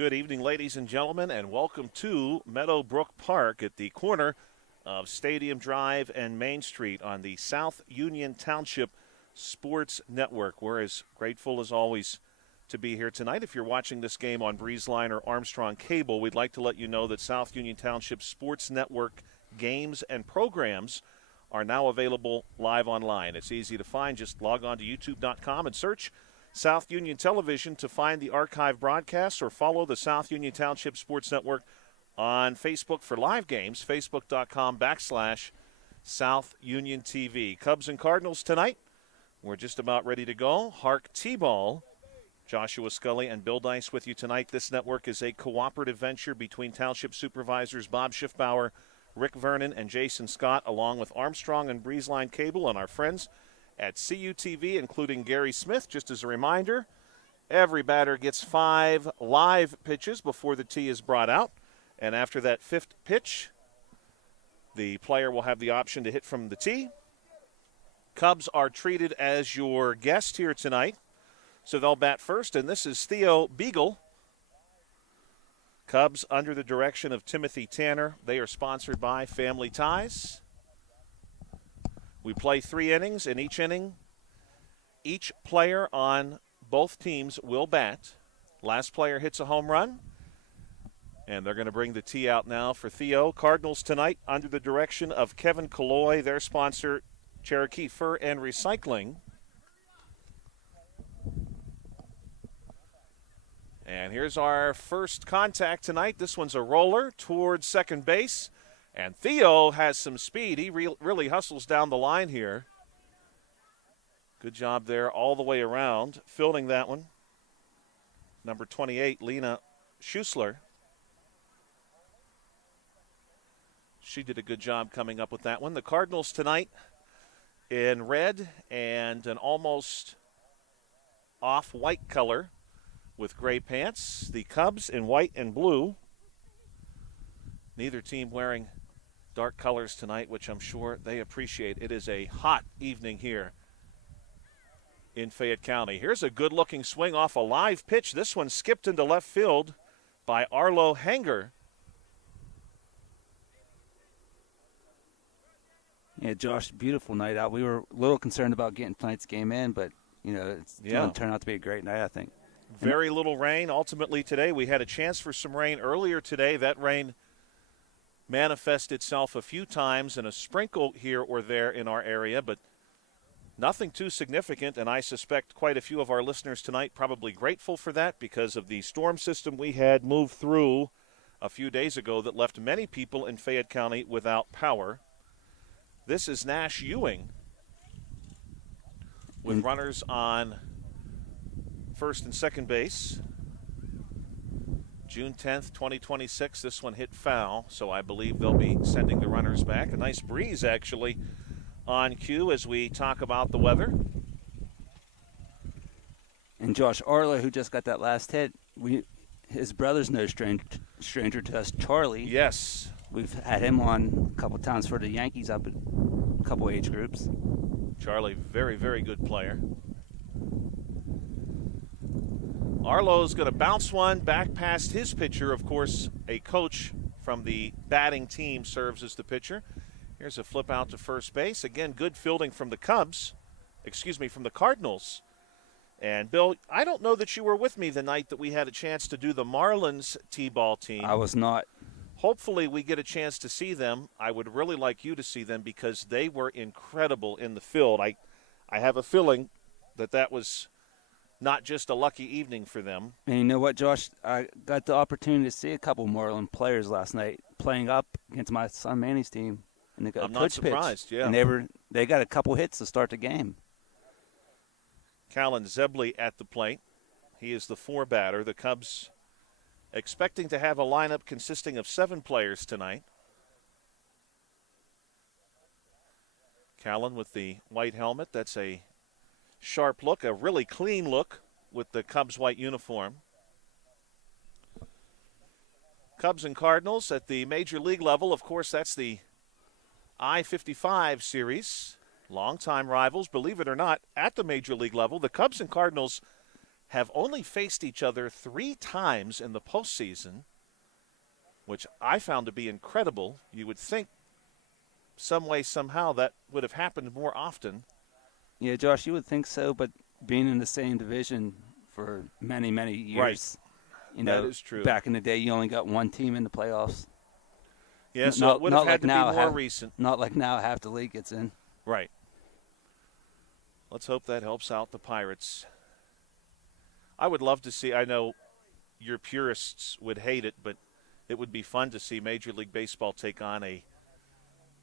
Good evening, ladies and gentlemen, and welcome to Meadowbrook Park at the corner of Stadium Drive and Main Street on the South Union Township Sports Network. We're as grateful as always to be here tonight. If you're watching this game on Breezeline or Armstrong Cable, we'd like to let you know that South Union Township Sports Network games and programs are now available live online. It's easy to find. Just log on to youtube.com and search South Union Television to find the archive broadcasts, or follow the South Union Township Sports Network on Facebook for live games, facebook.com/South Union TV. Cubs and Cardinals tonight. We're just about ready to go. HARC T-Ball. Joshua Scully and Bill Dice with you tonight. This network is a cooperative venture between Township Supervisors Bob Schiffbauer, Rick Vernon, and Jason Scott, along with Armstrong and Breezeline Cable and our friends at CUTV, including Gary Smith. Just as a reminder, every batter gets 5 live pitches before the tee is brought out. And after that 5th pitch, the player will have the option to hit from the tee. Cubs are treated as your guest here tonight, so they'll bat first, and this is Theo Beagle. Cubs under the direction of Timothy Tanner. They are sponsored by Family Ties. We play 3 innings. In each inning, each player on both teams will bat. Last player hits a home run, and they're going to bring the tee out now for Theo. Cardinals tonight under the direction of Kevin Colloy, their sponsor, Cherokee Fur and Recycling. And here's our first contact tonight. This one's a roller towards second base. And Theo has some speed. He really hustles down the line here. Good job there all the way around, fielding that one. Number 28, Lena Schussler. She did a good job coming up with that one. The Cardinals tonight in red and an almost off-white color with gray pants. The Cubs in white and blue. Neither team wearing dark colors tonight, which I'm sure they appreciate. It is a hot evening here in Fayette County. Here's a good-looking swing off a live pitch. This one skipped into left field by Arlo Hanger. Yeah, Josh, beautiful night out. We were a little concerned about getting tonight's game in, but, it's going to turn out to be a great night, I think. Very little rain. Ultimately today, we had a chance for some rain earlier today. That rain manifested itself a few times in a sprinkle here or there in our area, but nothing too significant, and I suspect quite a few of our listeners tonight probably grateful for that because of the storm system we had moved through a few days ago that left many people in Fayette County without power. This is Nash Ewing with runners on first and second base. June 10th, 2026, this one hit foul, so I believe they'll be sending the runners back. A nice breeze, actually, on cue as we talk about the weather. And Josh Arlo, who just got that last hit, his brother's no stranger to us, Charlie. Yes. We've had him on a couple times for the Yankees up at a couple age groups. Charlie, very, very good player. Arlo's going to bounce one back past his pitcher. Of course, a coach from the batting team serves as the pitcher. Here's a flip out to first base. Again, good fielding from the from the Cardinals. And, Bill, I don't know that you were with me the night that we had a chance to do the Marlins T-ball team. I was not. Hopefully we get a chance to see them. I would really like you to see them because they were incredible in the field. I have a feeling that was not just a lucky evening for them. And you know what, Josh? I got the opportunity to see a couple Marlin players last night playing up against my son Manny's team. And they got I'm not surprised, pitch, yeah. And they got a couple hits to start the game. Callan Zebley at the plate. He is the 4 batter. The Cubs expecting to have a lineup consisting of 7 players tonight. Callan with the white helmet. That's a sharp look, a really clean look with the Cubs white uniform. Cubs and Cardinals at the major league level. Of course, that's the I-55 series. Longtime rivals, believe it or not, at the major league level. The Cubs and Cardinals have only faced each other 3 times in the postseason, which I found to be incredible. You would think some way, somehow, that would have happened more often. Yeah, Josh, you would think so, but being in the same division for many, many years, right. That is true. Back in the day, you only got one team in the playoffs. Yeah, so it would have had to be more recent. Not like now, half the league gets in. Right. Let's hope that helps out the Pirates. I would love to see, I know your purists would hate it, but it would be fun to see Major League Baseball take on a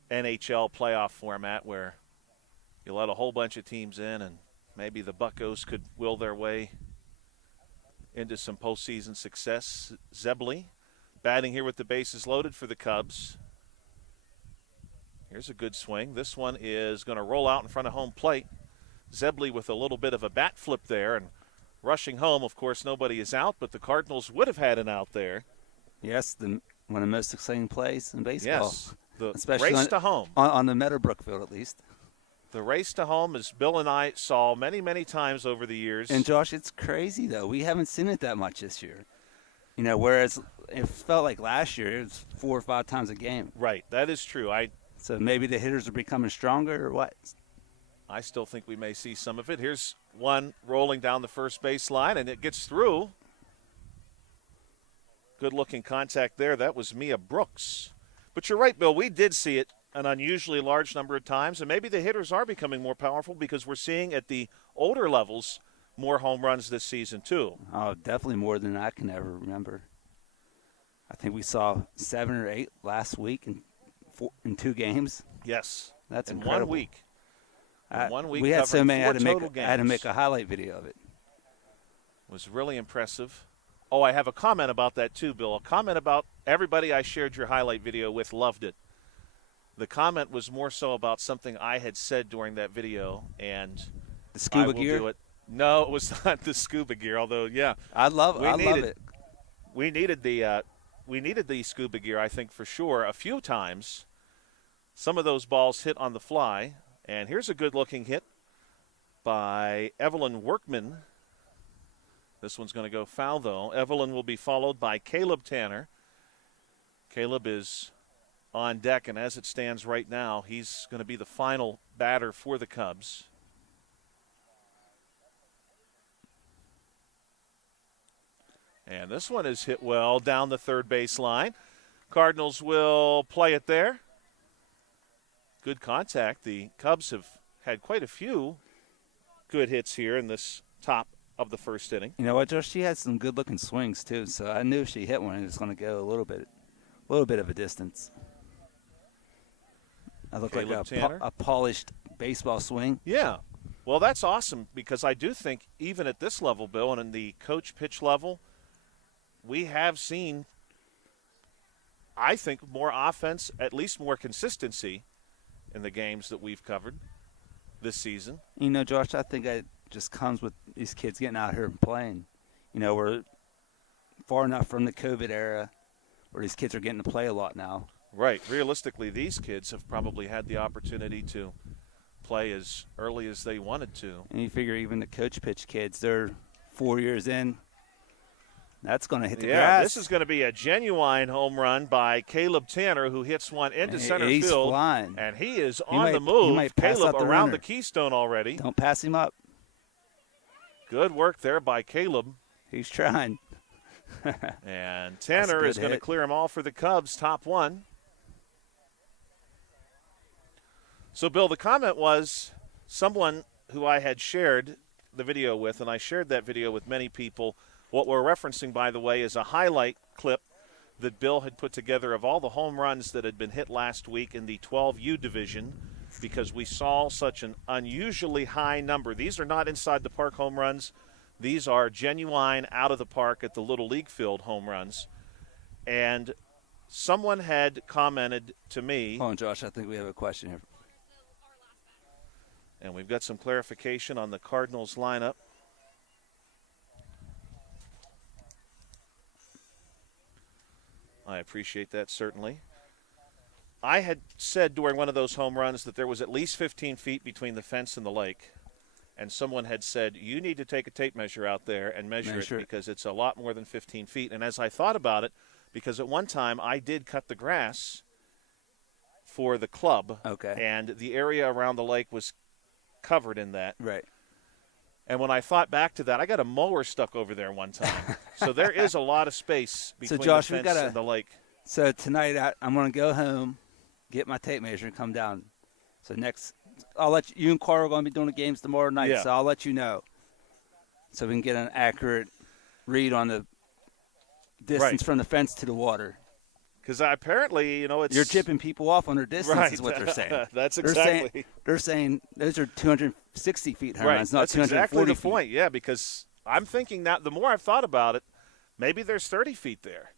NHL playoff format where you let a whole bunch of teams in and maybe the Buccos could will their way into some postseason success. Zebley batting here with the bases loaded for the Cubs. Here's a good swing. This one is going to roll out in front of home plate. Zebley with a little bit of a bat flip there and rushing home. Of course, nobody is out, but the Cardinals would have had an out there. Yes, one of the most exciting plays in baseball. Yes, the especially race to home. On the Meadowbrook field, at least. The race to home, as Bill and I saw many, many times over the years. And, Josh, it's crazy, though. We haven't seen it that much this year. Whereas it felt like last year it was 4 or 5 times a game. Right, that is true. So maybe the hitters are becoming stronger or what? I still think we may see some of it. Here's one rolling down the first base line, and it gets through. Good-looking contact there. That was Mia Brooks. But you're right, Bill. We did see it an unusually large number of times, and maybe the hitters are becoming more powerful because we're seeing at the older levels more home runs this season too. Oh, definitely more than I can ever remember. I think we saw 7 or 8 last week in 2 games. Yes. That's in incredible. 1 week. In 1 week, we had so many. I had to make a highlight video of it. It was really impressive. Oh, I have a comment about that too, Bill. A comment about everybody I shared your highlight video with loved it. The comment was more so about something I had said during that video, and the scuba gear. Do it. No, it was not the scuba gear. Although, yeah, I love it. We needed the scuba gear, I think, for sure. A few times, some of those balls hit on the fly, and here's a good-looking hit by Evelyn Workman. This one's going to go foul, though. Evelyn will be followed by Caleb Tanner. Caleb is on deck, and as it stands right now, he's going to be the final batter for the Cubs. And this one is hit well down the third base line. Cardinals will play it there. Good contact. The Cubs have had quite a few good hits here in this top of the first inning. You know what, Josh? She had some good-looking swings, too, so I knew if she hit one, it was going to go a little bit of a distance. I look like a polished baseball swing. Yeah. Well, that's awesome because I do think even at this level, Bill, and in the coach pitch level, we have seen, I think, more offense, at least more consistency in the games that we've covered this season. Josh, I think it just comes with these kids getting out here and playing. We're far enough from the COVID era where these kids are getting to play a lot now. Right. Realistically, these kids have probably had the opportunity to play as early as they wanted to. And you figure even the coach pitch kids, they're 4 years in. That's going to hit the grass. Yeah, this is going to be a genuine home run by Caleb Tanner, who hits one into center he's field. Flying. And he is on the move. Caleb around the keystone already. Don't pass him up. Good work there by Caleb. He's trying. And Tanner is going to clear them all for the Cubs, top one. So, Bill, the comment was someone who I had shared the video with, and I shared that video with many people. What we're referencing, by the way, is a highlight clip that Bill had put together of all the home runs that had been hit last week in the 12U division because we saw such an unusually high number. These are not inside the park home runs. These are genuine out of the park at the Little League field home runs. And someone had commented to me. Hold on, Josh. I think we have a question here. And we've got some clarification on the Cardinals lineup. I appreciate that, certainly. I had said during one of those home runs that there was at least 15 feet between the fence and the lake. and someone had said, you need to take a tape measure out there and measure it because it's a lot more than 15 feet. And as I thought about it, because at one time I did cut the grass for the club, and the area around the lake was covered in that. Right. And when I thought back to that, I got a mower stuck over there one time. So there is a lot of space between the fence and the lake. So tonight I'm going to go home, get my tape measure, and come down. So I'll let you and Carl are going to be doing the games tomorrow night, so I'll let you know. So we can get an accurate read on the distance from the fence to the water. Because apparently, it's... You're chipping people off on their distance is what they're saying. That's exactly... They're saying those are 260 feet home runs, not That's 240 exactly the feet. point, yeah, because I'm thinking that the more I've thought about it, maybe there's 30 feet there.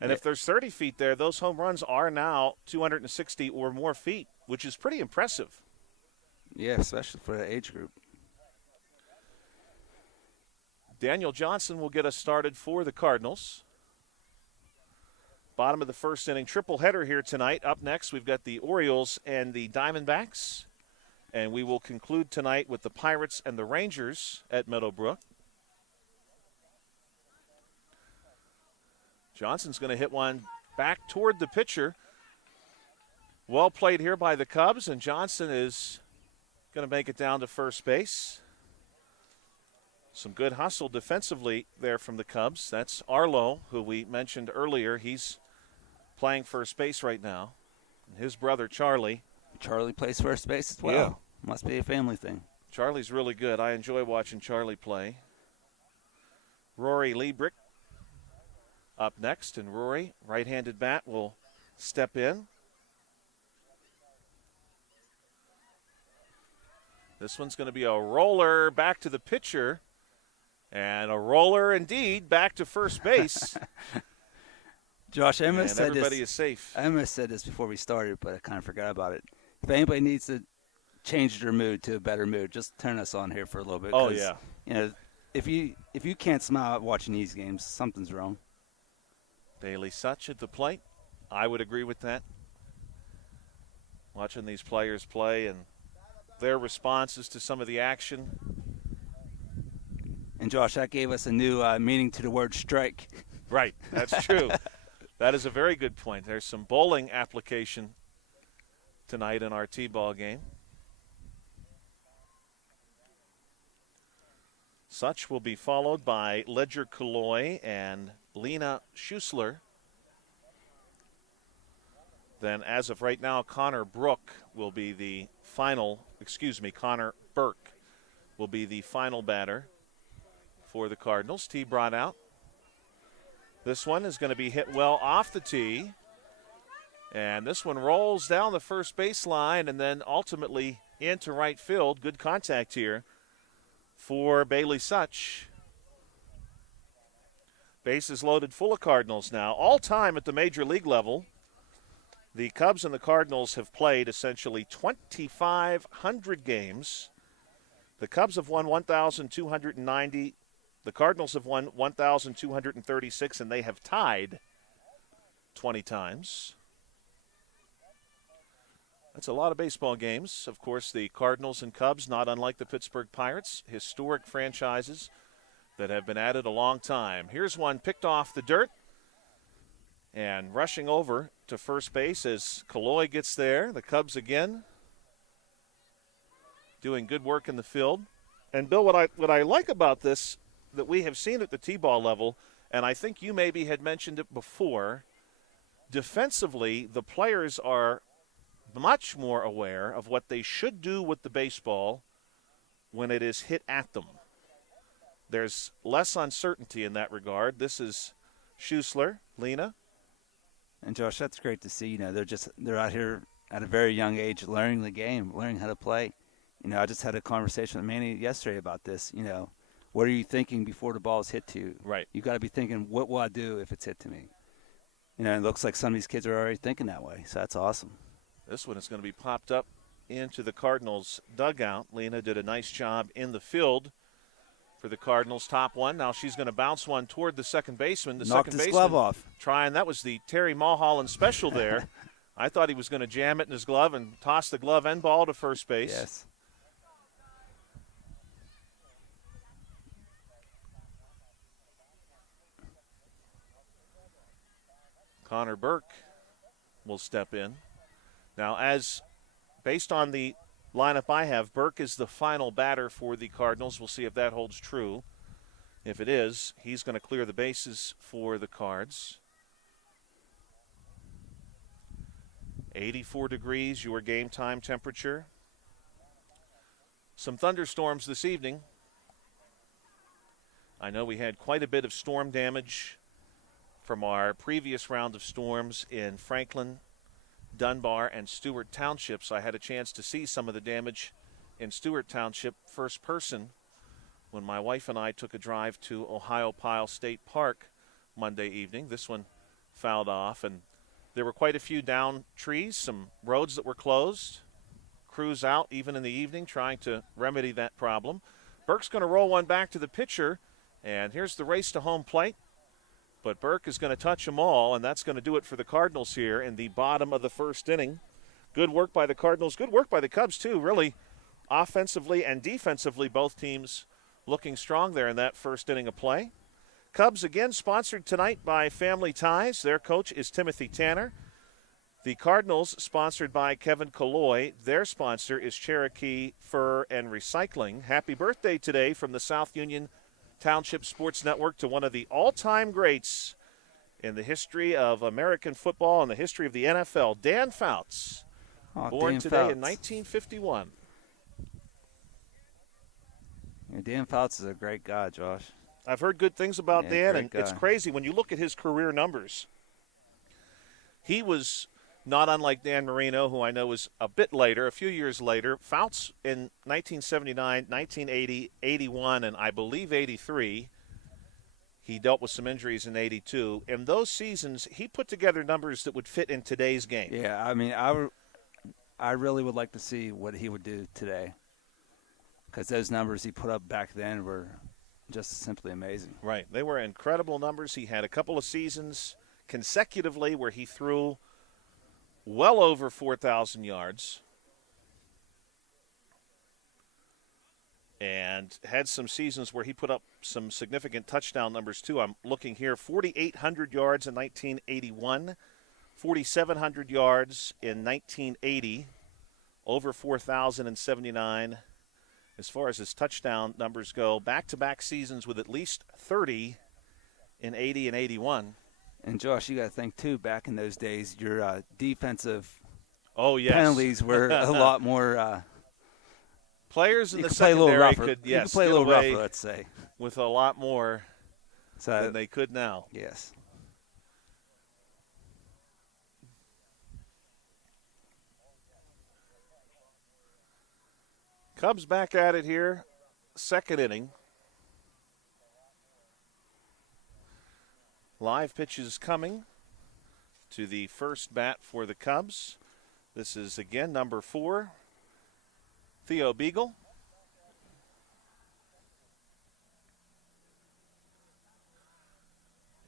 And if there's 30 feet there, those home runs are now 260 or more feet, which is pretty impressive. Yeah, especially for the age group. Daniel Johnson will get us started for the Cardinals. Bottom of the first inning, triple header here tonight. Up next, we've got the Orioles and the Diamondbacks. And we will conclude tonight with the Pirates and the Rangers at Meadowbrook. Johnson's going to hit one back toward the pitcher. Well played here by the Cubs, and Johnson is going to make it down to first base. Some good hustle defensively there from the Cubs. That's Arlo, who we mentioned earlier. He's playing first base right now. And his brother, Charlie. Charlie plays first base as well. Yeah. Must be a family thing. Charlie's really good. I enjoy watching Charlie play. Rory Liebrick up next, and Rory, right-handed bat, will step in. This one's going to be a roller back to the pitcher, and a roller indeed back to first base. Josh, I almost said everybody is safe. I almost said this before we started, but I kind of forgot about it. If anybody needs to change their mood to a better mood, just turn us on here for a little bit. Oh, yeah. If you can't smile watching these games, something's wrong. Bailey Such at the plate. I would agree with that. Watching these players play and their responses to some of the action. And, Josh, that gave us a new meaning to the word strike. Right, that's true. That is a very good point. There's some bowling application tonight in our T-ball game. Such will be followed by Ledger Kaloy and Lena Schussler. Then, as of right now, Connor Burke will be the final batter for the Cardinals. Tee brought out. This one is going to be hit well off the tee. And this one rolls down the first baseline and then ultimately into right field. Good contact here for Bailey Such. Bases loaded full of Cardinals now. All time at the major league level, the Cubs and the Cardinals have played essentially 2,500 games. The Cubs have won 1,290. The Cardinals have won 1,236, and they have tied 20 times. That's a lot of baseball games. Of course, the Cardinals and Cubs, not unlike the Pittsburgh Pirates, historic franchises that have been at it a long time. Here's one picked off the dirt and rushing over to first base as Kaloy gets there. The Cubs again doing good work in the field. And, Bill, what I like about this that we have seen at the T-ball level, and I think you maybe had mentioned it before, defensively the players are much more aware of what they should do with the baseball when it is hit at them. There's less uncertainty in that regard. This is Schussler, Lena. And Josh, that's great to see. They're out here at a very young age learning the game, learning how to play. I just had a conversation with Manny yesterday about this. What are you thinking before the ball is hit to you? Right. You got to be thinking, what will I do if it's hit to me? It looks like some of these kids are already thinking that way, so that's awesome. This one is going to be popped up into the Cardinals' dugout. Lena did a nice job in the field for the Cardinals' top one. Now she's going to bounce one toward the second baseman. Knocked his glove off. That was the Terry Mulholland special there. I thought he was going to jam it in his glove and toss the glove and ball to first base. Yes. Connor Burke will step in. Now, based on the lineup I have, Burke is the final batter for the Cardinals. We'll see if that holds true. If it is, he's going to clear the bases for the Cards. 84 degrees, your game time temperature. Some thunderstorms this evening. I know we had quite a bit of storm damage from our previous round of storms in Franklin, Dunbar, and Stewart Townships. I had a chance to see some of the damage in Stewart Township first person when my wife and I took a drive to Ohiopyle State Park Monday evening. This one fouled off, and there were quite a few down trees, some roads that were closed. Crews out even in the evening trying to remedy that problem. Burke's going to roll one back to the pitcher, and here's the race to home plate. But Burke is going to touch them all, and that's going to do it for the Cardinals here in the bottom of the first inning. Good work by the Cardinals. Good work by the Cubs, too. Really, offensively and defensively, both teams looking strong there in that first inning of play. Cubs, again, sponsored tonight by Family Ties. Their coach is Timothy Tanner. The Cardinals, sponsored by Kevin Colloy. Their sponsor is Cherokee Fur and Recycling. Happy birthday today from the South Union Township Sports Network to one of the all-time greats in the history of American football and the history of the NFL, Dan Fouts, born Dan today Fouts. in 1951. Yeah, Dan Fouts is a great guy, Josh. I've heard good things about Dan, and guy. It's crazy when you look at his career numbers. He was not unlike Dan Marino, who I know was a bit later, a few years later. Fouts in 1979, 1980, 81, and I believe 83. He dealt with some injuries in 82. In those seasons, he put together numbers that would fit in today's game. Yeah, I mean, I really would like to see what he would do today, because those numbers he put up back then were just simply amazing. Right. They were incredible numbers. He had a couple of seasons consecutively where he threw well over 4,000 yards and had some seasons where he put up some significant touchdown numbers too. I'm looking here, 4,800 yards in 1981, 4,700 yards in 1980, over 4,079. As far as his touchdown numbers go, back-to-back seasons with at least 30 in 80 and 81. And, Josh, you got to think, too, back in those days, your defensive penalties were a lot more players in the play a little secondary rougher. could, You could play a get little away rougher, let's say, with a lot more so, than they could now. Yes. Cubs back at it here, second inning. Live pitches coming to the first bat for the Cubs. This is, again, number 4, Theo Beagle.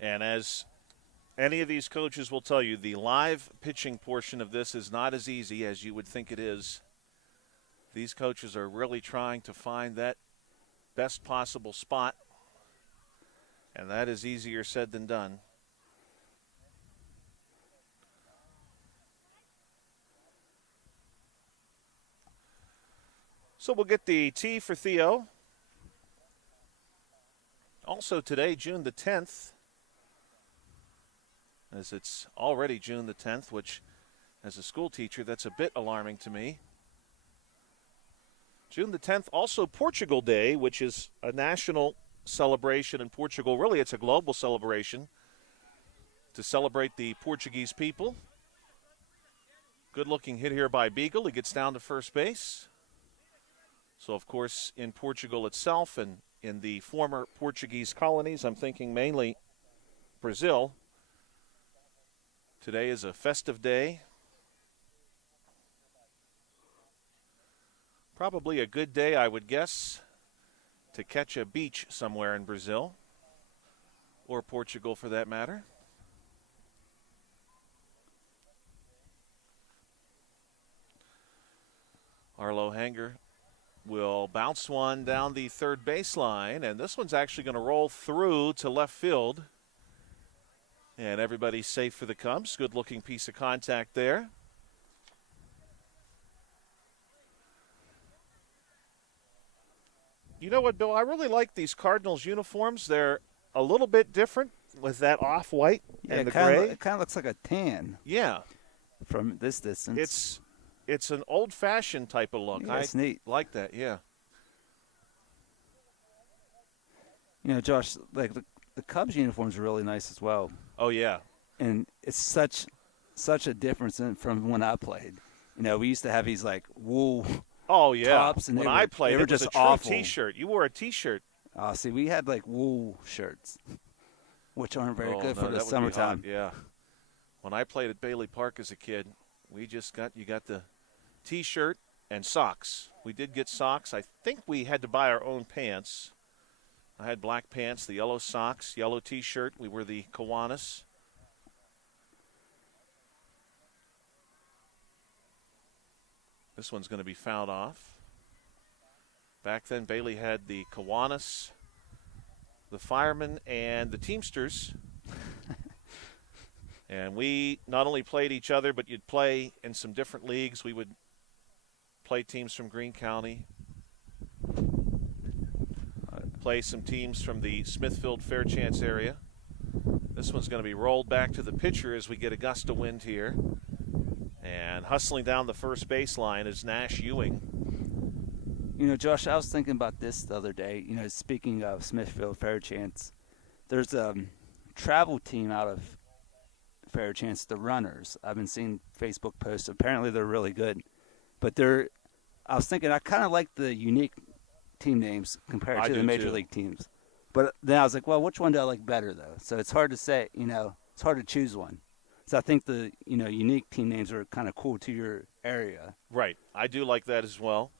And as any of these coaches will tell you, the live pitching portion of this is not as easy as you would think it is. These coaches are really trying to find that best possible spot, and that is easier said than done. So we'll get the tee for Theo. Also today, June the 10th, as it's already June the 10th, which as a school teacher, that's a bit alarming to me. June the 10th, also Portugal Day, which is a national celebration in Portugal. Really, it's a global celebration to celebrate the Portuguese people. Good-looking hit here by Beagle. He gets down to first base. So, of course, in Portugal itself and in the former Portuguese colonies, I'm thinking mainly Brazil, today is a festive day. Probably a good day, I would guess, to catch a beach somewhere in Brazil, or Portugal for that matter. Arlo Hanger will bounce one down the third baseline, and this one's actually going to roll through to left field. And everybody's safe for the Cubs. Good-looking piece of contact there. You know what, Bill? I really like these Cardinals uniforms. They're a little bit different with that off-white and the gray. It kind of looks like a tan. Yeah. From this distance. It's an old-fashioned type of look. Yeah, it's neat. Like that, yeah. You know, Josh, like the Cubs uniforms are really nice as well. Oh, yeah. And it's such a difference from when I played. You know, we used to have these like wool tops, and when I played, they were it was just a true awful. T-shirt. You wore a T-shirt. See, we had like wool shirts, which aren't very good for the that would be summertime. hot, yeah. When I played at Bailey Park as a kid, you got the T-shirt and socks. We did get socks. I think we had to buy our own pants. I had black pants, the yellow socks, yellow T-shirt. We were the Kiwanis. This one's going to be fouled off. Back then, Bailey had the Kiwanis, the Firemen, and the Teamsters. And we not only played each other, but you'd play in some different leagues. We would play teams from Greene County, play some teams from the Smithfield-Fairchance area. This one's going to be rolled back to the pitcher as we get a gust of wind here. And hustling down the first baseline is Nash Ewing. You know, Josh, I was thinking about this the other day. You know, speaking of Smithfield-Fairchance, there's a travel team out of Fairchance, the Runners. I've been seeing Facebook posts. Apparently they're really good. But I was thinking I kind of like the unique team names compared to the major league teams. But then I was like, well, which one do I like better, though? So it's hard to say, you know, it's hard to choose one. So I think the, you know, unique team names are kind of cool to your area. Right. I do like that as well.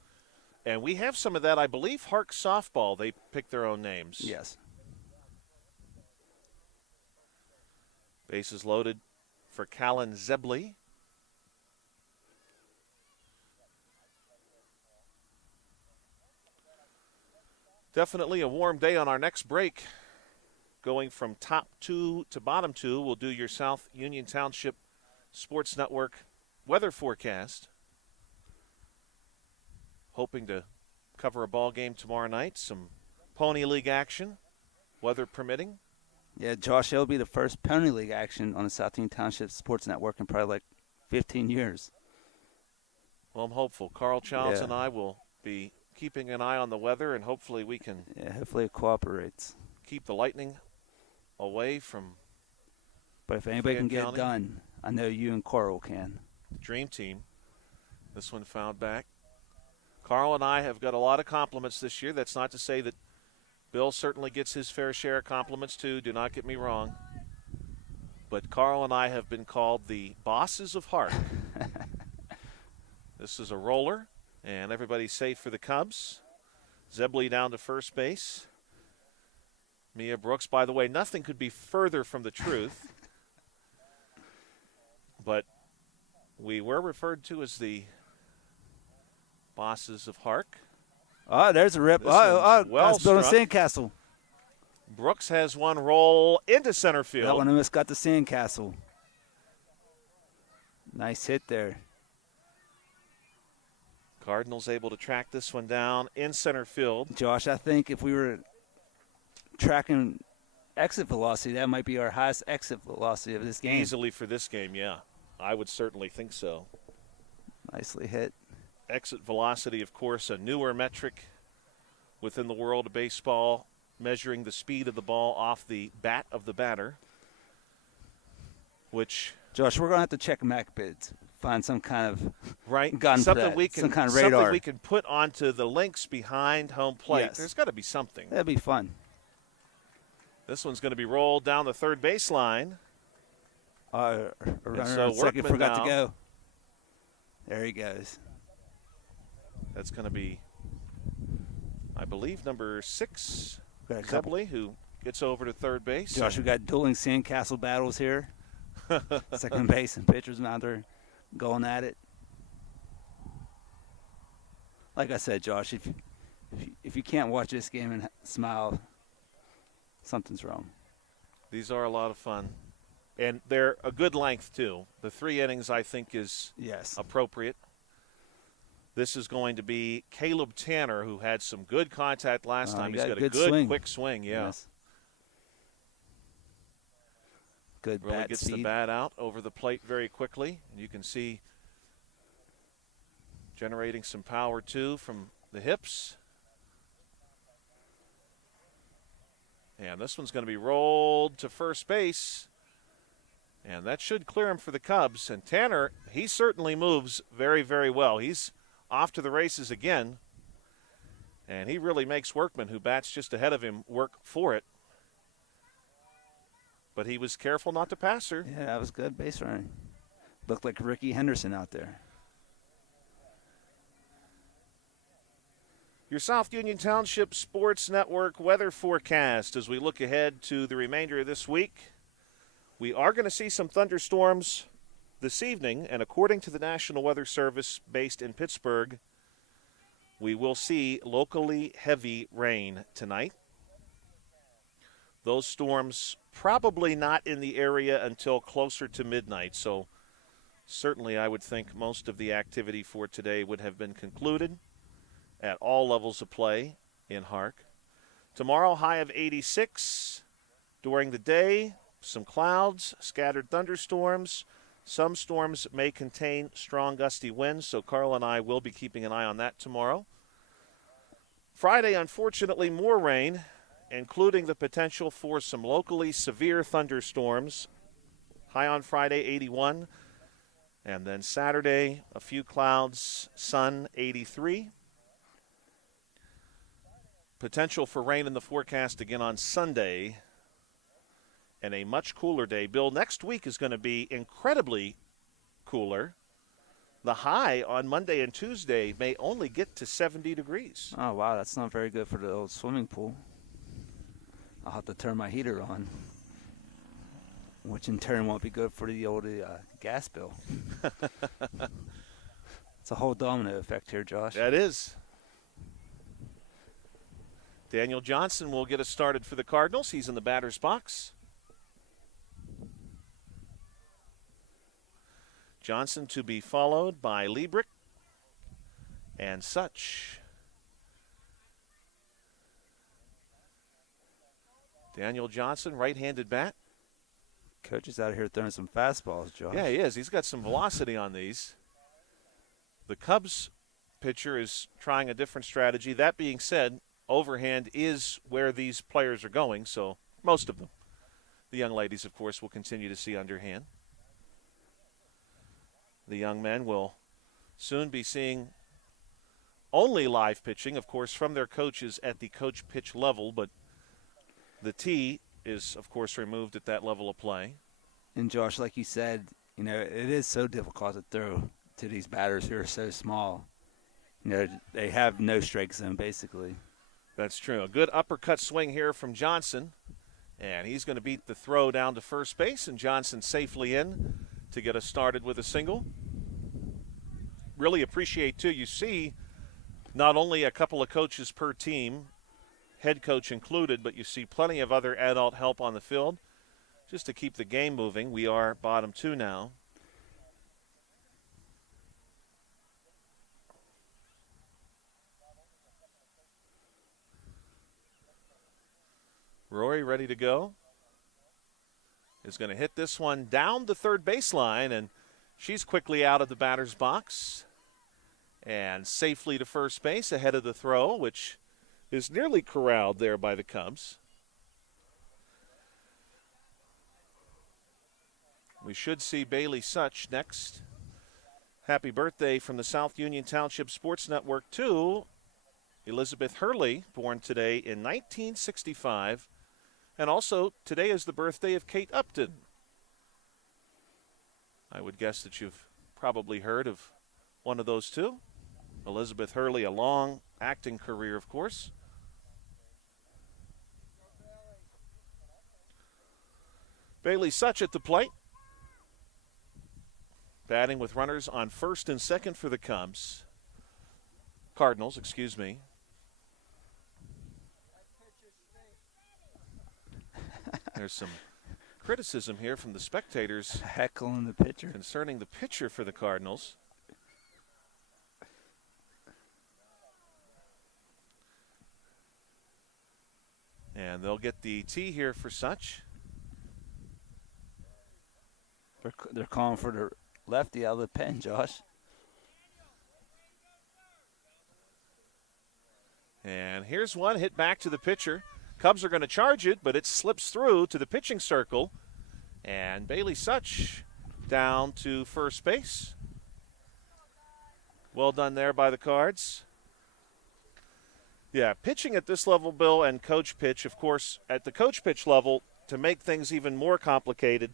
And we have some of that. I believe HARC softball, they pick their own names. Yes. Bases loaded for Callan Zebley. Definitely a warm day on our next break. Going from top two to bottom two, we'll do your South Union Township Sports Network weather forecast. Hoping to cover a ball game tomorrow night, some Pony League action, weather permitting. Yeah, Josh, it'll be the first Pony League action on the South Union Township Sports Network in probably like 15 years. Well, I'm hopeful. Carl Childs and I will be keeping an eye on the weather, and hopefully we can. Yeah, hopefully it cooperates. Keep the lightning away from. But if anybody can get it done, I know you and Carl can. Dream team. This one fouled back. Carl and I have got a lot of compliments this year. That's not to say that Bill certainly gets his fair share of compliments too. Do not get me wrong. But Carl and I have been called the bosses of HARC. This is a roller, and everybody's safe for the Cubs. Zebley down to first base. Mia Brooks, by the way, nothing could be further from the truth. But we were referred to as the bosses of HARC. Oh, there's a rip. Well that's building sandcastle. Brooks has one roll into center field. That one almost got the sandcastle. Nice hit there. Cardinals able to track this one down in center field. Josh, I think if we were tracking exit velocity, that might be our highest exit velocity of this game. Easily for this game, yeah. I would certainly think so. Nicely hit. Exit velocity, of course, a newer metric within the world of baseball, measuring the speed of the ball off the bat of the batter, which... Josh, we're going to have to check MacBids, find some kind of right gun something for that, we can, some kind of radar. Something we can put onto the links behind home plate. Yes. There's got to be something. That'd be fun. This one's going to be rolled down the third baseline. Second forgot to go. There he goes. That's going to be, I believe, number 6, Zebley, who gets over to third base. Josh, we got dueling sandcastle battles here. Second base and pitchers out there going at it. Like I said, Josh, if you can't watch this game and smile, something's wrong. These are a lot of fun. And they're a good length, too. The 3 innings, I think, is appropriate. This is going to be Caleb Tanner, who had some good contact last time. He's got a good quick swing, Yes. Good really bat gets speed. the bat out over the plate very quickly. And you can see generating some power, too, from the hips. And this one's going to be rolled to first base. And that should clear him for the Cubs. And Tanner, he certainly moves very, very well. He's off to the races again. And he really makes Workman, who bats just ahead of him, work for it. But he was careful not to pass her. Yeah, that was good base running. Looked like Ricky Henderson out there. Your South Union Township Sports Network weather forecast as we look ahead to the remainder of this week. We are going to see some thunderstorms this evening, and according to the National Weather Service based in Pittsburgh, we will see locally heavy rain tonight. Those storms probably not in the area until closer to midnight, so certainly I would think most of the activity for today would have been concluded at all levels of play in HARC. Tomorrow, high of 86. During the day, some clouds, scattered thunderstorms. Some storms may contain strong gusty winds, so Carl and I will be keeping an eye on that tomorrow. Friday, unfortunately, more rain, including the potential for some locally severe thunderstorms. High on Friday, 81. And then Saturday, a few clouds, sun, 83. Potential for rain in the forecast again on Sunday, and a much cooler day. Bill, next week is going to be incredibly cooler. The high on Monday and Tuesday may only get to 70 degrees. Oh, wow, that's not very good for the old swimming pool. I'll have to turn my heater on, which in turn won't be good for the old gas bill. It's a whole domino effect here, Josh. That is. Daniel Johnson will get us started for the Cardinals. He's in the batter's box. Johnson to be followed by Liebrick and Such. Daniel Johnson, right-handed bat. Coach is out here throwing some fastballs, Josh. Yeah, he is. He's got some velocity on these. The Cubs pitcher is trying a different strategy. That being said, overhand is where these players are going, so most of them. The young ladies, of course, will continue to see underhand. The young men will soon be seeing only live pitching, of course, from their coaches at the coach pitch level, but the tee is, of course, removed at that level of play. And, Josh, like you said, you know, it is so difficult to throw to these batters who are so small. You know, they have no strike zone, basically. That's true. A good uppercut swing here from Johnson. And he's going to beat the throw down to first base, and Johnson safely in to get us started with a single. Really appreciate, too, you see not only a couple of coaches per team, head coach included, but you see plenty of other adult help on the field just to keep the game moving. We are bottom 2 now. Rory ready to go. Is going to hit this one down the third baseline, and she's quickly out of the batter's box and safely to first base ahead of the throw, which is nearly corralled there by the Cubs. We should see Bailey Such next. Happy birthday from the South Union Township Sports Network to Elizabeth Hurley, born today in 1965. And also, today is the birthday of Kate Upton. I would guess that you've probably heard of one of those two. Elizabeth Hurley, a long acting career, of course. Bailey Such at the plate. Batting with runners on first and second for the Cardinals, excuse me. There's some criticism here from the spectators. Heckling the pitcher. Concerning the pitcher for the Cardinals. And they'll get the tee here for Such. They're calling for the lefty out of the pen, Josh. And here's one hit back to the pitcher. Cubs are going to charge it, but it slips through to the pitching circle. And Bailey Such down to first base. Well done there by the Cards. Yeah, pitching at this level, Bill, and coach pitch, of course, at the coach pitch level, to make things even more complicated,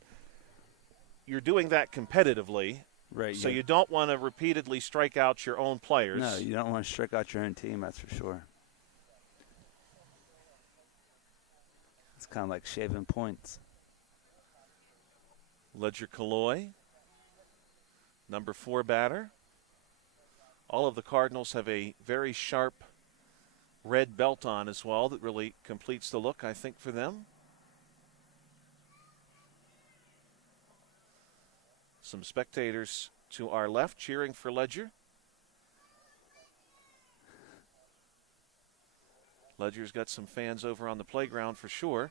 you're doing that competitively. Right. So you don't want to repeatedly strike out your own players. No, you don't want to strike out your own team, that's for sure. It's kind of like shaving points. Ledger Calloy, number 4 batter. All of the Cardinals have a very sharp red belt on as well that really completes the look, I think, for them. Some spectators to our left cheering for Ledger. Ledger's got some fans over on the playground for sure.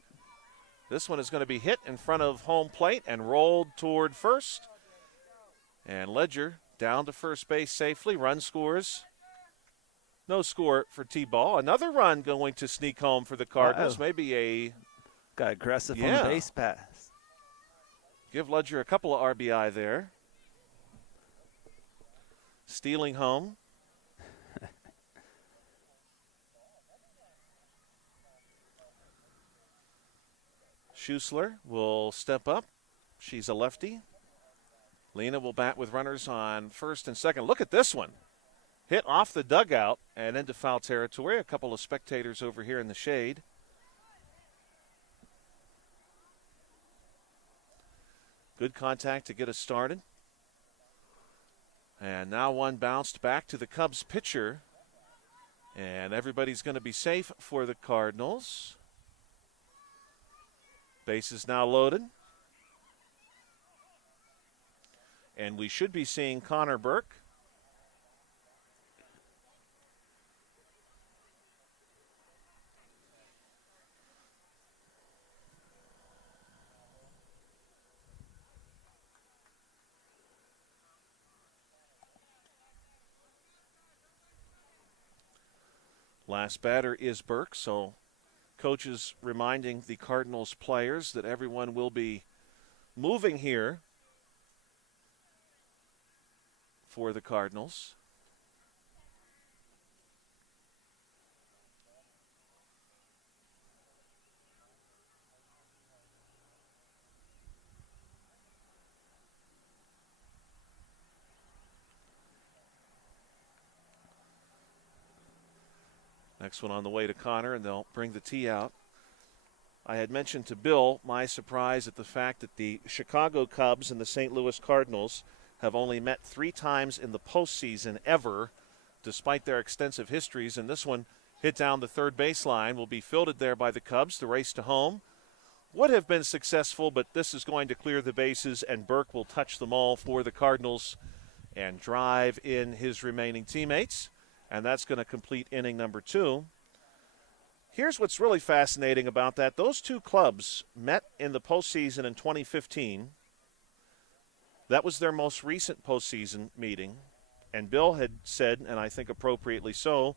This one is going to be hit in front of home plate and rolled toward first. And Ledger down to first base safely. Run scores. No score for T-Ball. Another run going to sneak home for the Cardinals. Uh-oh. Maybe a... Got aggressive on the base pass. Give Ledger a couple of RBI there. Stealing home. Schussler will step up. She's a lefty. Lena will bat with runners on first and second. Look at this one. Hit off the dugout and into foul territory. A couple of spectators over here in the shade. Good contact to get us started. And now one bounced back to the Cubs pitcher. And everybody's going to be safe for the Cardinals. Base is now loaded. And we should be seeing Connor Burke. Last batter is Burke, so coaches reminding the Cardinals players that everyone will be moving here for the Cardinals. Next one on the way to Connor, and they'll bring the tee out. I had mentioned to Bill my surprise at the fact that the Chicago Cubs and the St. Louis Cardinals have only met 3 times in the postseason ever, despite their extensive histories. And this one hit down the third baseline, will be fielded there by the Cubs. The race to home would have been successful, but this is going to clear the bases, and Burke will touch them all for the Cardinals and drive in his remaining teammates. And that's going to complete inning number 2. Here's what's really fascinating about that. Those 2 clubs met in the postseason in 2015. That was their most recent postseason meeting. And Bill had said, and I think appropriately so,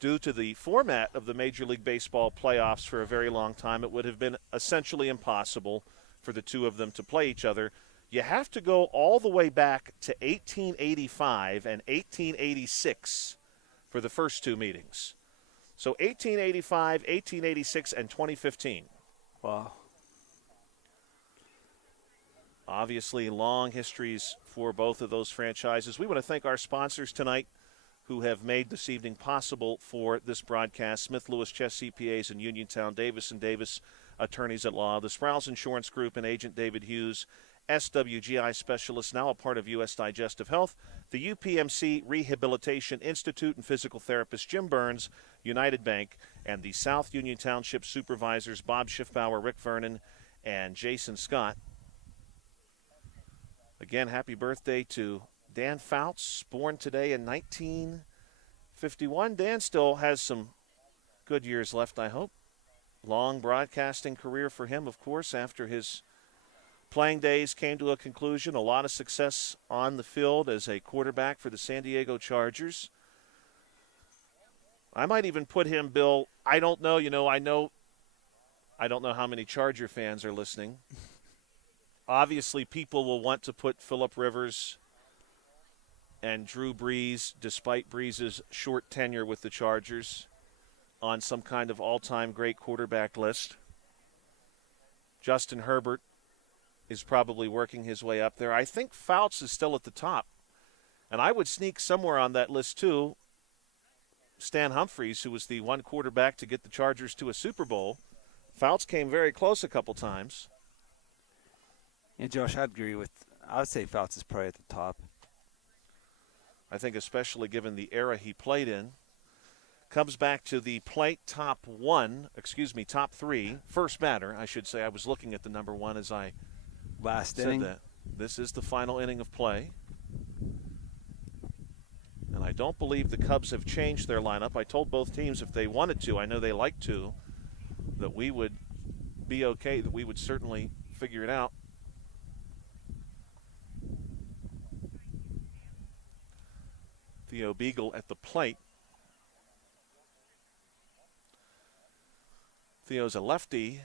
due to the format of the Major League Baseball playoffs for a very long time, it would have been essentially impossible for the 2 of them to play each other. You have to go all the way back to 1885 and 1886 for the first 2 meetings. So 1885, 1886, and 2015. Wow. Obviously, long histories for both of those franchises. We want to thank our sponsors tonight who have made this evening possible for this broadcast. Smith Lewis Chess CPAs in Uniontown, Davis & Davis Attorneys at Law, the Sprouse Insurance Group and Agent David Hughes, SWGI Specialist, now a part of U.S. Digestive Health, the UPMC Rehabilitation Institute and physical therapist Jim Burns, United Bank, and the South Union Township Supervisors Bob Schiffbauer, Rick Vernon, and Jason Scott. Again, happy birthday to Dan Fouts, born today in 1951. Dan still has some good years left, I hope. Long broadcasting career for him, of course, after his playing days came to a conclusion. A lot of success on the field as a quarterback for the San Diego Chargers. I might even put him, Bill, I don't know, I don't know how many Charger fans are listening. Obviously, people will want to put Phillip Rivers and Drew Brees, despite Brees' short tenure with the Chargers, on some kind of all-time great quarterback list. Justin Herbert is probably working his way up there. I think Fouts is still at the top. And I would sneak somewhere on that list, too, Stan Humphries, who was the one quarterback to get the Chargers to a Super Bowl. Fouts came very close a couple times. Yeah, Josh, I would say Fouts is probably at the top. I think especially given the era he played in. Comes back to the plate, top three. First batter, I should say. I was looking at the number one as I said inning. That. This is the final inning of play. And I don't believe the Cubs have changed their lineup. I told both teams if they wanted to, I know they like to, that we would be okay, that we would certainly figure it out. Theo Beagle at the plate. Theo's a lefty.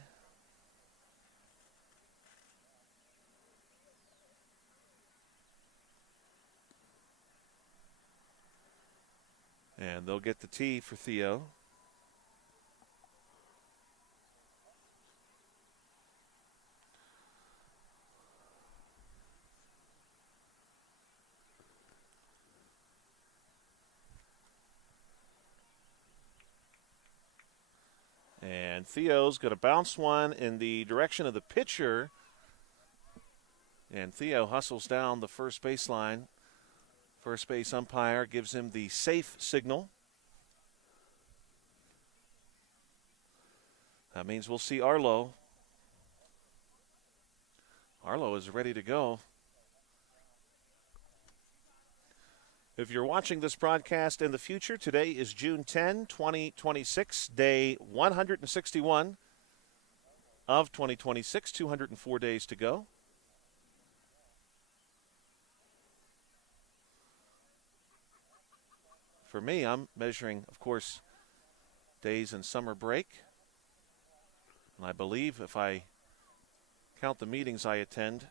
And they'll get the tee for Theo. And Theo's going to bounce one in the direction of the pitcher. And Theo hustles down the first baseline. First base umpire gives him the safe signal. That means we'll see Arlo. Arlo is ready to go. If you're watching this broadcast in the future, today is June 10, 2026, day 161 of 2026, 204 days to go. For me, I'm measuring, of course, days in summer break. And I believe if I count the meetings I attend,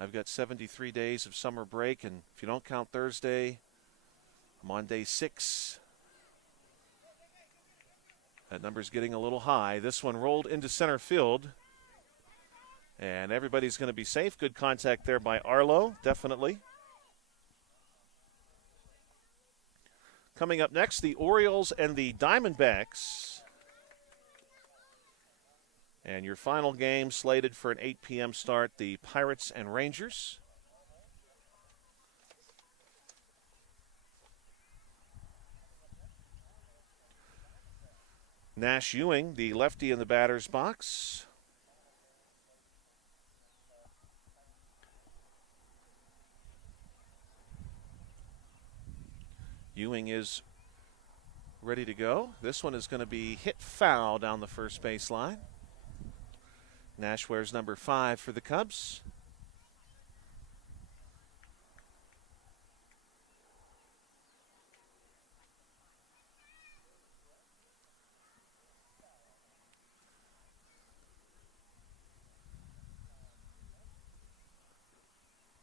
I've got 73 days of summer break, and if you don't count Thursday, I'm on day 6. That number's getting a little high. This one rolled into center field, and everybody's going to be safe. Good contact there by Arlo, definitely. Coming up next, the Orioles and the Diamondbacks. And your final game slated for an 8 p.m. start, the Pirates and Rangers. Nash Ewing, the lefty in the batter's box. Ewing is ready to go. This one is going to be hit foul down the first baseline. Nash wears number 5 for the Cubs.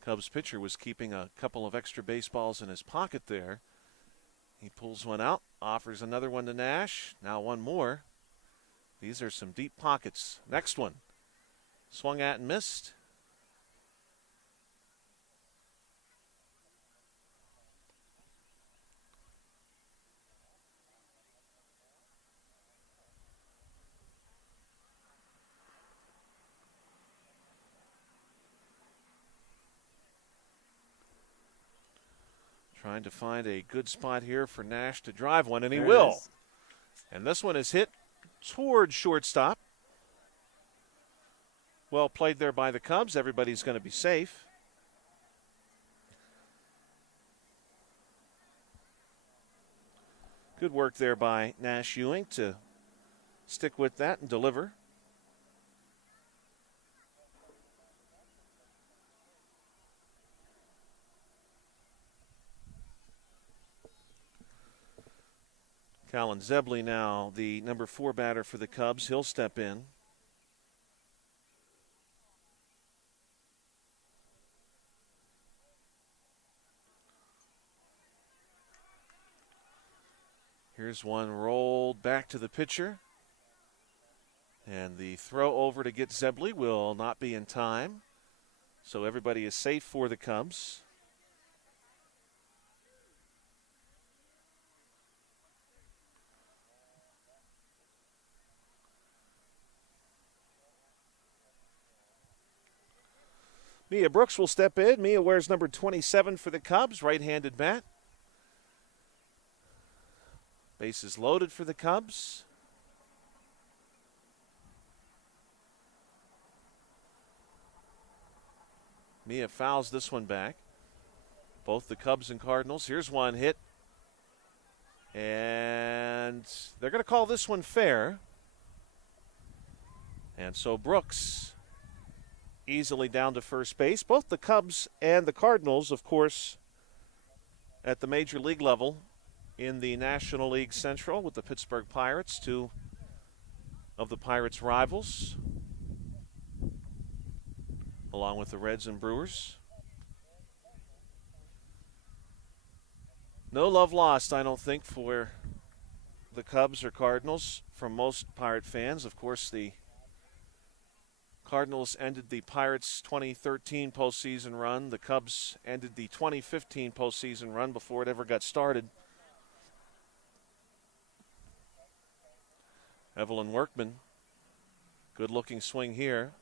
Cubs pitcher was keeping a couple of extra baseballs in his pocket there. He pulls one out, offers another one to Nash. Now one more. These are some deep pockets. Next one. Swung at and missed. Trying to find a good spot here for Nash to drive one, and he will. And this one is hit toward shortstop. Well played there by the Cubs. Everybody's going to be safe. Good work there by Nash Ewing to stick with that and deliver. Colin Zebley now, the number 4 batter for the Cubs. He'll step in. Here's one rolled back to the pitcher. And the throw over to get Zebley will not be in time. So everybody is safe for the Cubs. Mia Brooks will step in. Mia wears number 27 for the Cubs, right-handed bat. Bases loaded for the Cubs. Mia fouls this one back. Both the Cubs and Cardinals. Here's one hit. And they're going to call this one fair. And so Brooks easily down to first base. Both the Cubs and the Cardinals, of course, at the major league level in the National League Central with the Pittsburgh Pirates, two of the Pirates' rivals, along with the Reds and Brewers. No love lost, I don't think, for the Cubs or Cardinals from most Pirate fans. Of course, the Cardinals ended the Pirates' 2013 postseason run. The Cubs ended the 2015 postseason run before it ever got started. Evelyn Workman, good-looking swing here.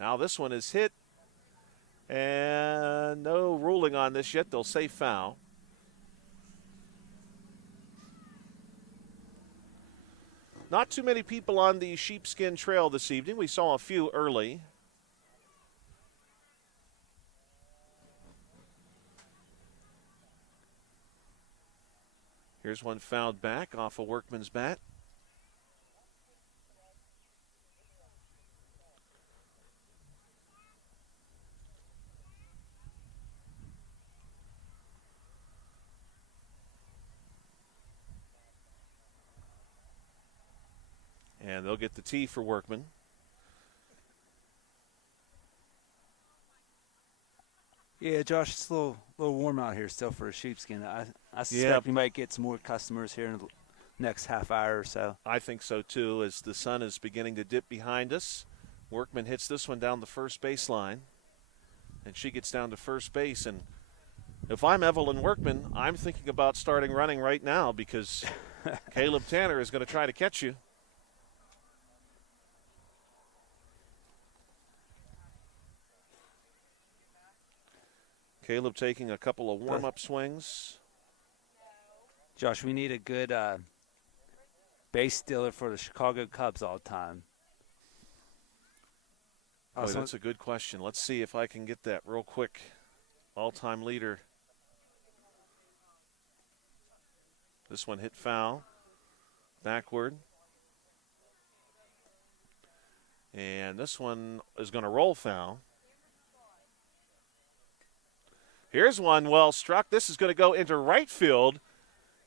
Now this one is hit, and no ruling on this yet. They'll say foul. Not too many people on the sheepskin trail this evening. We saw a few early. Here's one fouled back off a Workman's bat. And they'll get the tee for Workman. Yeah, Josh, it's a little warm out here still for a sheepskin. I suspect we might get some more customers here in the next half hour or so. I think so, too, as the sun is beginning to dip behind us. Workman hits this one down the first baseline, and she gets down to first base. And if I'm Evelyn Workman, I'm thinking about starting running right now because Caleb Tanner is going to try to catch you. Caleb taking a couple of warm-up swings. Josh, we need a good base stealer for the Chicago Cubs all the time. Boy, that's a good question. Let's see if I can get that real quick. All-time leader. This one hit foul. Backward. And this one is going to roll foul. Here's one well struck. This is going to go into right field.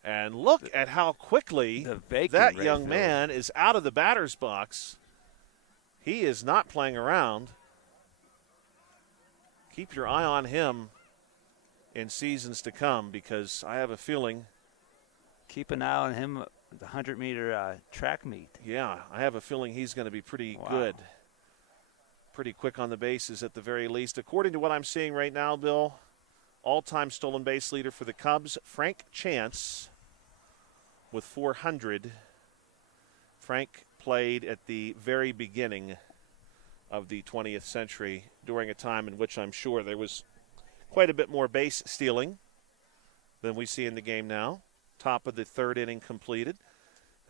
And look at how quickly that young man is out of the batter's box. He is not playing around. Keep your eye on him in seasons to come because I have a feeling. Keep an eye on him at the 100-meter track meet. Yeah, I have a feeling he's going to be pretty good. Pretty quick on the bases at the very least. According to what I'm seeing right now, Bill, all-time stolen base leader for the Cubs, Frank Chance, with 400. Frank played at the very beginning of the 20th century during a time in which I'm sure there was quite a bit more base stealing than we see in the game now. Top of the third inning completed.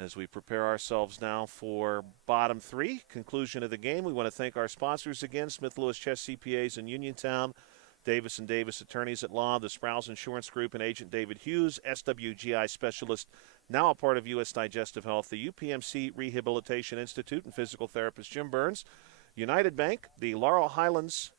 as we prepare ourselves now for bottom three, conclusion of the game. We want to thank our sponsors again, Smith Lewis Chess CPAs in Uniontown, Davis & Davis Attorneys at Law, the Sprouse Insurance Group, and Agent David Hughes, SWGI Specialist, now a part of U.S. Digestive Health, the UPMC Rehabilitation Institute, and physical therapist Jim Burns, United Bank, the Laurel Highlands,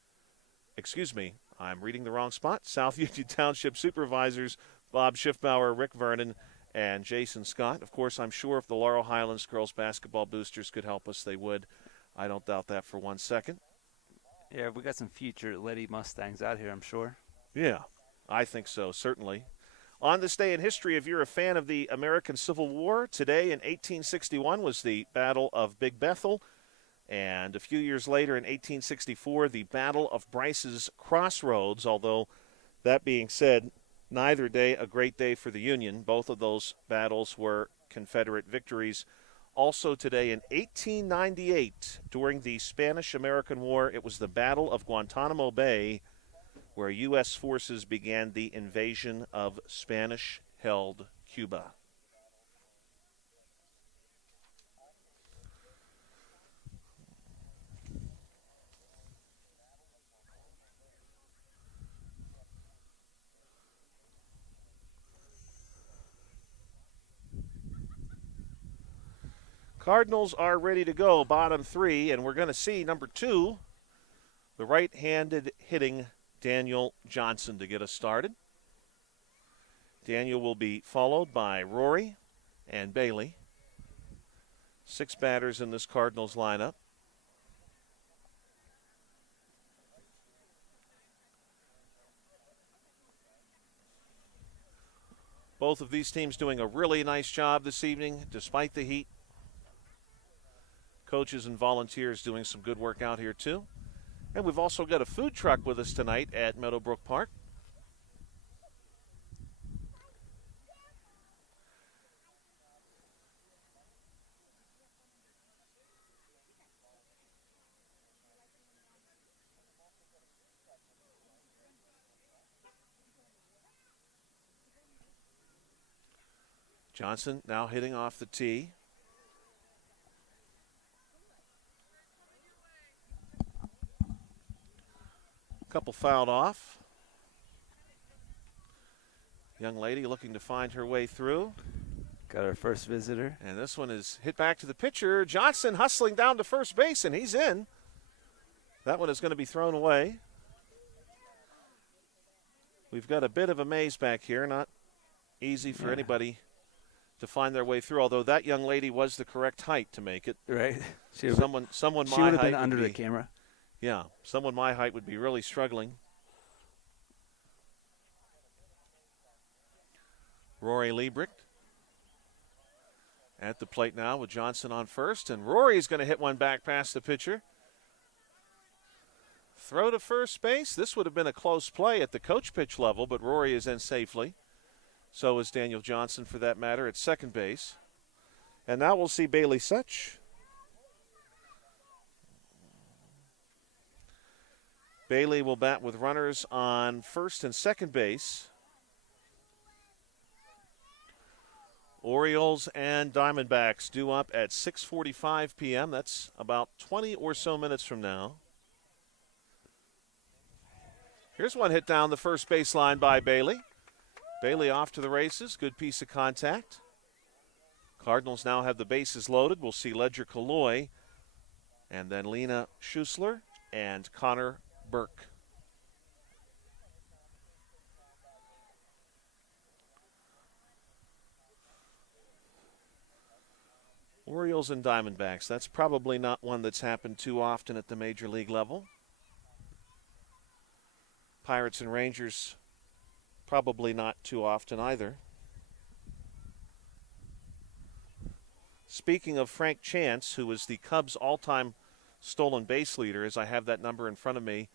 I'm reading the wrong spot, South Union Township Supervisors, Bob Schiffbauer, Rick Vernon, and Jason Scott. Of course, I'm sure if the Laurel Highlands girls basketball boosters could help us, they would. I don't doubt that for 1 second. Yeah, we got some future Lady Mustangs out here, I'm sure. Yeah, I think so, certainly. On this day in history, if you're a fan of the American Civil War, today in 1861 was the Battle of Big Bethel. And a few years later, in 1864, the Battle of Bryce's Crossroads, although that being said, neither day a great day for the Union. Both of those battles were Confederate victories. Also today in 1898, during the Spanish-American War, it was the Battle of Guantanamo Bay, where U.S. forces began the invasion of Spanish-held Cuba. Cardinals are ready to go, bottom three, and we're going to see number 2, the right-handed hitting Daniel Johnson to get us started. Daniel will be followed by Rory and Bailey. 6 batters in this Cardinals lineup. Both of these teams doing a really nice job this evening, despite the heat. Coaches and volunteers doing some good work out here, too. And we've also got a food truck with us tonight at Meadowbrook Park. Johnson now hitting off the tee. Couple fouled off. Young lady looking to find her way through. Got our first visitor. And this one is hit back to the pitcher. Johnson hustling down to first base, and he's in. That one is going to be thrown away. We've got a bit of a maze back here. Not easy for anybody to find their way through, although that young lady was the correct height to make it. Right. Someone she my would height have been under the camera. Yeah, someone my height would be really struggling. Rory Liebricht at the plate now with Johnson on first, and Rory's going to hit one back past the pitcher. Throw to first base. This would have been a close play at the coach pitch level, but Rory is in safely. So is Daniel Johnson, for that matter, at second base. And now we'll see Bailey Such. Bailey will bat with runners on first and second base. Orioles and Diamondbacks due up at 6:45 p.m. That's about 20 or so minutes from now. Here's one hit down the first baseline by Bailey. Bailey off to the races. Good piece of contact. Cardinals now have the bases loaded. We'll see Ledger Kalloy and then Lena Schussler and Connor Burke. Orioles and Diamondbacks. That's probably not one that's happened too often at the major league level. Pirates and Rangers, probably not too often either. Speaking of Frank Chance, who is the Cubs' all-time stolen base leader, as I have that number in front of me,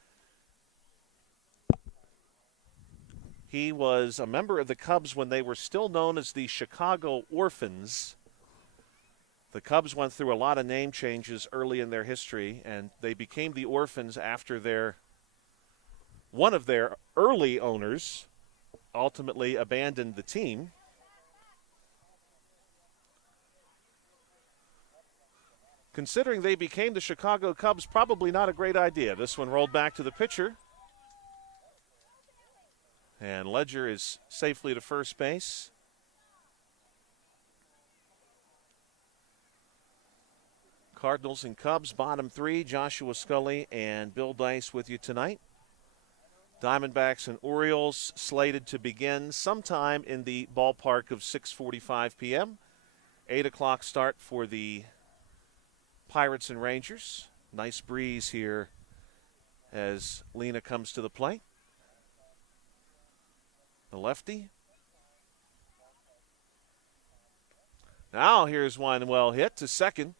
he was a member of the Cubs when they were still known as the Chicago Orphans. The Cubs went through a lot of name changes early in their history, and they became the Orphans after one of their early owners ultimately abandoned the team. considering they became the Chicago Cubs, probably not a great idea. This one rolled back to the pitcher. And Ledger is safely to first base. Cardinals and Cubs, bottom three. Joshua Scully and Bill Dice with you tonight. Diamondbacks and Orioles slated to begin sometime in the ballpark of 6:45 p.m. 8 o'clock start for the Pirates and Rangers. Nice breeze here as Lena comes to the plate. The lefty. Now here's one well hit to second.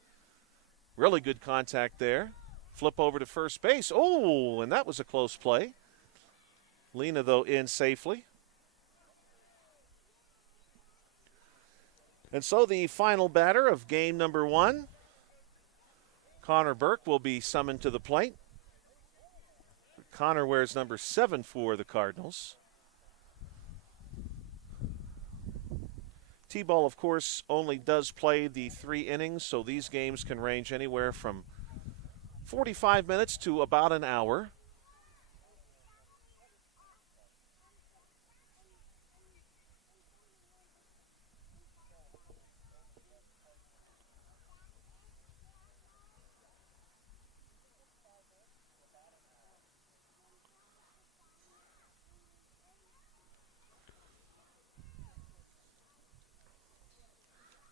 Really good contact there. Flip over to first base. Oh, and that was a close play. Lena, though, in safely. And so the final batter of game number one, Connor Burke, will be summoned to the plate. Connor wears number 7 for the Cardinals. T-ball, of course, only does play the 3 innings, so these games can range anywhere from 45 minutes to about an hour.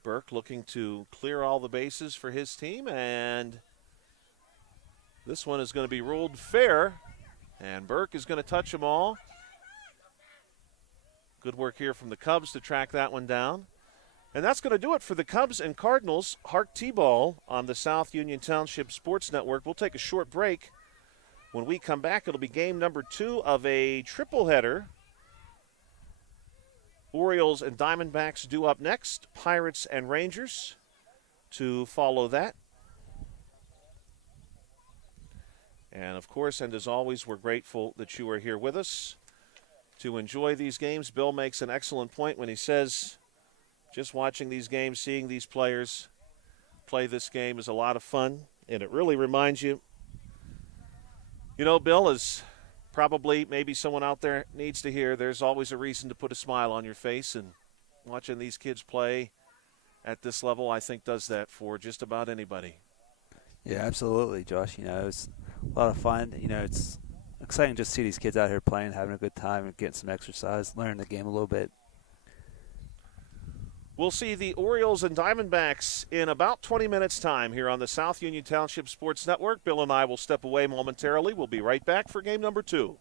Burke looking to clear all the bases for his team, and this one is going to be ruled fair, and Burke is going to touch them all. Good work here from the Cubs to track that one down. And that's going to do it for the Cubs and Cardinals. HARC T-ball on the South Union Township Sports Network. We'll take a short break. When we come back, it'll be game number 2 of a triple header. Orioles and Diamondbacks due up next. Pirates and Rangers to follow that. And, of course, and as always, we're grateful that you are here with us to enjoy these games. Bill makes an excellent point when he says just watching these games, seeing these players play this game is a lot of fun. And it really reminds you, you know, Bill, is probably maybe someone out there needs to hear, there's always a reason to put a smile on your face, and watching these kids play at this level, I think, does that for just about anybody. Yeah, absolutely, Josh. You know, it's a lot of fun. You know, it's exciting just to see these kids out here playing, having a good time, and getting some exercise, learning the game a little bit. We'll see the Orioles and Diamondbacks in about 20 minutes' time here on the South Union Township Sports Network. Bill and I will step away momentarily. We'll be right back for game number 2.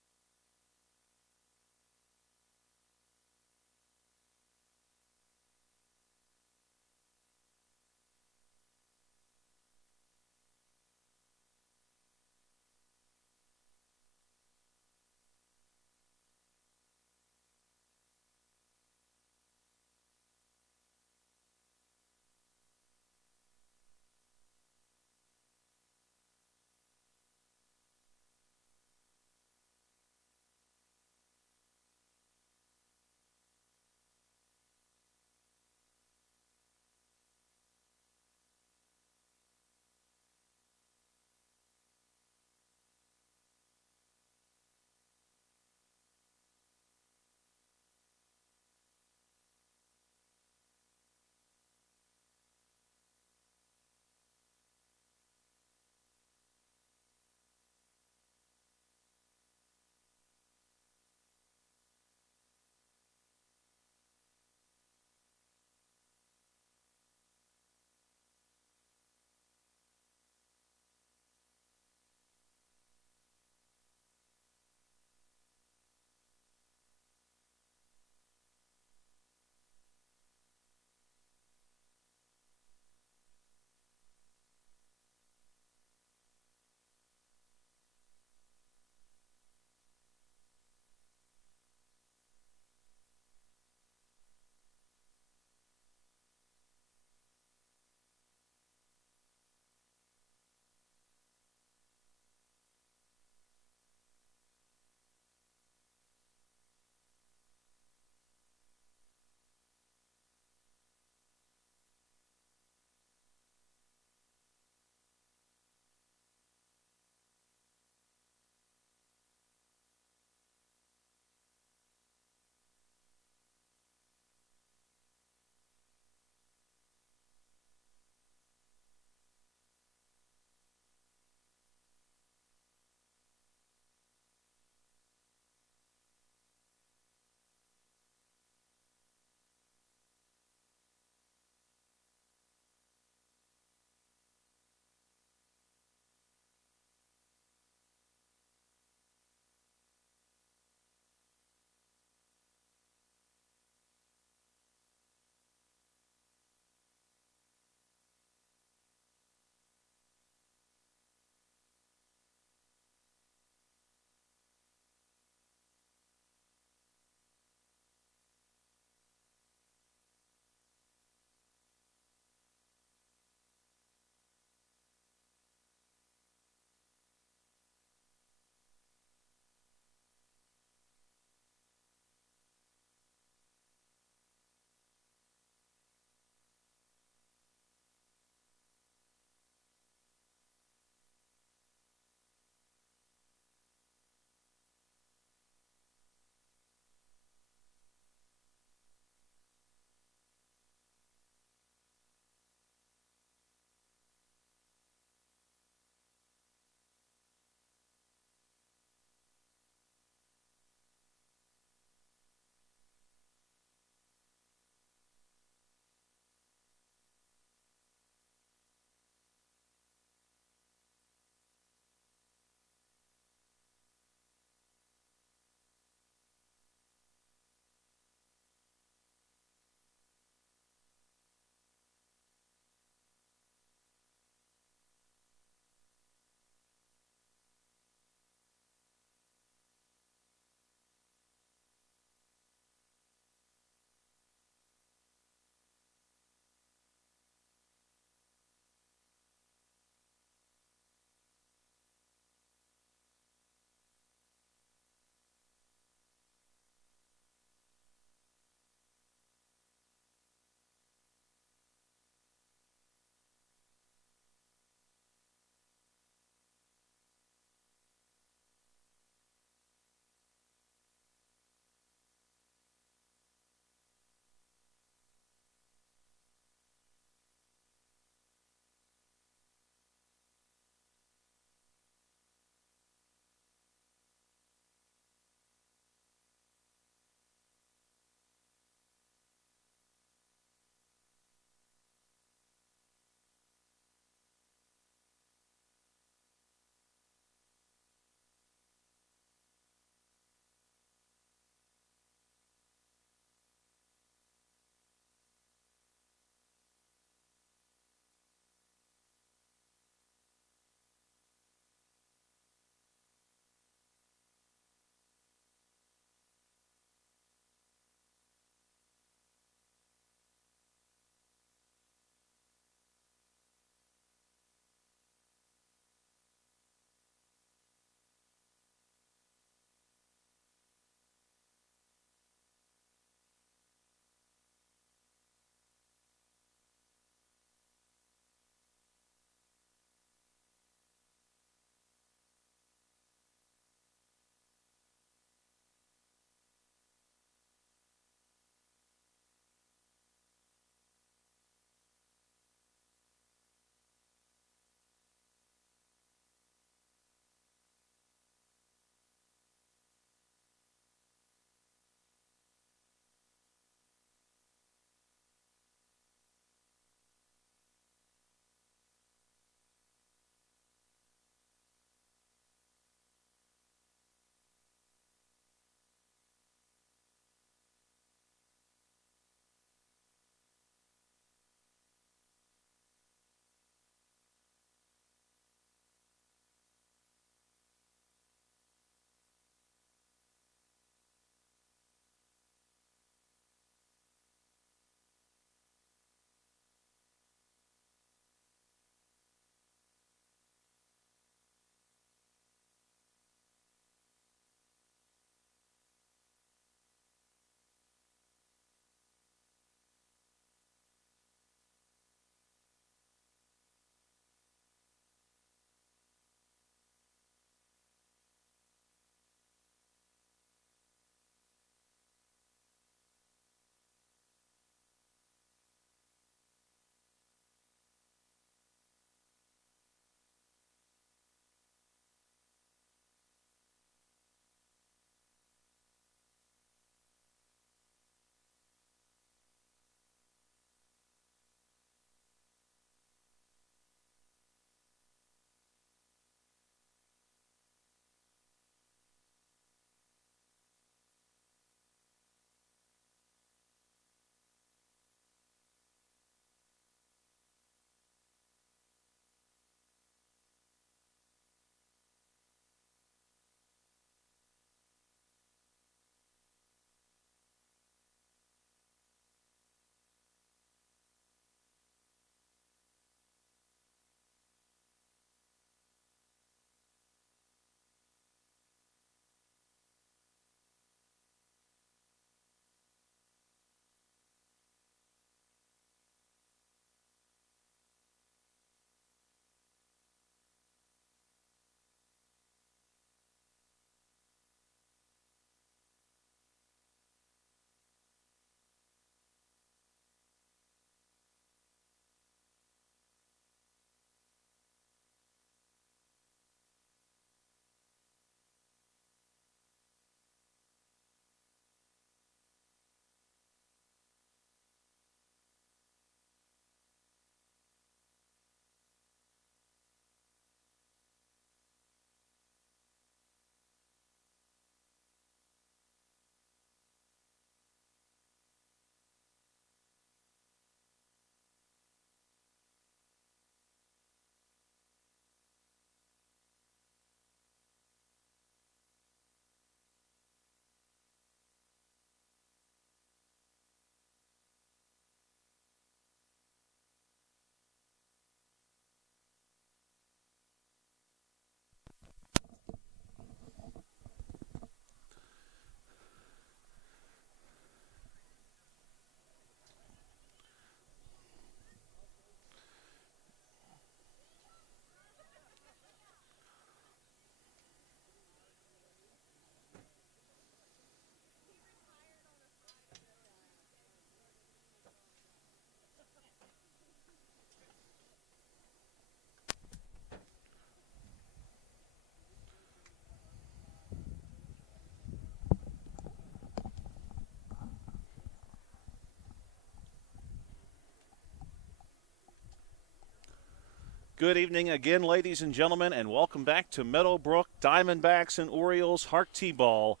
Good evening again, ladies and gentlemen, and welcome back to Meadowbrook. Diamondbacks and Orioles HARC T-ball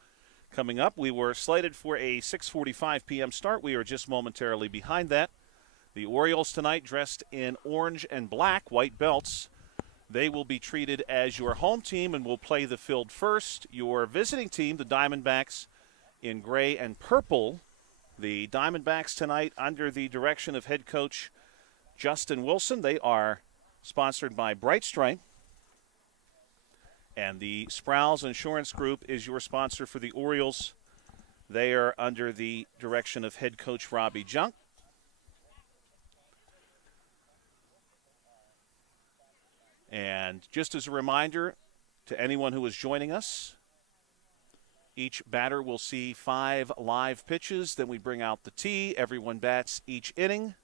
coming up. We were slated for a 6:45 p.m. start. We are just momentarily behind that. The Orioles tonight dressed in orange and black, white belts. They will be treated as your home team and will play the field first. Your visiting team, the Diamondbacks, in gray and purple. The Diamondbacks tonight under the direction of head coach Justin Wilson. They are sponsored by Bright Stripe. And the Sproul's Insurance Group is your sponsor for the Orioles. They are under the direction of head coach Robbie Junk. And just as a reminder to anyone who is joining us, each batter will see 5 live pitches. Then we bring out the tee. Everyone bats each inning.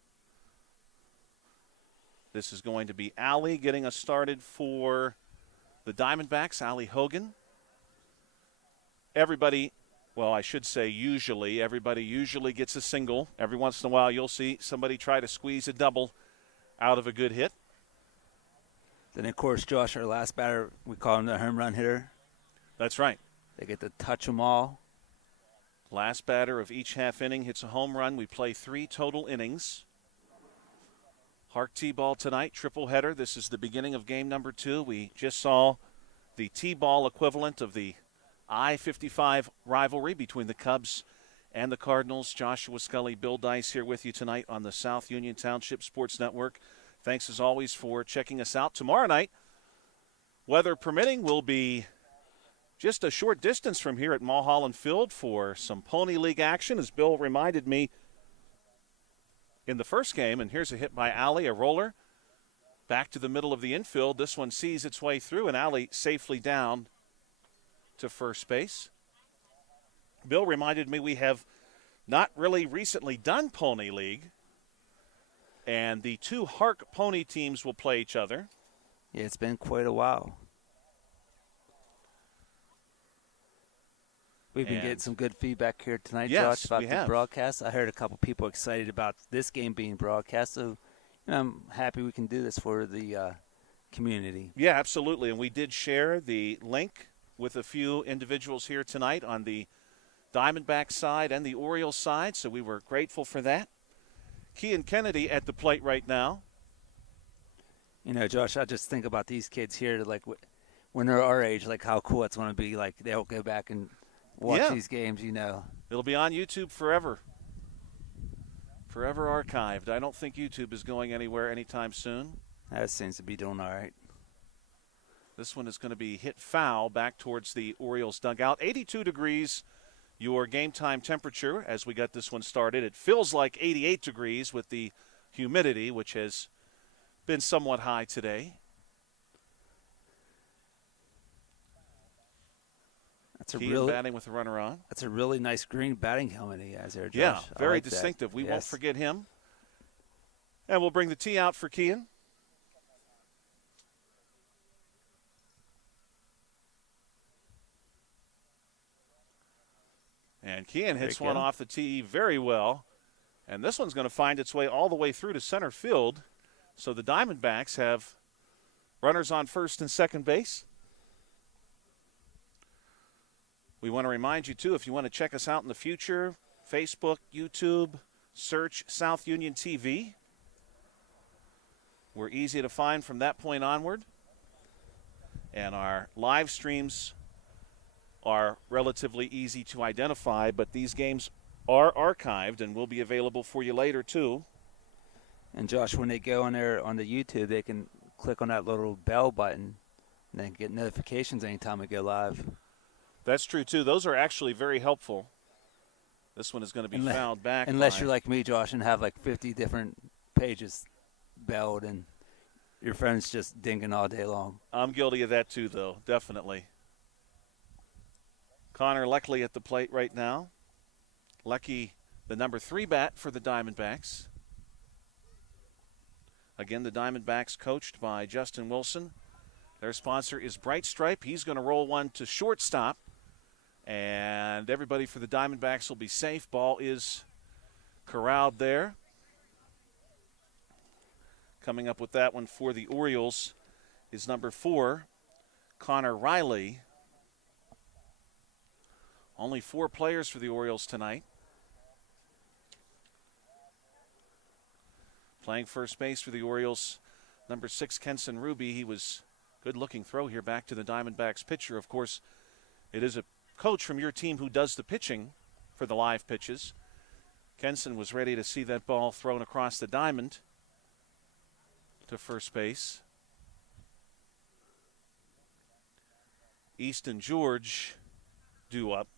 This is going to be Allie getting us started for the Diamondbacks, Allie Hogan. Everybody usually gets a single. Every once in a while you'll see somebody try to squeeze a double out of a good hit. Then, of course, Josh, our last batter, we call him the home run hitter. That's right. They get to touch them all. Last batter of each half inning hits a home run. We play 3 total innings. HARC T-ball tonight, triple header. This is the beginning of game number 2. We just saw the T-ball equivalent of the I-55 rivalry between the Cubs and the Cardinals. Joshua Scully, Bill Dice here with you tonight on the South Union Township Sports Network. Thanks as always for checking us out. Tomorrow night, weather permitting, will be just a short distance from here at Mulholland Field for some Pony League action, as Bill reminded me in the first game. And here's a hit by Allie, a roller, back to the middle of the infield. This one sees its way through, and Allie safely down to first base. Bill reminded me we have not really recently done Pony League, and the 2 HARC Pony teams will play each other. Yeah, it's been quite a while. We've been getting some good feedback here tonight, yes, Josh, about the broadcast. I heard a couple people excited about this game being broadcast, so I'm happy we can do this for the community. Yeah, absolutely, and we did share the link with a few individuals here tonight on the Diamondbacks side and the Orioles side, so we were grateful for that. Kean Kennedy at the plate right now. You know, Josh, I just think about these kids here, like when they're our age, like how cool it's going to be. Like they'll go back and watch these games, you know. It'll be on YouTube forever. Forever archived. I don't think YouTube is going anywhere anytime soon. That seems to be doing all right. This one is going to be hit foul back towards the Orioles dugout. 82 degrees, your game time temperature as we got this one started. It feels like 88 degrees with the humidity, which has been somewhat high today. That's Kean batting with a runner on. That's a really nice green batting helmet he has there, Josh. Yeah, very like distinctive. That. We won't forget him. And we'll bring the tee out for Kean. And Kean hits one off the tee very well. And this one's going to find its way all the way through to center field. So the Diamondbacks have runners on first and second base. We want to remind you, too, if you want to check us out in the future, Facebook, YouTube, search South Union TV. We're easy to find from that point onward. And our live streams are relatively easy to identify, but these games are archived and will be available for you later, too. And, Josh, when they go on there on the YouTube, they can click on that little bell button and then get notifications anytime we go live. That's true, too. Those are actually very helpful. This one is going to be fouled back. Unless you're like me, Josh, and have like 50 different pages belled and your phone's just dinging all day long. I'm guilty of that, too, though, definitely. Connor Leckley at the plate right now. Leckie, the number 3 bat for the Diamondbacks. Again, the Diamondbacks coached by Justin Wilson. Their sponsor is Bright Stripe. He's going to roll one to shortstop. And everybody for the Diamondbacks will be safe. Ball is corralled there. Coming up with that one for the Orioles is number 4, Connor Riley. Only 4 players for the Orioles tonight. Playing first base for the Orioles, number 6, Kenson Ruby. He was good-looking throw here back to the Diamondbacks pitcher. Of course, it is a coach from your team who does the pitching for the live pitches. Kenson was ready to see that ball thrown across the diamond to first base. Easton George due up.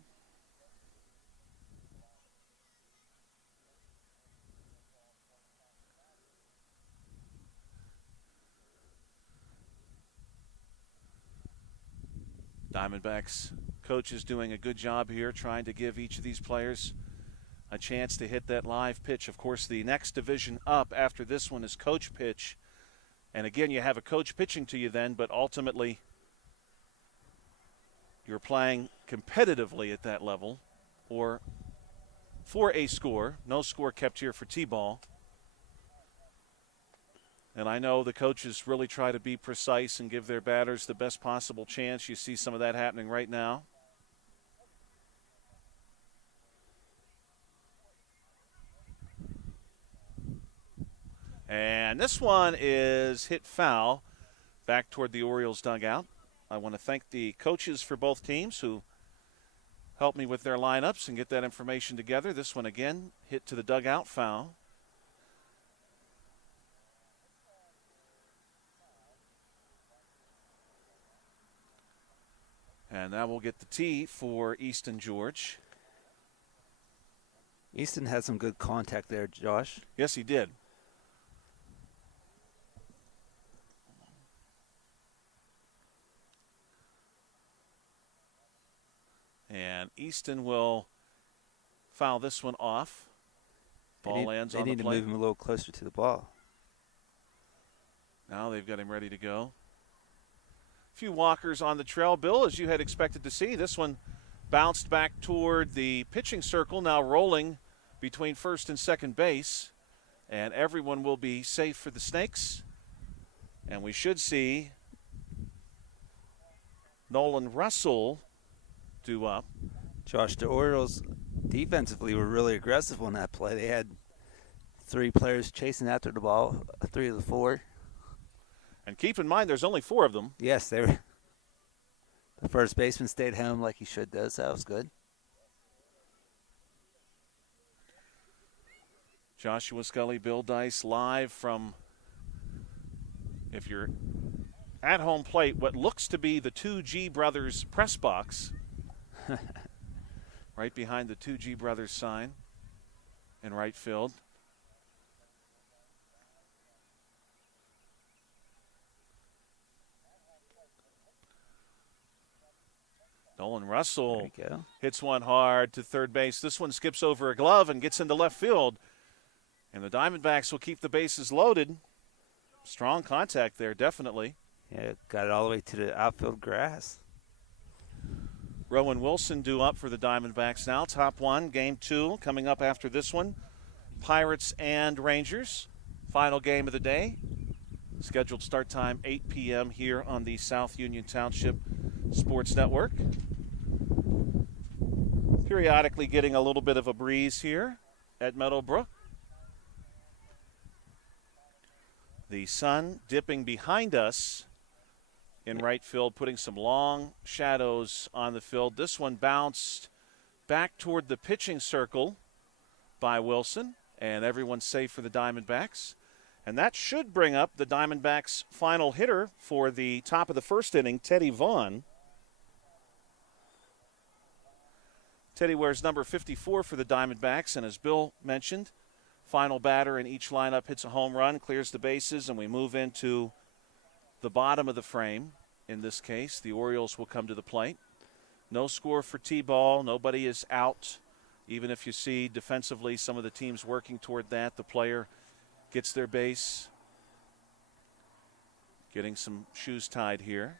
Diamondbacks coach is doing a good job here trying to give each of these players a chance to hit that live pitch. Of course, the next division up after this one is coach pitch. And again, you have a coach pitching to you then, but ultimately you're playing competitively at that level or for a score. No score kept here for T-ball. And I know the coaches really try to be precise and give their batters the best possible chance. You see some of that happening right now. And this one is hit foul back toward the Orioles dugout. I want to thank the coaches for both teams who helped me with their lineups and get that information together. This one again hit to the dugout, foul. And that will get the tee for Easton George. Easton had some good contact there, Josh. Yes, he did. And Easton will foul this one off. Ball lands on the plate. They need to move him a little closer to the ball. Now they've got him ready to go. Few walkers on the trail, Bill, as you had expected to see. This one bounced back toward the pitching circle, now rolling between first and second base. And everyone will be safe for the Snakes. And we should see Nolan Russell due up. Josh, the Orioles defensively were really aggressive on that play. They had 3 players chasing after the ball, 3 of the 4. And keep in mind, there's only 4 of them. Yes, they were. The first baseman stayed home like he should do, so that was good. Joshua Scully, Bill Dice, live from, if you're at home plate, what looks to be the 2G Brothers press box. Right behind the 2G Brothers sign in right field. Nolan Russell hits one hard to third base. This one skips over a glove and gets into left field. And the Diamondbacks will keep the bases loaded. Strong contact there, definitely. Yeah, got it all the way to the outfield grass. Rowan Wilson due up for the Diamondbacks now. Top 1, game 2 coming up after this one. Pirates and Rangers. Final game of the day. Scheduled start time 8 p.m. here on the South Union Township Sports Network. Periodically getting a little bit of a breeze here at Meadowbrook. The sun dipping behind us in right field, putting some long shadows on the field. This one bounced back toward the pitching circle by Wilson, and everyone's safe for the Diamondbacks. And that should bring up the Diamondbacks' final hitter for the top of the first inning, Teddy Vaughn. Teddy wears number 54 for the Diamondbacks, and as Bill mentioned, final batter in each lineup hits a home run, clears the bases, and we move into the bottom of the frame. In this case, the Orioles will come to the plate. No score for T-ball. Nobody is out. Even if you see defensively some of the teams working toward that, the player gets their base. Getting some shoes tied here.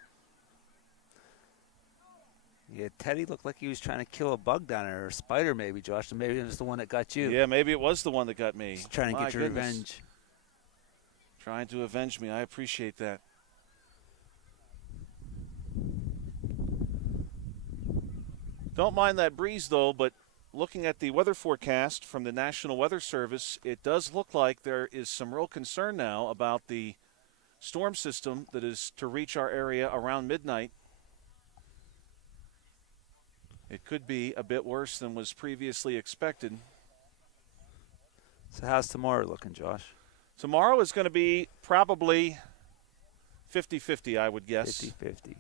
Yeah, Teddy looked like he was trying to kill a bug down there, or a spider maybe, Josh. Maybe it was the one that got you. Yeah, maybe it was the one that got me. He's trying to get your revenge. Trying to avenge me. I appreciate that. Don't mind that breeze, though, but looking at the weather forecast from the National Weather Service, it does look like there is some real concern now about the storm system that is to reach our area around midnight. It could be a bit worse than was previously expected. So how's tomorrow looking, Josh? Tomorrow is going to be probably 50-50, I would guess. 50-50.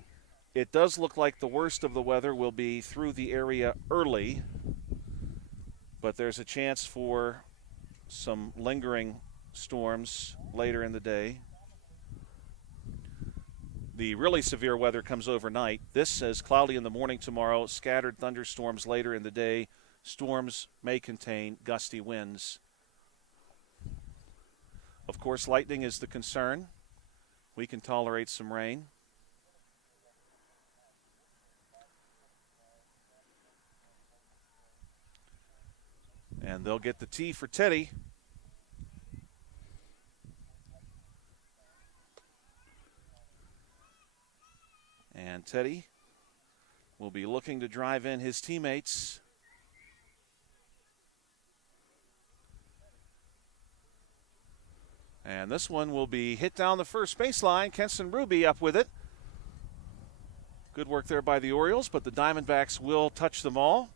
It does look like the worst of the weather will be through the area early, but there's a chance for some lingering storms later in the day. The really severe weather comes overnight. This says cloudy in the morning tomorrow, scattered thunderstorms later in the day. Storms may contain gusty winds. Of course, lightning is the concern. We can tolerate some rain. And they'll get the tee for Teddy. And Teddy will be looking to drive in his teammates. And this one will be hit down the first baseline. Kenson Ruby up with it. Good work there by the Orioles, but the Diamondbacks will touch them all.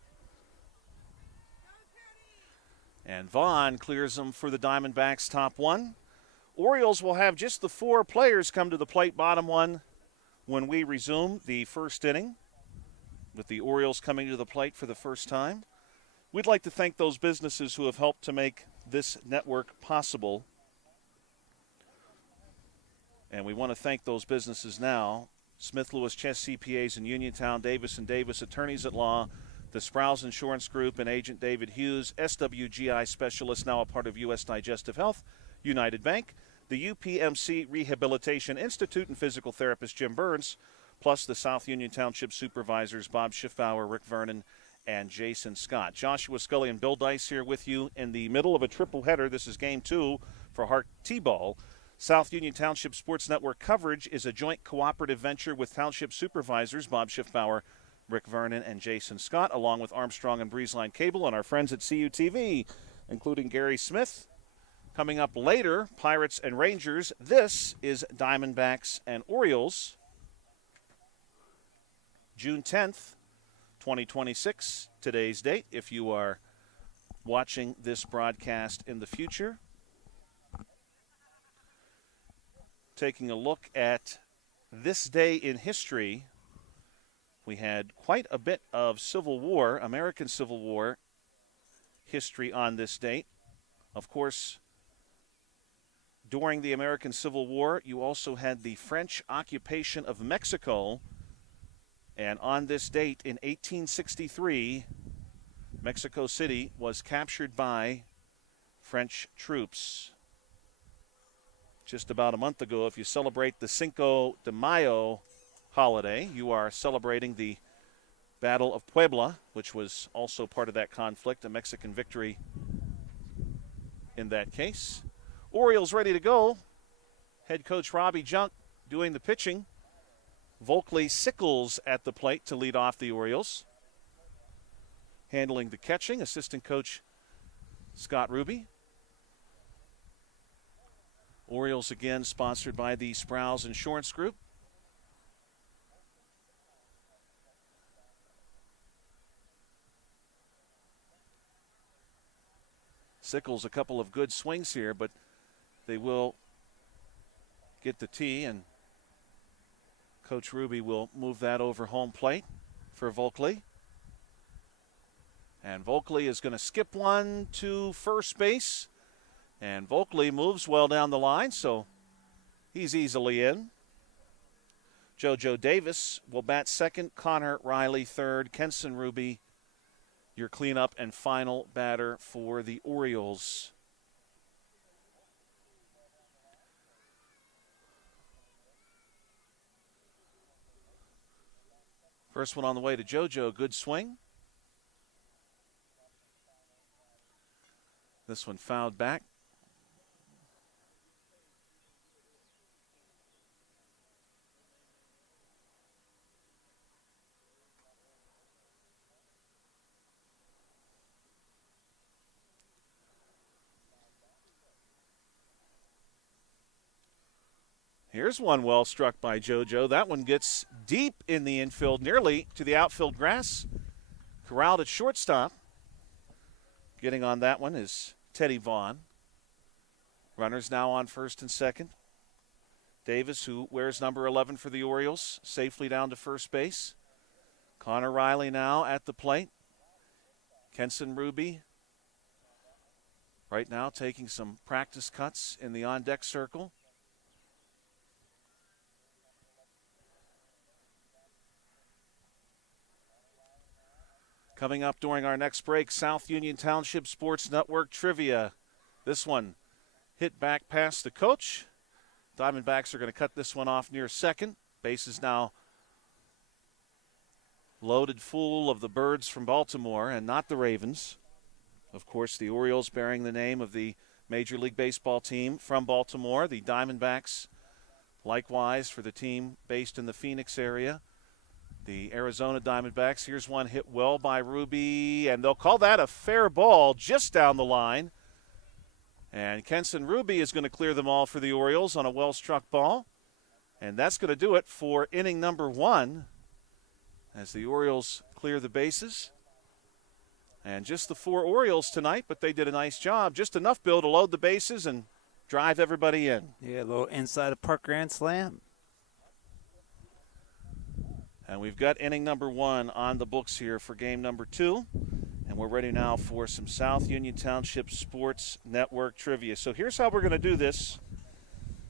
And Vaughn clears them for the Diamondbacks top one. Orioles will have just the 4 players come to the plate, bottom one, when we resume the first inning, with the Orioles coming to the plate for the first time. We'd like to thank those businesses who have helped to make this network possible. And we want to thank those businesses now. Smith Lewis Chess CPAs in Uniontown, Davis & Davis Attorneys at Law, the Sprouse Insurance Group and Agent David Hughes, SWGI Specialist, now a part of U.S. Digestive Health, United Bank, the UPMC Rehabilitation Institute and physical therapist Jim Burns, plus the South Union Township Supervisors Bob Schiffbauer, Rick Vernon, and Jason Scott. Joshua Scully and Bill Dice here with you in the middle of a triple header. This is Game 2 for HARC T-Ball. South Union Township Sports Network coverage is a joint cooperative venture with Township Supervisors Bob Schiffbauer, Rick Vernon, and Jason Scott, along with Armstrong and Breezeline Cable and our friends at CUTV, including Gary Smith. Coming up later, Pirates and Rangers. This is Diamondbacks and Orioles. June 10th, 2026, today's date, if you are watching this broadcast in the future. Taking a look at this day in history, we had quite a bit of Civil War, American Civil War history on this date. Of course, during the American Civil War, you also had the French occupation of Mexico. And on this date in 1863, Mexico City was captured by French troops. Just about a month ago, if you celebrate the Cinco de Mayo holiday, you are celebrating the Battle of Puebla, which was also part of that conflict, a Mexican victory in that case. Orioles ready to go. Head coach Robbie Junk doing the pitching. Volkley Sickles at the plate to lead off the Orioles. Handling the catching, assistant coach Scott Ruby. Orioles again sponsored by the Sprouse Insurance Group. Sickles a couple of good swings here, but they will get the tee, and Coach Ruby will move that over home plate for Volkley. And Volkley is going to skip one to first base. And Volkley moves well down the line, so he's easily in. JoJo Davis will bat second, Connor Riley third, Kenson Ruby, your cleanup and final batter for the Orioles. First one on the way to JoJo, good swing. This one fouled back. Here's one well struck by JoJo. That one gets deep in the infield, nearly to the outfield grass. Corralled at shortstop. Getting on that one is Teddy Vaughn. Runners now on first and second. Davis, who wears number 11 for the Orioles, safely down to first base. Connor Riley now at the plate. Kenson Ruby right now taking some practice cuts in the on-deck circle. Coming up during our next break, South Union Township Sports Network Trivia. This one hit back past the coach. Diamondbacks are going to cut this one off near second. Base is now loaded full of the birds from Baltimore and not the Ravens. Of course, the Orioles bearing the name of the Major League Baseball team from Baltimore. The Diamondbacks, likewise, for the team based in the Phoenix area. The Arizona Diamondbacks. Here's one hit well by Ruby, and they'll call that a fair ball just down the line. And Kenson Ruby is going to clear them all for the Orioles on a well-struck ball. And that's going to do it for inning number 1 as the Orioles clear the bases. And just the 4 Orioles tonight, but they did a nice job. Just enough, Bill, to load the bases and drive everybody in. Yeah, a little inside of Park Grand Slam. And we've got inning number 1 on the books here for game number 2. And we're ready now for some South Union Township Sports Network trivia. So here's how we're going to do this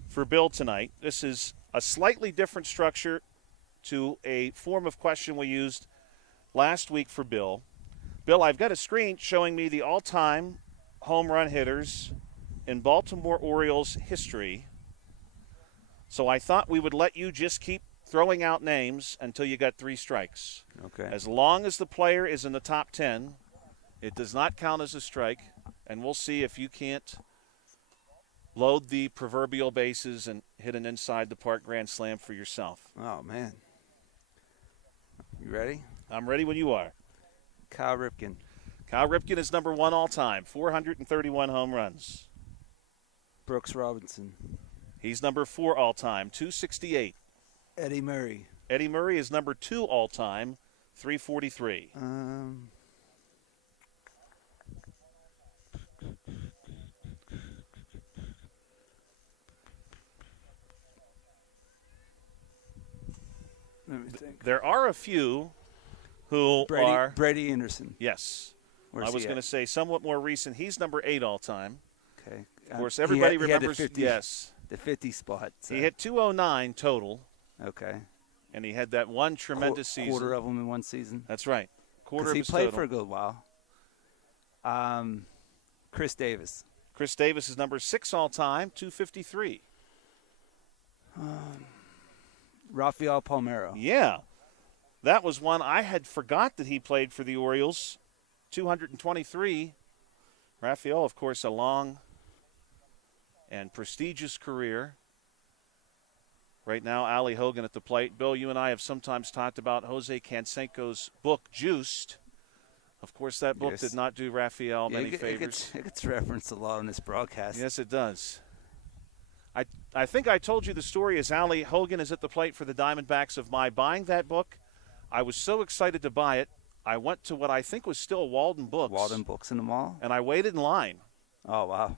for Bill tonight. This is a slightly different structure to a form of question we used last week for Bill. Bill, I've got a screen showing me the all-time home run hitters in Baltimore Orioles history. So I thought we would let you just keep throwing out names until you got 3 strikes. Okay. As long as the player is in the top 10, it does not count as a strike, and we'll see if you can't load the proverbial bases and hit an inside the park grand slam for yourself. Oh, man. You ready? I'm ready when you are. Kyle Ripken. Kyle Ripken is number 1 all time, 431 home runs. Brooks Robinson. He's number 4 all time, 268. Eddie Murray. Eddie Murray is number 2 all time, 343. Let me think. There are a few who are Brady Anderson. Yes. Where's I was going to say somewhat more recent. He's number 8 all time. Okay. Of course, everybody remembers. He had the 50, yes. The 50 spot. So. He hit 209 total. Okay. And he had that one tremendous season. Quarter of them in one season. That's right. Quarter of he his played total. for a good while. Chris Davis. Chris Davis is number 6 all time, 253. Rafael Palmeiro. Yeah. That was one I had forgot that he played for the Orioles. 223. Rafael, of course, a long and prestigious career. Right now, Ali Hogan at the plate. Bill, you and I have sometimes talked about Jose Canseco's book, Juiced. Of course, that book did not do Rafael many favors. It gets referenced a lot on this broadcast. Yes, it does. I think I told you the story as Ali Hogan is at the plate for the Diamondbacks of my buying that book. I was so excited to buy it. I went to what I think was still Walden Books. Walden Books in the mall? And I waited in line. Oh, wow.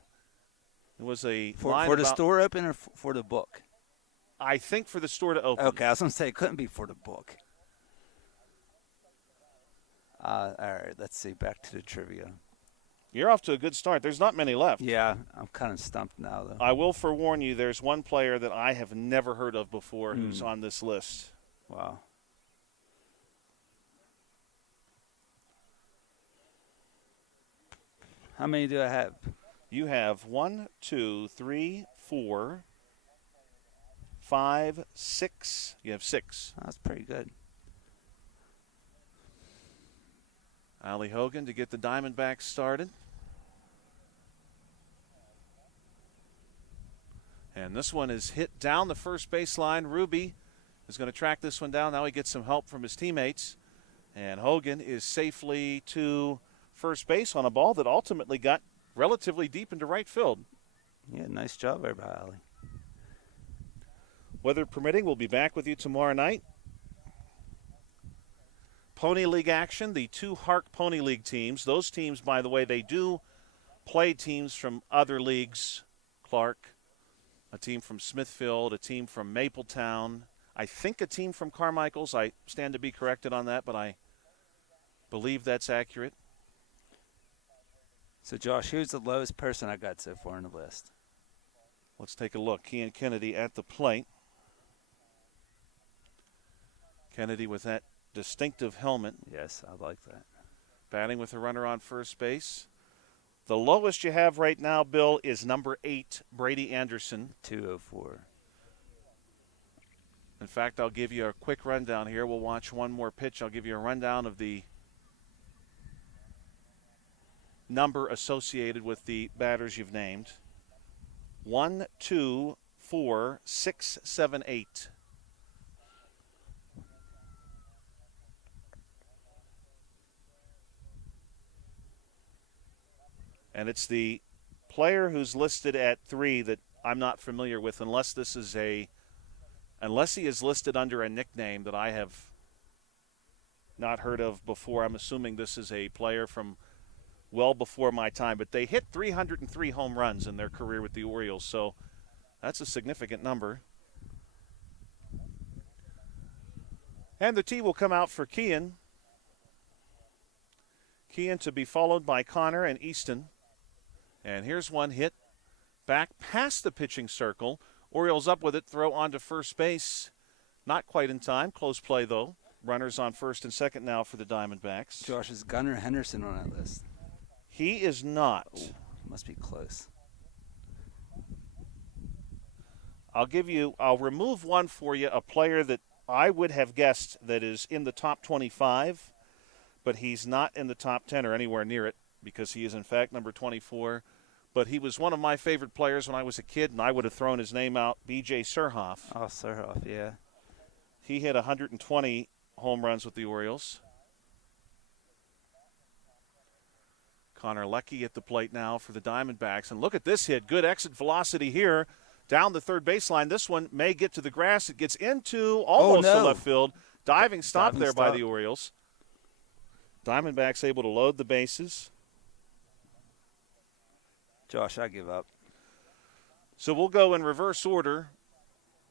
It was a line for the store open or for the book? I think for the store to open. Okay, I was going to say it couldn't be for the book. All right, let's see. Back to the trivia. You're off to a good start. There's not many left. Yeah, I'm kind of stumped now, though. I will forewarn you, there's one player that I have never heard of before who's on this list. Wow. How many do I have? You have 1, 2, 3, 4, 5, 6. You have 6. That's pretty good. Ali Hogan to get the Diamondbacks started. And this one is hit down the first baseline. Ruby is going to track this one down. Now he gets some help from his teammates. And Hogan is safely to first base on a ball that ultimately got relatively deep into right field. Yeah, nice job there by Ali. Weather permitting, we'll be back with you tomorrow night. Pony League action, the 2 HARC Pony League teams. Those teams, by the way, they do play teams from other leagues. Clark, a team from Smithfield, a team from Mapletown, I think a team from Carmichael's. I stand to be corrected on that, but I believe that's accurate. So, Josh, who's the lowest person I got so far on the list? Let's take a look. Kean Kennedy at the plate. Kennedy with that distinctive helmet. Yes, I like that. Batting with a runner on first base. The lowest you have right now, Bill, is number 8, Brady Anderson. 204. In fact, I'll give you a quick rundown here. We'll watch one more pitch. I'll give you a rundown of the number associated with the batters you've named. 1, 2, 4, 6, 7, 8. And it's the player who's listed at 3 that I'm not familiar with, unless he is listed under a nickname that I have not heard of before. I'm assuming this is a player from well before my time. But they hit 303 home runs in their career with the Orioles, so that's a significant number. And the tee will come out for Kean. Kean to be followed by Connor and Easton. And here's one hit back past the pitching circle. Orioles up with it, throw onto first base. Not quite in time. Close play, though. Runners on first and second now for the Diamondbacks. Josh, is Gunnar Henderson on that list? He is not. Oh, must be close. I'll remove one for you, a player that I would have guessed that is in the top 25, but he's not in the top 10 or anywhere near it because he is, in fact, number 24. But he was one of my favorite players when I was a kid, and I would have thrown his name out, B.J. Surhoff. Oh, Surhoff, yeah. He hit 120 home runs with the Orioles. Connor Leckie at the plate now for the Diamondbacks. And look at this hit. Good exit velocity here down the third baseline. This one may get to the grass. It gets into almost to left field. Diving stop there by the Orioles. Diamondbacks able to load the bases. Josh, I give up. So we'll go in reverse order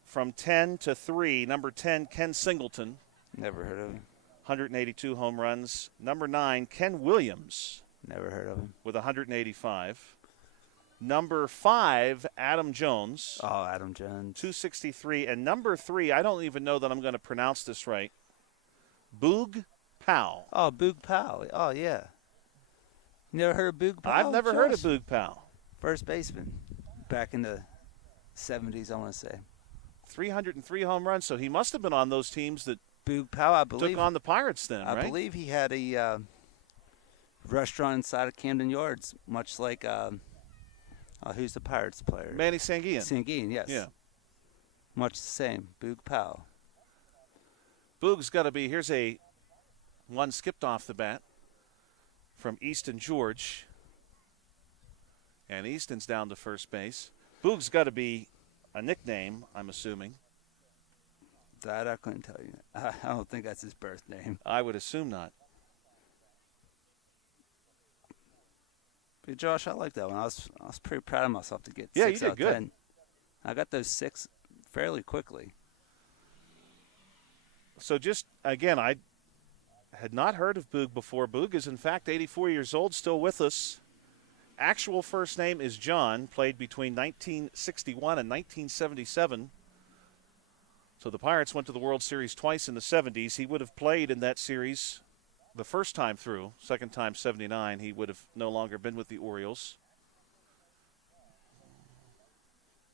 from 10 to 3. Number 10, Ken Singleton. Never heard of him. 182 home runs. Number 9, Ken Williams. Never heard of him. With 185. Number 5, Adam Jones. Oh, Adam Jones. 263. And number 3, I don't even know that I'm going to pronounce this right. Boog Powell. Oh, Boog Powell. Oh, yeah. You never heard of Boog Powell? I've never heard of Boog Powell. First baseman. Back in the 70s, I want to say. 303 home runs, so he must have been on those teams that Boog Powell, I believe. Took on the Pirates then, right? I believe he had a restaurant inside of Camden Yards, much like who's the Pirates player? Manny Sanguillen. Sanguillen, yes. Yeah. Much the same. Boog Powell. Boog's got to be, here's one skipped off the bat from Easton George. And Easton's down to first base. Boog's got to be a nickname, I'm assuming. That I couldn't tell you. I don't think that's his birth name. I would assume not. But Josh, I like that one. I was pretty proud of myself to get 6 you did out of good. 10. I got those 6 fairly quickly. So just, again, I had not heard of Boog before. Boog is, in fact, 84 years old, still with us. Actual first name is John, played between 1961 and 1977. So the Pirates went to the World Series twice in the 70s. He would have played in that series the first time through. Second time, 79. He would have no longer been with the Orioles.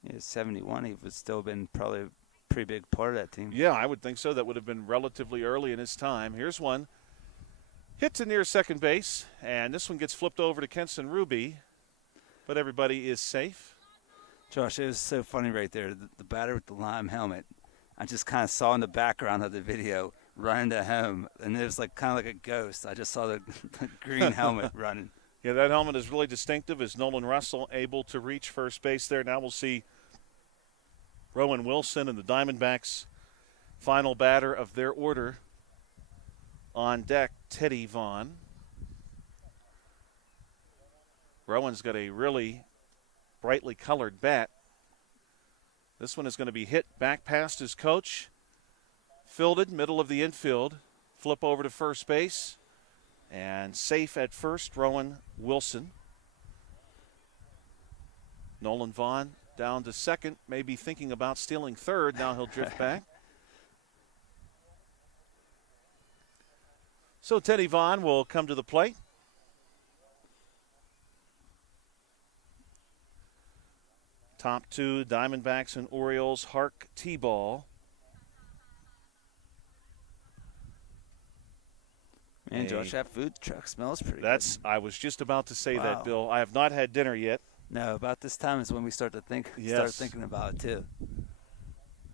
Yeah, 71. He would still been probably a pretty big part of that team. Yeah, I would think so. That would have been relatively early in his time. Here's one. Hit to near second base, and this one gets flipped over to Kenson Ruby, but everybody is safe. Josh, it was so funny right there. The batter with the lime helmet, I just kind of saw in the background of the video running to home, and it was like kind of like a ghost. I just saw the green helmet running. Yeah, that helmet is really distinctive. Is Nolan Russell able to reach first base there? Now we'll see Rowan Wilson and the Diamondbacks' final batter of their order on deck, Teddy Vaughn. Rowan's got a really brightly colored bat. This one is going to be hit back past his coach. Fielded, middle of the infield. Flip over to first base. And safe at first, Rowan Wilson. Nolan Vaughn down to second, maybe thinking about stealing third. Now he'll drift back. So Teddy Vaughn will come to the plate. Top two, Diamondbacks and Orioles, HARC T-ball. Man, Josh, that food truck smells pretty good. I was just about to say that, Bill. I have not had dinner yet. No, about this time is when we start thinking about it, too.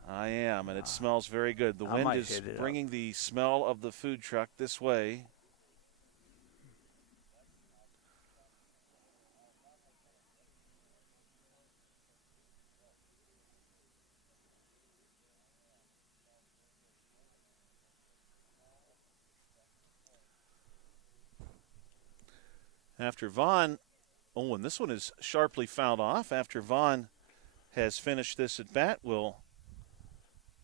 I am, and it smells very good. The wind is bringing the smell of the food truck this way. After Vaughn, and this one is sharply fouled off. After Vaughn has finished this at bat, we'll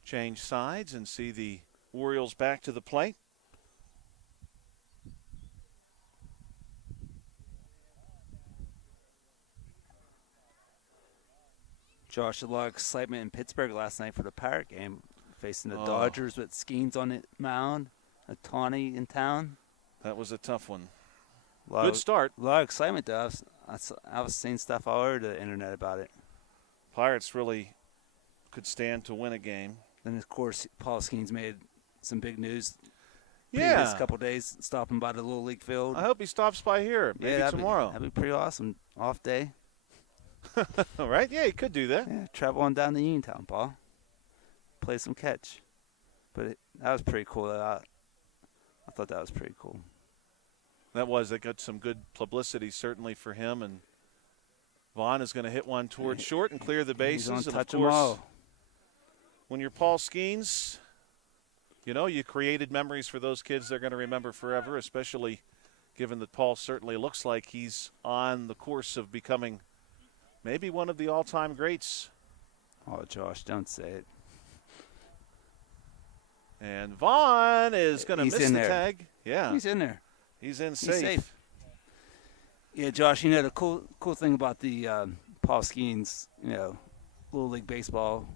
change sides and see the Orioles back to the plate. Josh, a lot of excitement in Pittsburgh last night for the Pirate game, facing the Dodgers with Skeens on the mound, a Tawny in town. That was a tough one. Good start. A lot of excitement, though. I was seeing stuff all over the internet about it. Pirates really could stand to win a game. Then, of course, Paul Skeens made some big news. Yeah. This couple days, stopping by the Little League field. I hope he stops by here. Maybe tomorrow. That'd be pretty awesome. Off day. All right. Yeah, he could do that. Yeah, travel on down to Uniontown, Paul. Play some catch. But that was pretty cool. I thought that was pretty cool. That got some good publicity certainly for him, and Vaughn is going to hit one towards short and clear the bases. He's on touch and of course, them all. When you're Paul Skeens, you created memories for those kids they're going to remember forever, especially given that Paul certainly looks like he's on the course of becoming maybe one of the all-time greats. Oh, Josh, don't say it. And Vaughn is going to miss the tag. Yeah, he's in there. He's in safe. Yeah, Josh, the cool thing about the Paul Skeens, Little League Baseball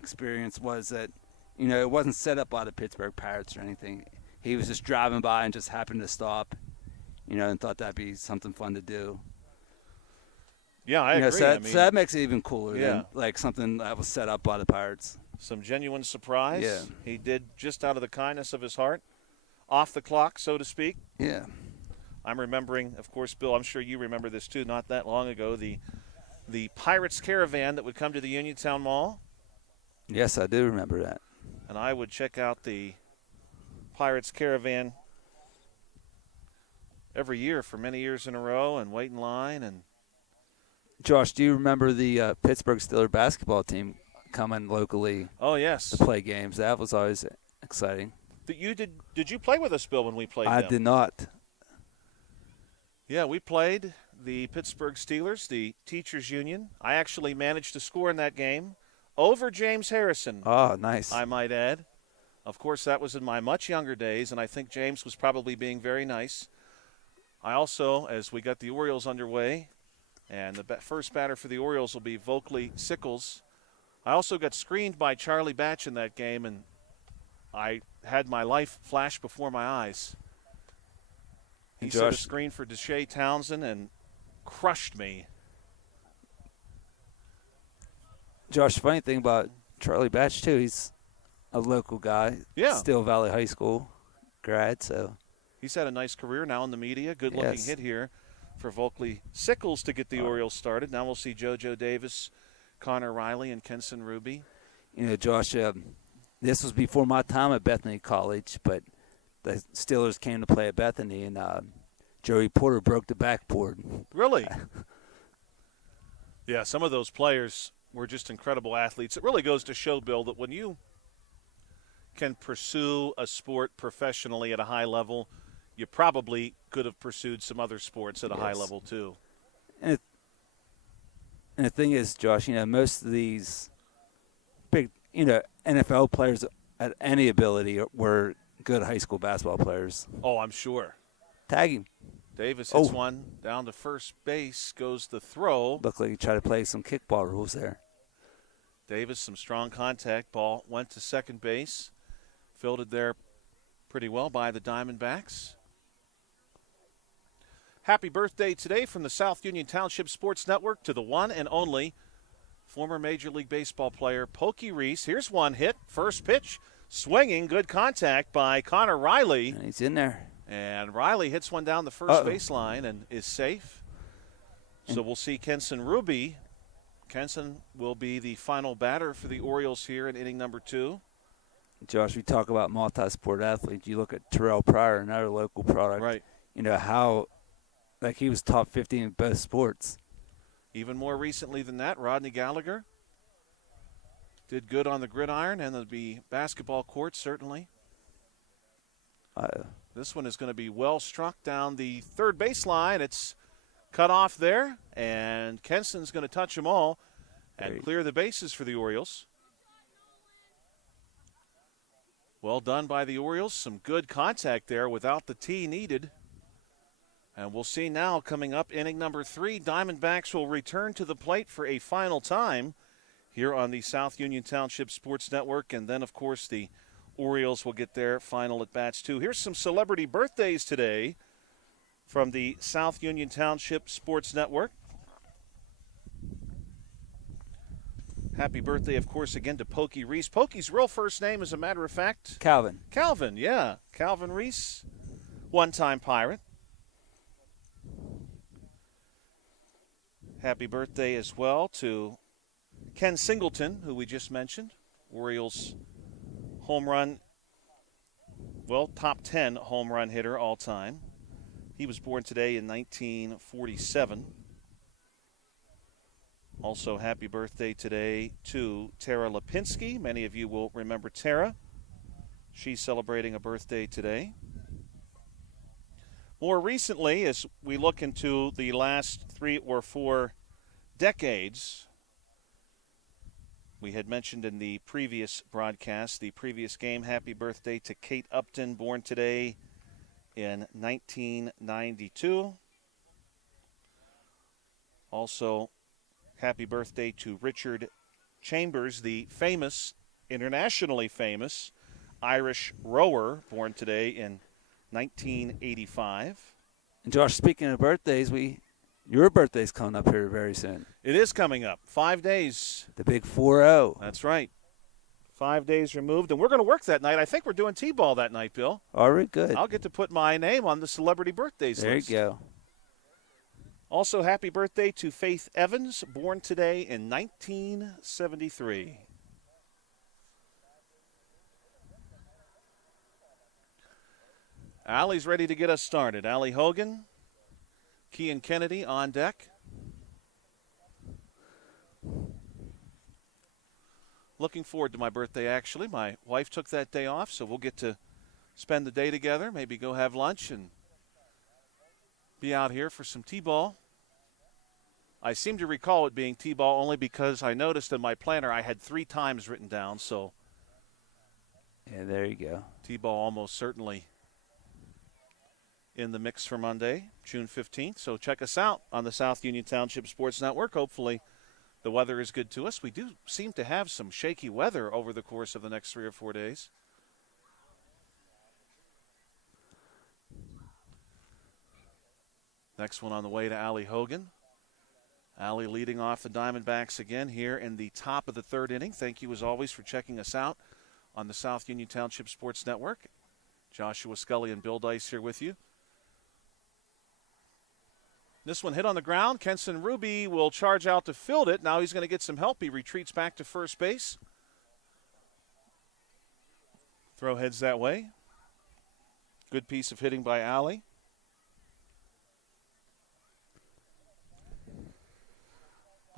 experience was that, it wasn't set up by the Pittsburgh Pirates or anything. He was just driving by and just happened to stop, and thought that'd be something fun to do. Yeah, I agree. So that makes it even cooler than something that was set up by the Pirates. Some genuine surprise. Yeah. He did just out of the kindness of his heart. Off the clock, so to speak. Yeah. I'm remembering, of course, Bill, I'm sure you remember this too, not that long ago, the Pirates caravan that would come to the Uniontown Mall. Yes, I do remember that. And I would check out the Pirates caravan every year for many years in a row and wait in line. And Josh, do you remember the Pittsburgh Steelers basketball team coming locally? Oh, yes. To play games? That was always exciting. Did you play with us, Bill, when we played I them? did not. Yeah, we played the Pittsburgh Steelers, the Teachers Union. I actually managed to score in that game over James Harrison. Oh, nice. I might add. Of course, that was in my much younger days, and I think James was probably being very nice. I also, as we got the Orioles underway, and the first batter for the Orioles will be Vokley Sickles, I also got screened by Charlie Batch in that game, and I had my life flash before my eyes. He set a screen for Deshae Townsend and crushed me. Josh, funny thing about Charlie Batch, too, he's a local guy. Yeah. Still Valley High School grad, so. He's had a nice career now in the media. Good-looking hit here for Vokley Sickles to get the Orioles started. Now we'll see JoJo Davis, Connor Riley, and Kenson Ruby. Josh, this was before my time at Bethany College, but the Steelers came to play at Bethany, and Joey Porter broke the backboard. Really? Yeah, some of those players were just incredible athletes. It really goes to show, Bill, that when you can pursue a sport professionally at a high level, you probably could have pursued some other sports at a high level too. And the thing is, Josh, most of these big, NFL players at any ability were good high school basketball players. Oh, I'm sure. Tag him. Davis hits one down to first base, goes the throw. Looked like he tried to play some kickball rules there. Davis, some strong contact. Ball went to second base. Fielded there pretty well by the Diamondbacks. Happy birthday today from the South Union Township Sports Network to the one and only former Major League Baseball player Pokey Reese. Here's one hit, first pitch, swinging, good contact by Connor Riley. And he's in there. And Riley hits one down the first baseline and is safe. So we'll see Kenson Ruby. Kenson will be the final batter for the Orioles here in inning number 2. Josh, we talk about multi-sport athletes. You look at Terrell Pryor, another local product. Right. How he was top 50 in both sports. Even more recently than that, Rodney Gallagher did good on the gridiron and the basketball court, certainly. This one is going to be well struck down the third baseline. It's cut off there, and Kenson's going to touch them all and clear the bases for the Orioles. Well done by the Orioles. Some good contact there without the tee needed. And we'll see now coming up inning number 3, Diamondbacks will return to the plate for a final time here on the South Union Township Sports Network. And then, of course, the Orioles will get their final at-bats too. Here's some celebrity birthdays today from the South Union Township Sports Network. Happy birthday, of course, again to Pokey Reese. Pokey's real first name, as a matter of fact? Calvin. Calvin, yeah. Calvin Reese, one-time Pirate. Happy birthday as well to Ken Singleton, who we just mentioned. Orioles home run, top 10 home run hitter all time. He was born today in 1947. Also, happy birthday today to Tara Lipinski. Many of you will remember Tara. She's celebrating a birthday today. More recently, as we look into the last 3 or 4 decades, we had mentioned in the previous broadcast, the previous game, happy birthday to Kate Upton, born today in 1992. Also, happy birthday to Richard Chambers, the famous, internationally famous Irish rower, born today in 1985. And Josh, speaking of birthdays, your birthday's coming up here very soon. It is coming up. 5 days. The big 4-0. That's right. 5 days removed, and we're going to work that night. I think we're doing T-ball that night, Bill. All right, good. I'll get to put my name on the celebrity birthdays list. There you go. Also, happy birthday to Faith Evans, born today in 1973. Allie's ready to get us started. Allie Hogan, Kean Kennedy on deck. Looking forward to my birthday, actually. My wife took that day off, so we'll get to spend the day together, maybe go have lunch and be out here for some T-ball. I seem to recall it being T-ball only because I noticed in my planner I had 3 times written down, so. Yeah, there you go. T-ball almost certainly in the mix for Monday, June 15th. So check us out on the South Union Township Sports Network. Hopefully the weather is good to us. We do seem to have some shaky weather over the course of the next 3 or 4 days. Next one on the way to Allie Hogan. Allie leading off the Diamondbacks again here in the top of the 3rd inning. Thank you, as always, for checking us out on the South Union Township Sports Network. Joshua Scully and Bill Dice here with you. This one hit on the ground. Kenson Ruby will charge out to field it. Now he's going to get some help. He retreats back to first base. Throw heads that way. Good piece of hitting by Allie.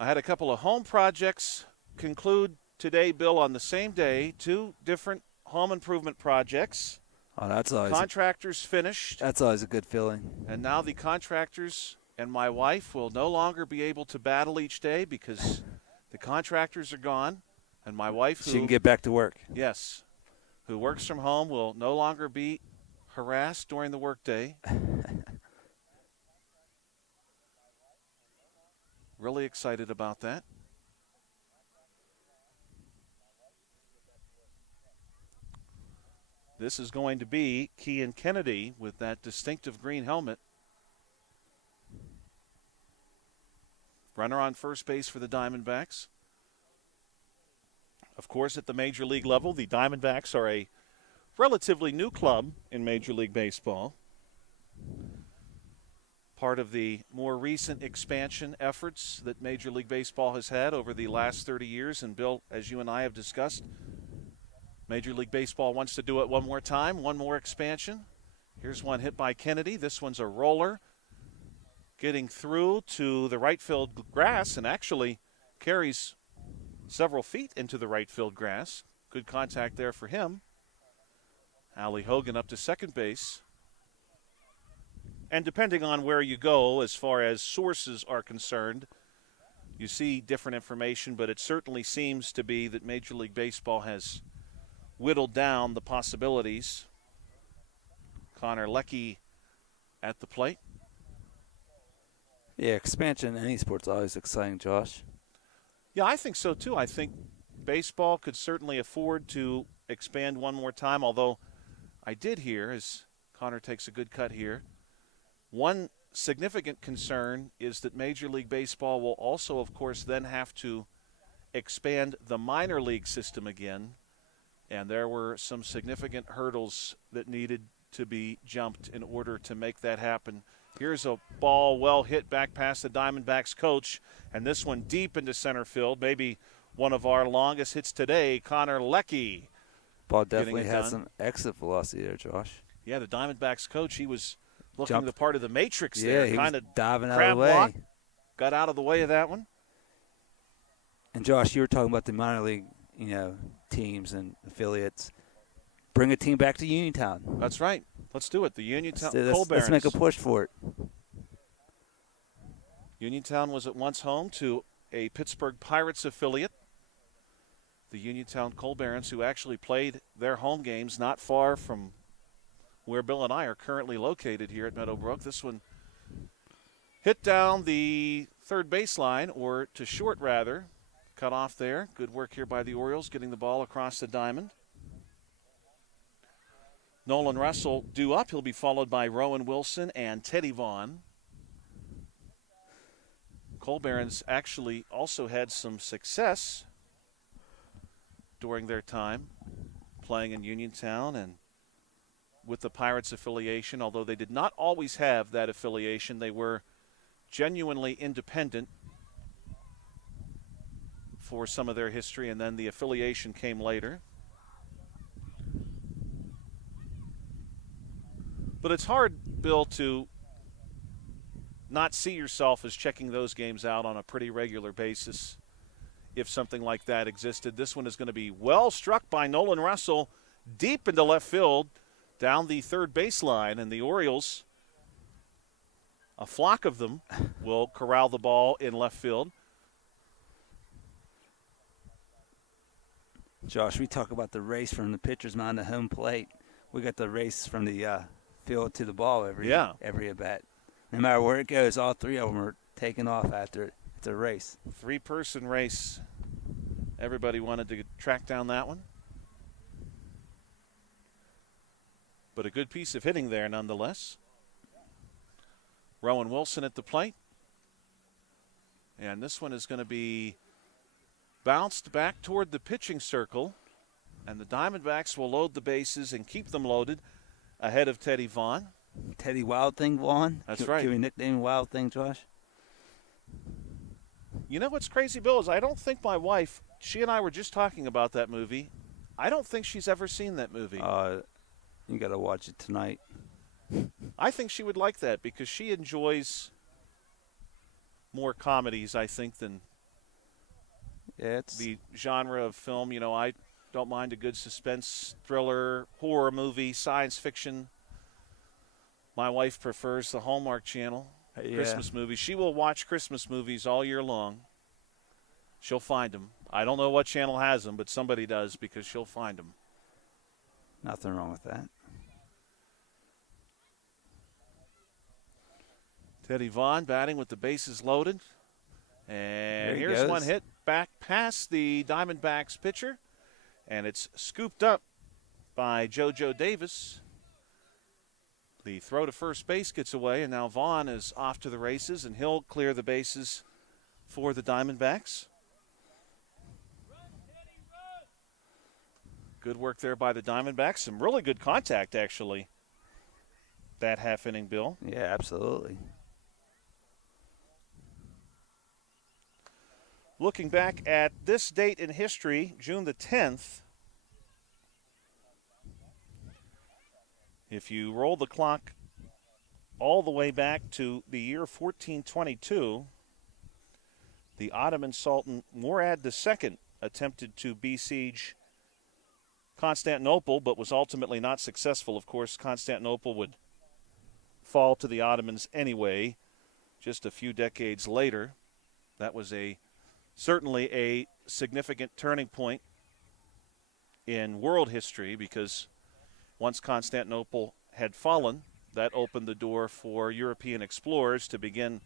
I had a couple of home projects conclude today, Bill, on the same day. 2 different home improvement projects. Oh, that's always contractors finished. That's always a good feeling. And now the contractors and my wife will no longer be able to battle each day because the contractors are gone. And my wife, she can get back to work. Yes, who works from home, will no longer be harassed during the workday. Really excited about that. This is going to be Kean Kennedy with that distinctive green helmet. Runner on first base for the Diamondbacks. Of course, at the Major League level, the Diamondbacks are a relatively new club in Major League Baseball. Part of the more recent expansion efforts that Major League Baseball has had over the last 30 years. And, Bill, as you and I have discussed, Major League Baseball wants to do it one more time, one more expansion. Here's one hit by Kennedy. This one's a roller getting through to the right field grass and actually carries several feet into the right field grass. Good contact there for him. Allie Hogan up to second base. And depending on where you go as far as sources are concerned, you see different information, but it certainly seems to be that Major League Baseball has whittled down the possibilities. Connor Leckie at the plate. Yeah, expansion in any sport's always exciting, Josh. Yeah, I think so, too. I think baseball could certainly afford to expand one more time, although I did hear, as Connor takes a good cut here, one significant concern is that Major League Baseball will also, of course, then have to expand the minor league system again, and there were some significant hurdles that needed to be jumped in order to make that happen. Here's a ball well hit back past the Diamondbacks coach, and this one deep into center field, maybe one of our longest hits today, Connor Leckie. Ball definitely had some exit velocity there, Josh. Yeah, the Diamondbacks coach, he was looking the part of the Matrix there. Yeah, he kind was of diving out of the way. Block, got out of the way of that one. And, Josh, you were talking about the minor league, teams and affiliates. Bring a team back to Uniontown. That's right. Let's do it. The Uniontown Colbarons. Let's make a push for it. Uniontown was at once home to a Pittsburgh Pirates affiliate. The Uniontown Colbarons, who actually played their home games not far from where Bill and I are currently located here at Meadowbrook. This one hit down the third baseline, or to short rather, cut off there. Good work here by the Orioles, getting the ball across the diamond. Nolan Russell due up. He'll be followed by Rowan Wilson and Teddy Vaughn. Colbarons actually also had some success during their time playing in Uniontown and with the Pirates affiliation. Although they did not always have that affiliation, they were genuinely independent for some of their history, and then the affiliation came later. But it's hard, Bill, to not see yourself as checking those games out on a pretty regular basis if something like that existed. This one is going to be well struck by Nolan Russell deep into left field down the third baseline, and the Orioles, a flock of them, will corral the ball in left field. Josh, we talk about the race from the pitcher's mound to home plate. We got the race from the field to the ball every at bat. No matter where it goes, all three of them are taking off after it. It's a race. 3-person race. Everybody wanted to track down that one. But a good piece of hitting there nonetheless. Rowan Wilson at the plate. And this one is going to be bounced back toward the pitching circle. And the Diamondbacks will load the bases and keep them loaded ahead of Teddy Vaughn. Teddy Wild Thing Vaughn? That's right. Can we nickname Wild Thing, Josh? You know what's crazy, Bill, is I don't think my wife, she and I were just talking about that movie. I don't think she's ever seen that movie. You got to watch it tonight. I think she would like that because she enjoys more comedies, I think, than the genre of film. You know, I don't mind a good suspense, thriller, horror movie, science fiction. My wife prefers the Hallmark Channel, Christmas movies. She will watch Christmas movies all year long. She'll find them. I don't know what channel has them, but somebody does because she'll find them. Nothing wrong with that. Teddy Vaughn batting with the bases loaded. And here's one hit back past the Diamondbacks pitcher. And it's scooped up by JoJo Davis. The throw to first base gets away, and now Vaughn is off to the races, and he'll clear the bases for the Diamondbacks. Good work there by the Diamondbacks. Some really good contact, actually, that half inning, Bill. Yeah, absolutely. Looking back at this date in history, June the 10th, if you roll the clock all the way back to the year 1422, the Ottoman Sultan Murad II attempted to besiege Constantinople, but was ultimately not successful. Of course, Constantinople would fall to the Ottomans anyway just a few decades later. That was certainly a significant turning point in world history, because once Constantinople had fallen, that opened the door for European explorers to begin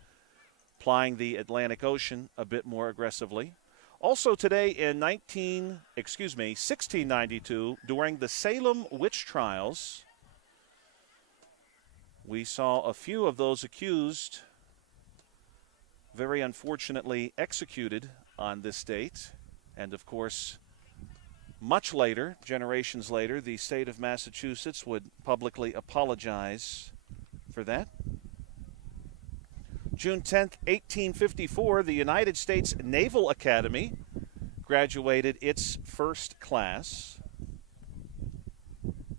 plying the Atlantic Ocean a bit more aggressively. Also today in 1692, during the Salem witch trials, we saw a few of those accused very unfortunately executed on this date. And of course, much later, generations later, the state of Massachusetts would publicly apologize for that. June 10th, 1854, the United States Naval Academy graduated its first class.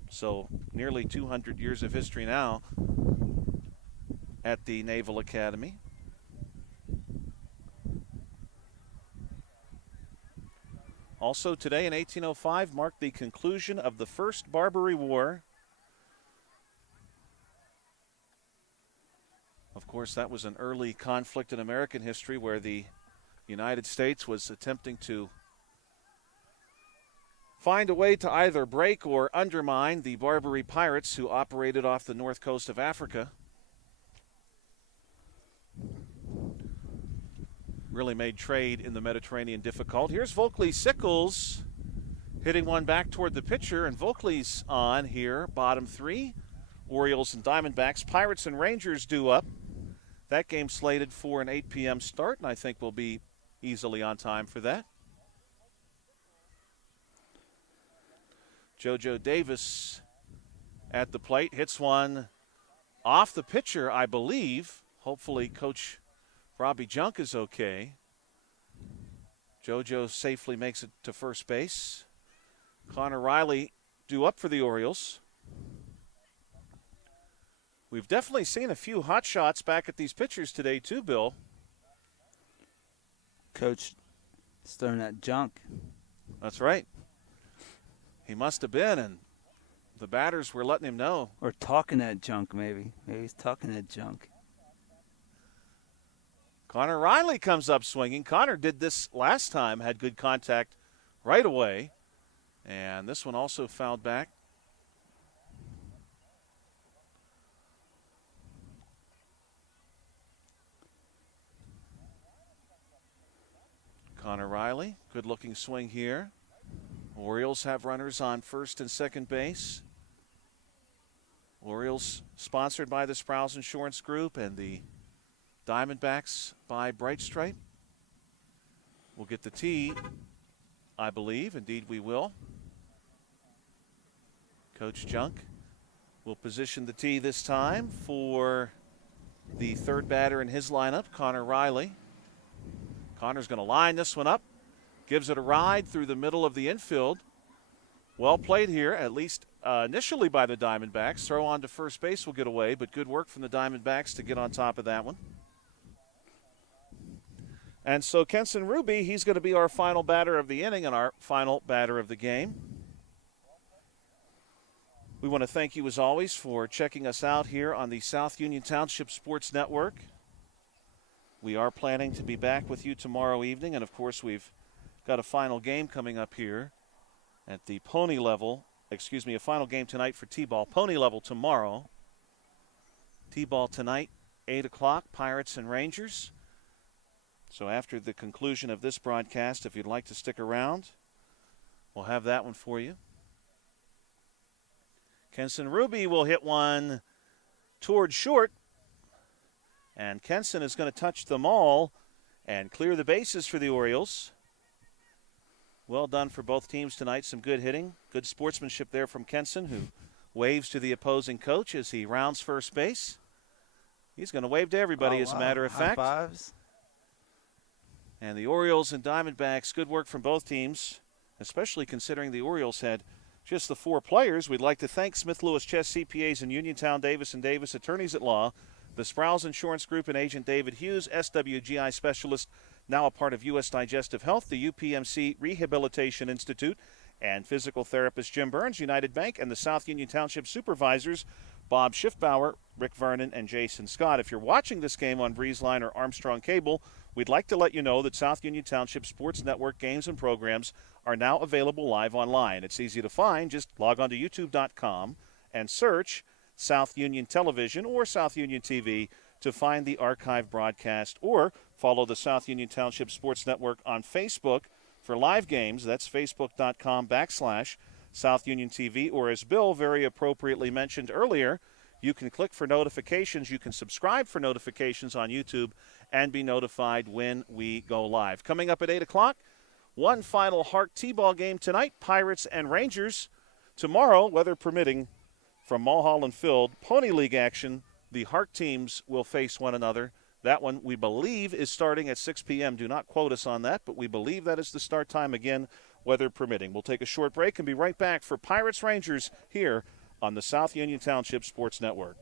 So nearly 200 years of history now at the Naval Academy. Also today in 1805 marked the conclusion of the First Barbary War. Of course, that was an early conflict in American history where the United States was attempting to find a way to either break or undermine the Barbary pirates who operated off the north coast of Africa. Really made trade in the Mediterranean difficult. Here's Volkley Sickles hitting one back toward the pitcher, and Volkley's on here, bottom three. Orioles and Diamondbacks. Pirates and Rangers due up. That game slated for an 8 p.m. start, and I think we'll be easily on time for that. JoJo Davis at the plate, hits one off the pitcher, I believe. Hopefully Coach Robbie Junk is okay. JoJo safely makes it to first base. Connor Riley due up for the Orioles. We've definitely seen a few hot shots back at these pitchers today too, Bill. Coach stirring that junk. That's right. He must have been, and the batters were letting him know. Or talking that junk, maybe. Maybe he's talking that junk. Connor Riley comes up swinging. Connor did this last time, had good contact right away. And this one also fouled back. Connor Riley, good-looking swing here. Orioles have runners on first and second base. Orioles sponsored by the Sprouse Insurance Group and the Diamondbacks by Bright Stripe. We'll get the tee, I believe. Indeed, we will. Coach Junk will position the tee this time for the third batter in his lineup, Connor Riley. Connor's going to line this one up. Gives it a ride through the middle of the infield. Well played here, at least initially by the Diamondbacks. Throw on to first base will get away, but good work from the Diamondbacks to get on top of that one. And so Kenson Ruby, he's going to be our final batter of the inning and our final batter of the game. We want to thank you, as always, for checking us out here on the South Union Township Sports Network. We are planning to be back with you tomorrow evening, and, of course, we've got a final game coming up here at the pony level. Excuse me, a final game tonight for T-ball. Pony level tomorrow. T-ball tonight, 8 o'clock, Pirates and Rangers. So after the conclusion of this broadcast, if you'd like to stick around, we'll have that one for you. Kenson Ruby will hit one toward short. And Kenson is going to touch them all and clear the bases for the Orioles. Well done for both teams tonight. Some good hitting. Good sportsmanship there from Kenson, who waves to the opposing coach as he rounds first base. He's going to wave to everybody, as a matter of fact. High fives. And the Orioles and Diamondbacks, good work from both teams, especially considering the Orioles had just the 4 players. We'd like to thank Smith Lewis Chess CPAs in Uniontown, Davis & Davis, attorneys at law, the Sprouse Insurance Group and Agent David Hughes, SWGI Specialist, now a part of U.S. Digestive Health, the UPMC Rehabilitation Institute, and physical therapist Jim Burns, United Bank, and the South Union Township Supervisors, Bob Schiffbauer, Rick Vernon, and Jason Scott. If you're watching this game on Breezeline or Armstrong Cable, we'd like to let you know that South Union Township Sports Network games and programs are now available live online. It's easy to find. Just log on to youtube.com and search South Union Television or South Union TV to find the archive broadcast, or follow the South Union Township Sports Network on Facebook for live games. That's facebook.com/South Union TV, or as Bill very appropriately mentioned earlier, you can click for notifications. You can subscribe for notifications on YouTube and be notified when we go live. Coming up at 8 o'clock, one final HARC T-ball game tonight, Pirates and Rangers. Tomorrow, weather permitting, from Mulholland Field, Pony League action. The HARC teams will face one another. That one, we believe, is starting at 6 p.m. Do not quote us on that, but we believe that is the start time again, weather permitting. We'll take a short break and be right back for Pirates Rangers here on the South Union Township Sports Network.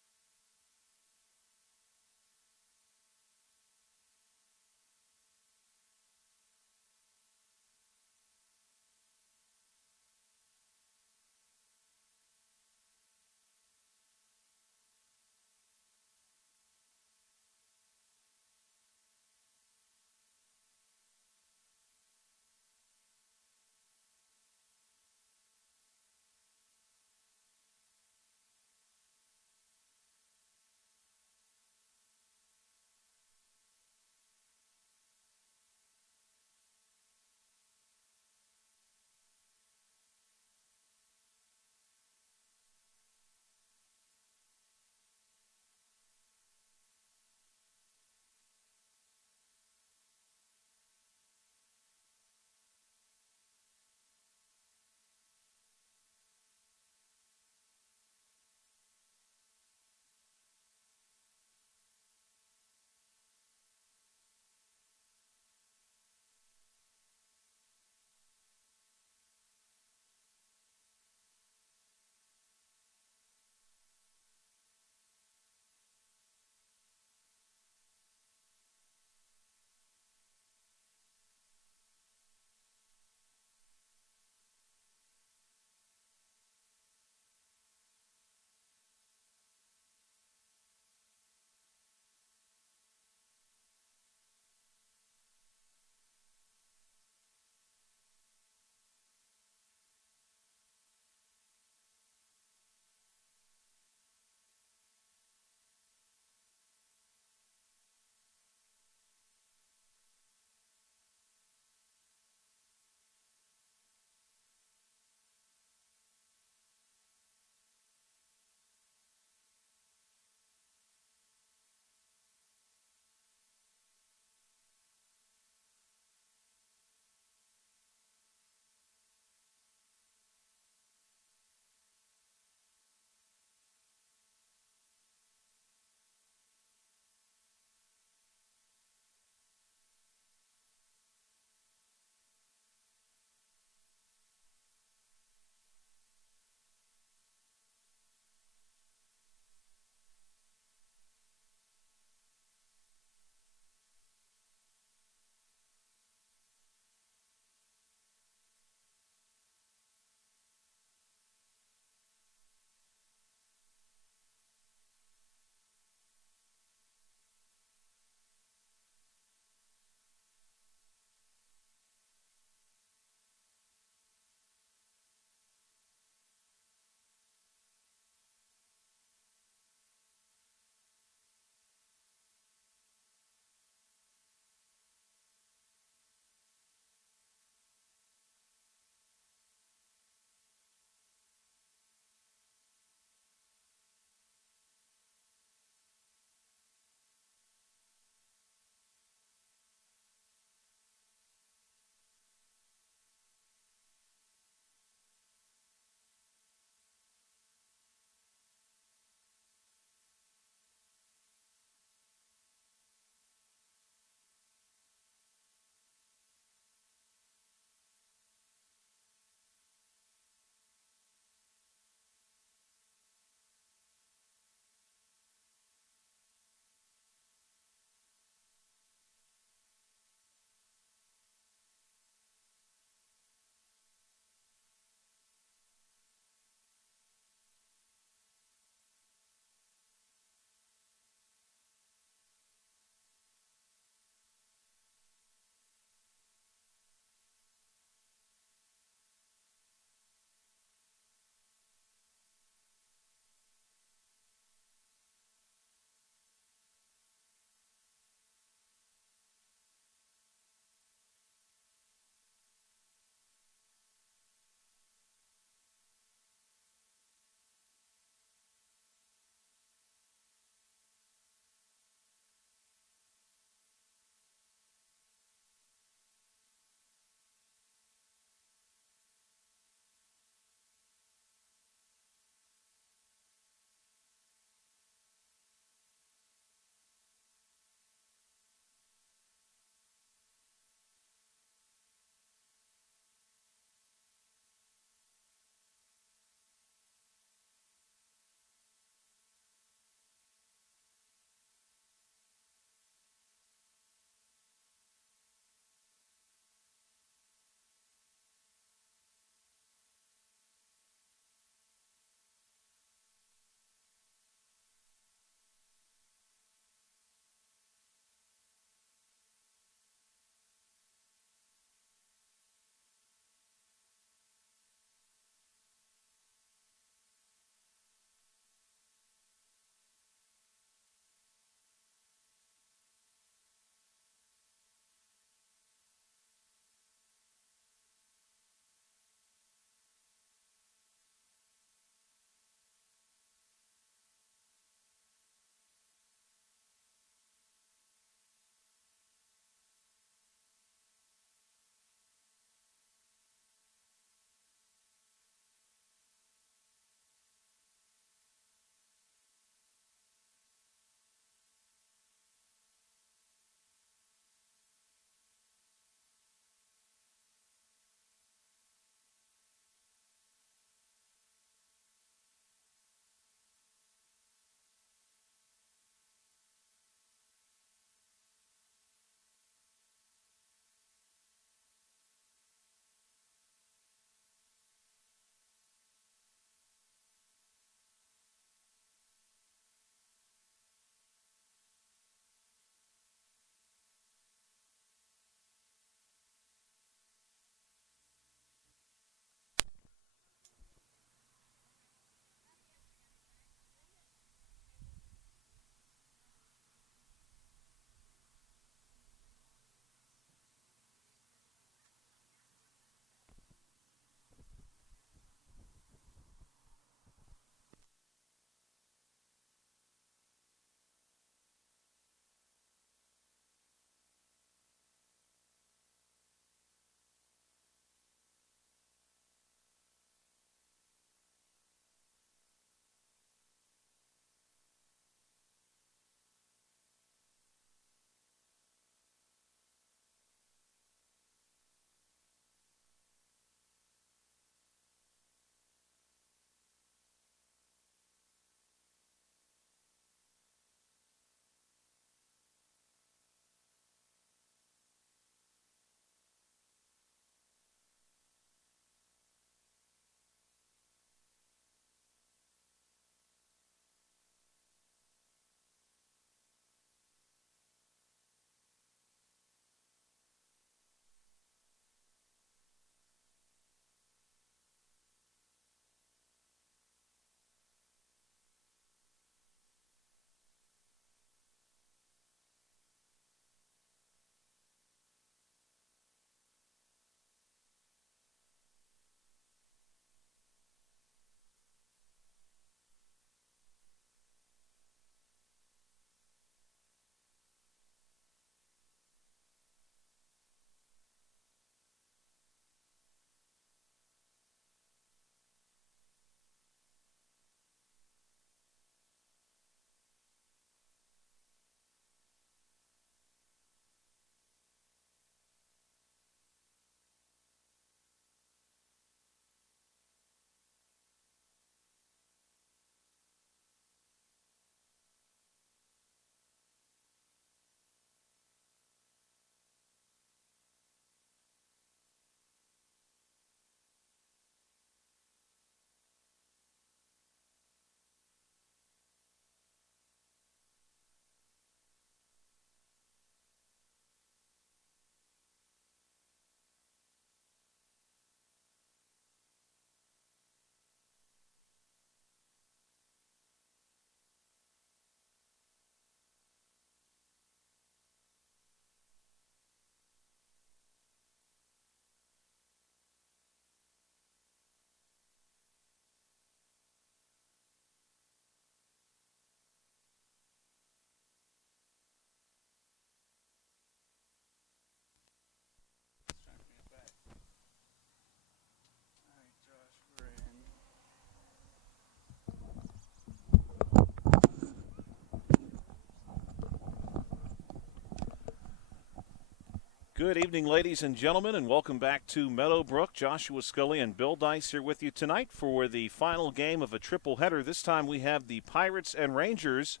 Good evening, ladies and gentlemen, and welcome back to Meadowbrook. Joshua Scully and Bill Dice here with you tonight for the final game of a triple header. This time we have the Pirates and Rangers.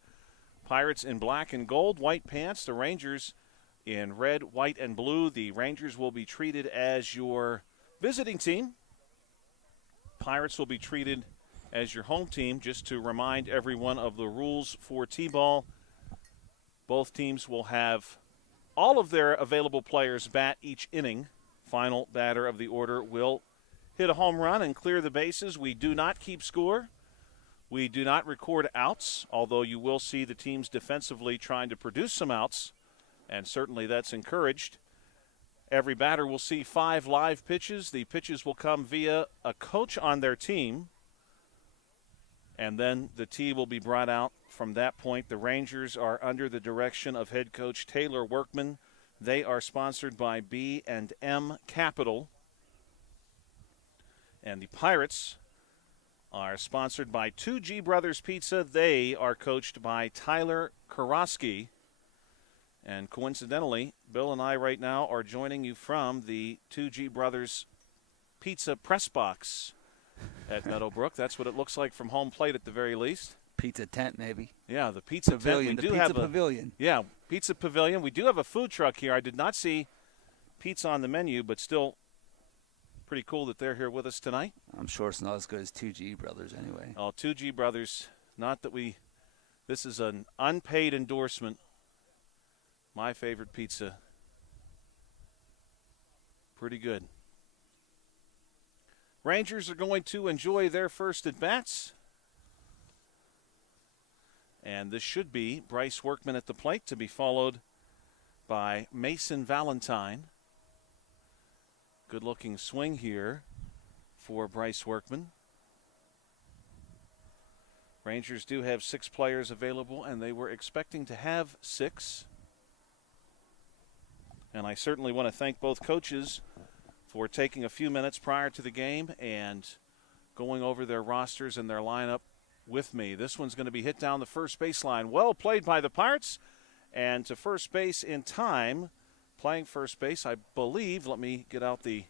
Pirates in black and gold, white pants. The Rangers in red, white, and blue. The Rangers will be treated as your visiting team. Pirates will be treated as your home team. Just to remind everyone of the rules for T-ball, both teams will have all of their available players bat each inning. Final batter of the order will hit a home run and clear the bases. We do not keep score. We do not record outs, although you will see the teams defensively trying to produce some outs, and certainly that's encouraged. Every batter will see 5 live pitches. The pitches will come via a coach on their team, and then the tee will be brought out. From that point, the Rangers are under the direction of head coach Taylor Workman. They are sponsored by B&M Capital. And the Pirates are sponsored by 2G Brothers Pizza. They are coached by Tyler Karosky. And coincidentally, Bill and I right now are joining you from the 2G Brothers Pizza press box at Meadowbrook. That's what it looks like from home plate at the very least. Pizza tent, maybe. Yeah, the pizza pavilion. tent. We the do pizza have a pavilion. Yeah, pizza pavilion. We do have a food truck here. I did not see pizza on the menu, but still pretty cool that they're here with us tonight. I'm sure it's not as good as 2G Brothers anyway. Oh, 2G Brothers. Not that we – this is an unpaid endorsement. My favorite pizza. Pretty good. Rangers are going to enjoy their first at-bats. And this should be Bryce Workman at the plate, to be followed by Mason Valentine. Good-looking swing here for Bryce Workman. Rangers do have 6 players available, and they were expecting to have 6. And I certainly want to thank both coaches for taking a few minutes prior to the game and going over their rosters and their lineup with me. This one's going to be hit down the first baseline. Well played by the Pirates. And to first base in time, playing first base, I believe, let me get out the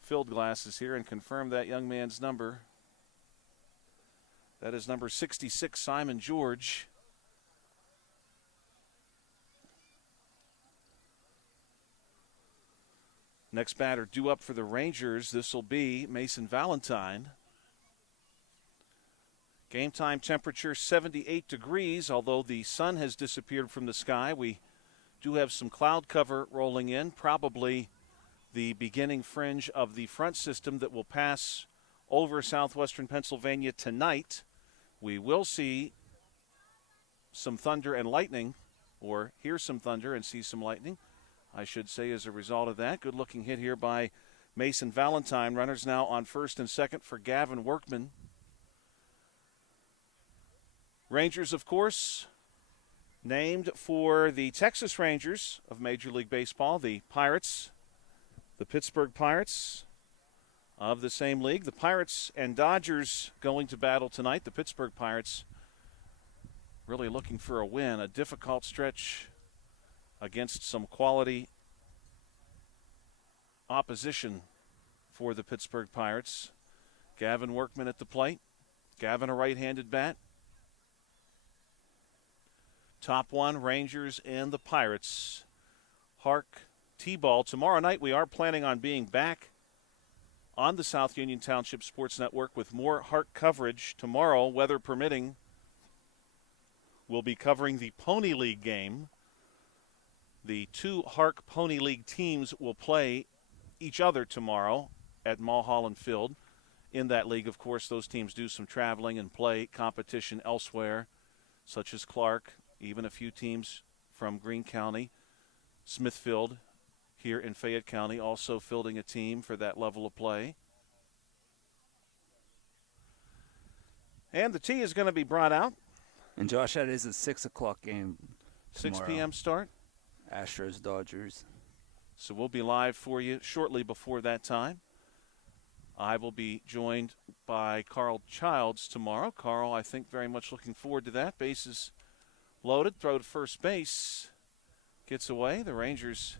field glasses here and confirm that young man's number. That is number 66, Simon George. Next batter due up for the Rangers. This will be Mason Valentine. Game time temperature 78 degrees, although the sun has disappeared from the sky. We do have some cloud cover rolling in, probably the beginning fringe of the front system that will pass over southwestern Pennsylvania tonight. We will see some thunder and lightning, or hear some thunder and see some lightning, I should say, as a result of that. Good-looking hit here by Mason Valentine. Runners now on first and second for Gavin Workman. Rangers, of course, named for the Texas Rangers of Major League Baseball, the Pirates, the Pittsburgh Pirates of the same league. The Pirates and Dodgers going to battle tonight. The Pittsburgh Pirates really looking for a win, a difficult stretch against some quality opposition for the Pittsburgh Pirates. Gavin Workman at the plate. Gavin, a right-handed bat. Top one, Rangers and the Pirates. HARC T-ball. Tomorrow night we are planning on being back on the South Union Township Sports Network with more HARC coverage. Tomorrow, weather permitting, we'll be covering the Pony League game. The 2 HARC Pony League teams will play each other tomorrow at Mulholland Field. In that league, of course, those teams do some traveling and play competition elsewhere, such as Clark, even a few teams from Greene County. Smithfield here in Fayette County also fielding a team for that level of play. And the tee is going to be brought out. And Josh, that is a 6 o'clock game tomorrow. 6 p.m. start. Astros, Dodgers. So we'll be live for you shortly before that time. I will be joined by Carl Childs tomorrow. Carl, I think, very much looking forward to that. Bases loaded, throw to first base, gets away. The Rangers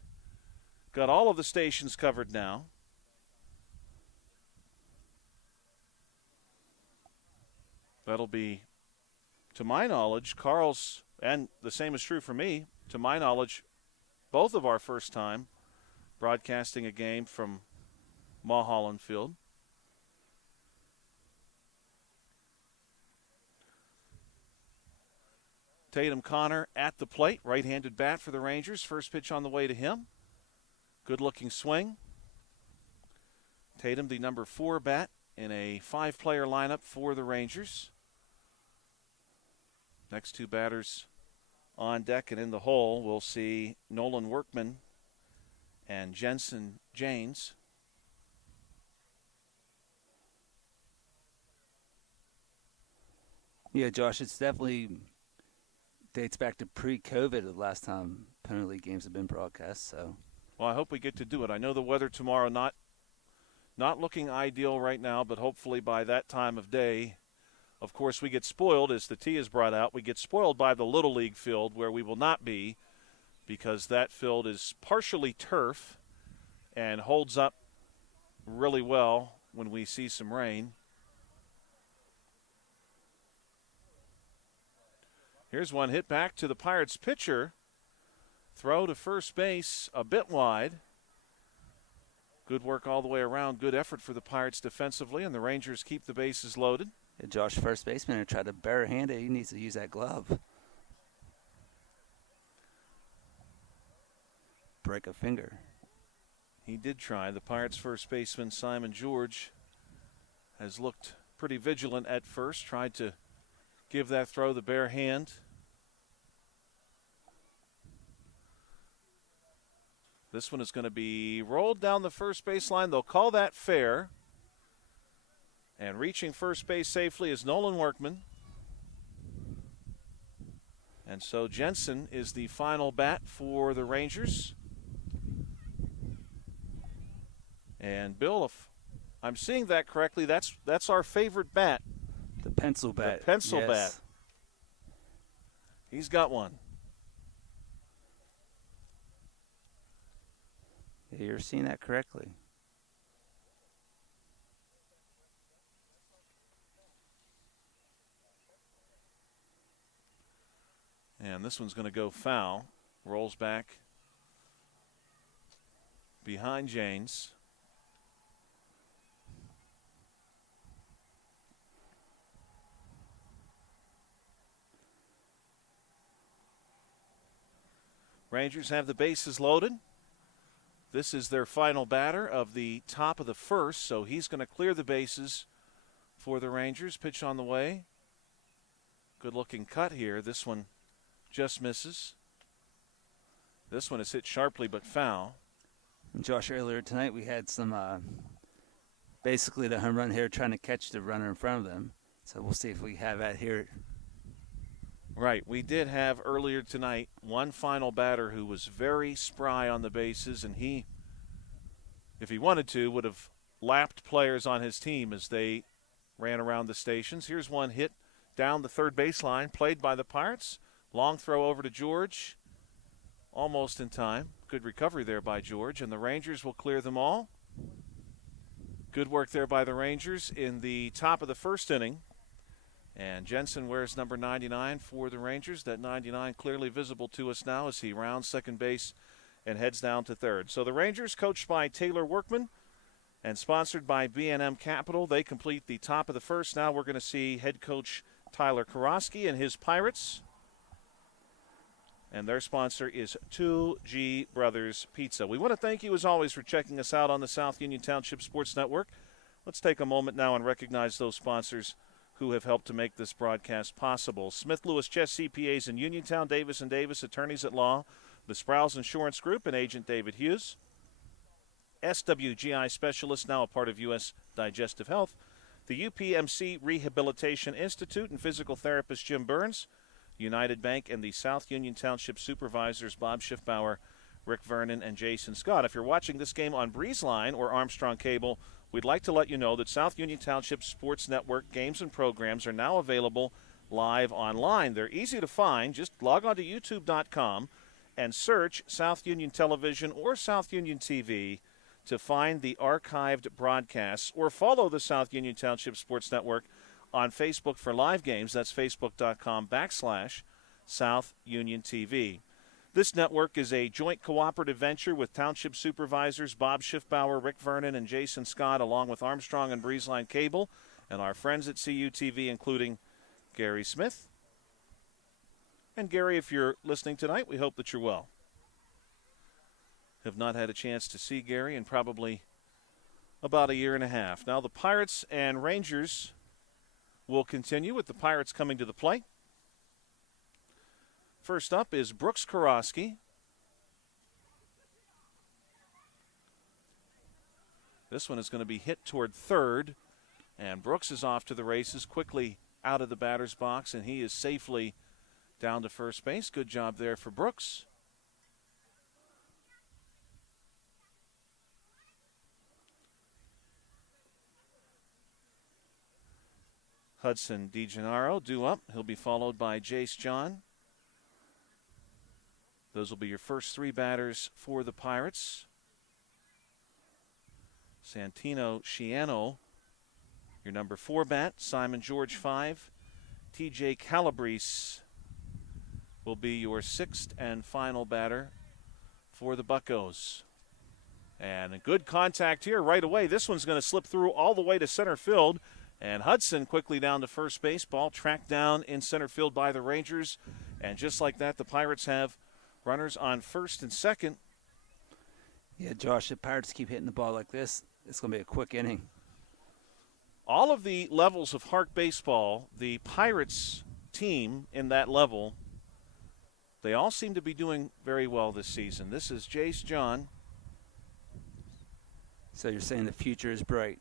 Got all of the stations covered now. That'll be, to my knowledge, Carl's, and the same is true for me, to my knowledge, both of our first time broadcasting a game from Mulholland Field. Tatum Connor at the plate, right-handed bat for the Rangers. First pitch on the way to him. Good-looking swing. Tatum, the number 4 bat in a 5-player lineup for the Rangers. Next 2 batters on deck and in the hole, we'll see Nolan Workman and Jensen Janes. Yeah, Josh, it's definitely dates back to pre-COVID the last time Pony League games have been broadcast. So, well, I hope we get to do it. I know the weather tomorrow not looking ideal right now, but hopefully by that time of day, of course, we get spoiled, as the tee is brought out, we get spoiled by the Little League field where we will not be, because that field is partially turf and holds up really well when we see some rain. Here's one hit back to the Pirates pitcher. Throw to first base a bit wide. Good work all the way around. Good effort for the Pirates defensively, and the Rangers keep the bases loaded. Yeah, Josh, first baseman, tried to barehand it. He needs to use that glove. Break a finger. He did try. The Pirates first baseman, Simon George, has looked pretty vigilant at first. Tried to give that throw the bare hand. This one is going to be rolled down the first baseline. They'll call that fair. And reaching first base safely is Nolan Workman. And so Jensen is the final bat for the Rangers. And Bill, if I'm seeing that correctly, that's our favorite bat. The pencil bat. The pencil yes. bat. He's got one. Yeah, you're seeing that correctly. And this one's going to go foul. Rolls back behind Janes. Rangers have the bases loaded. This is their final batter of the top of the first, so he's going to clear the bases for the Rangers. Pitch on the way. Good-looking cut here. This one just misses. This one is hit sharply but foul. And Josh, earlier tonight we had some basically the home run here trying to catch the runner in front of them. So we'll see if we have that here. Right. We did have earlier tonight one final batter who was very spry on the bases, and he, if he wanted to, would have lapped players on his team as they ran around the stations. Here's one hit down the third baseline, played by the Pirates. Long throw over to George, almost in time. Good recovery there by George, and the Rangers will clear them all. Good work there by the Rangers in the top of the first inning. And Jensen wears number 99 for the Rangers. That 99 clearly visible to us now as he rounds second base and heads down to third. So the Rangers, coached by Taylor Workman and sponsored by B&M Capital, they complete the top of the first. Now we're going to see head coach Tyler Karofsky and his Pirates. And their sponsor is 2G Brothers Pizza. We want to thank you, as always, for checking us out on the South Union Township Sports Network. Let's take a moment now and recognize those sponsors who have helped to make this broadcast possible. Smith Lewis Chess CPAs in Uniontown, Davis & Davis, attorneys at law, the Sprouse Insurance Group and Agent David Hughes, SWGI Specialist, now a part of U.S. Digestive Health, the UPMC Rehabilitation Institute and physical therapist Jim Burns, United Bank, and the South Union Township Supervisors Bob Schiffbauer, Rick Vernon, and Jason Scott. If you're watching this game on BreezeLine or Armstrong Cable, we'd like to let you know that South Union Township Sports Network games and programs are now available live online. They're easy to find. Just log on to youtube.com and search South Union Television or South Union TV to find the archived broadcasts, or follow the South Union Township Sports Network on Facebook for live games. That's facebook.com/South Union TV. This network is a joint cooperative venture with Township Supervisors Bob Schiffbauer, Rick Vernon, and Jason Scott, along with Armstrong and Breezeline Cable, and our friends at CUTV, including Gary Smith. And Gary, if you're listening tonight, we hope that you're well. Have not had a chance to see Gary in probably about a year and a half. Now the Pirates and Rangers will continue, with the Pirates coming to the plate. First up is Brooks Karosky. This one is going to be hit toward third, and Brooks is off to the races, quickly out of the batter's box, and he is safely down to first base. Good job there for Brooks. Hudson DeGennaro due up. He'll be followed by Jace John. Those will be your first three batters for the Pirates. Santino Shiano, your number 4 bat. Simon George 5. TJ Calabrese will be your 6th and final batter for the Buccos. And a good contact here right away. This one's going to slip through all the way to center field. And Hudson quickly down to first base. Ball tracked down in center field by the Rangers. And just like that, the Pirates have runners on first and second. Yeah, Josh, the Pirates keep hitting the ball like this, it's going to be a quick inning. All of the levels of HARC baseball, the Pirates team in that level, they all seem to be doing very well this season. This is Jace John. So you're saying the future is bright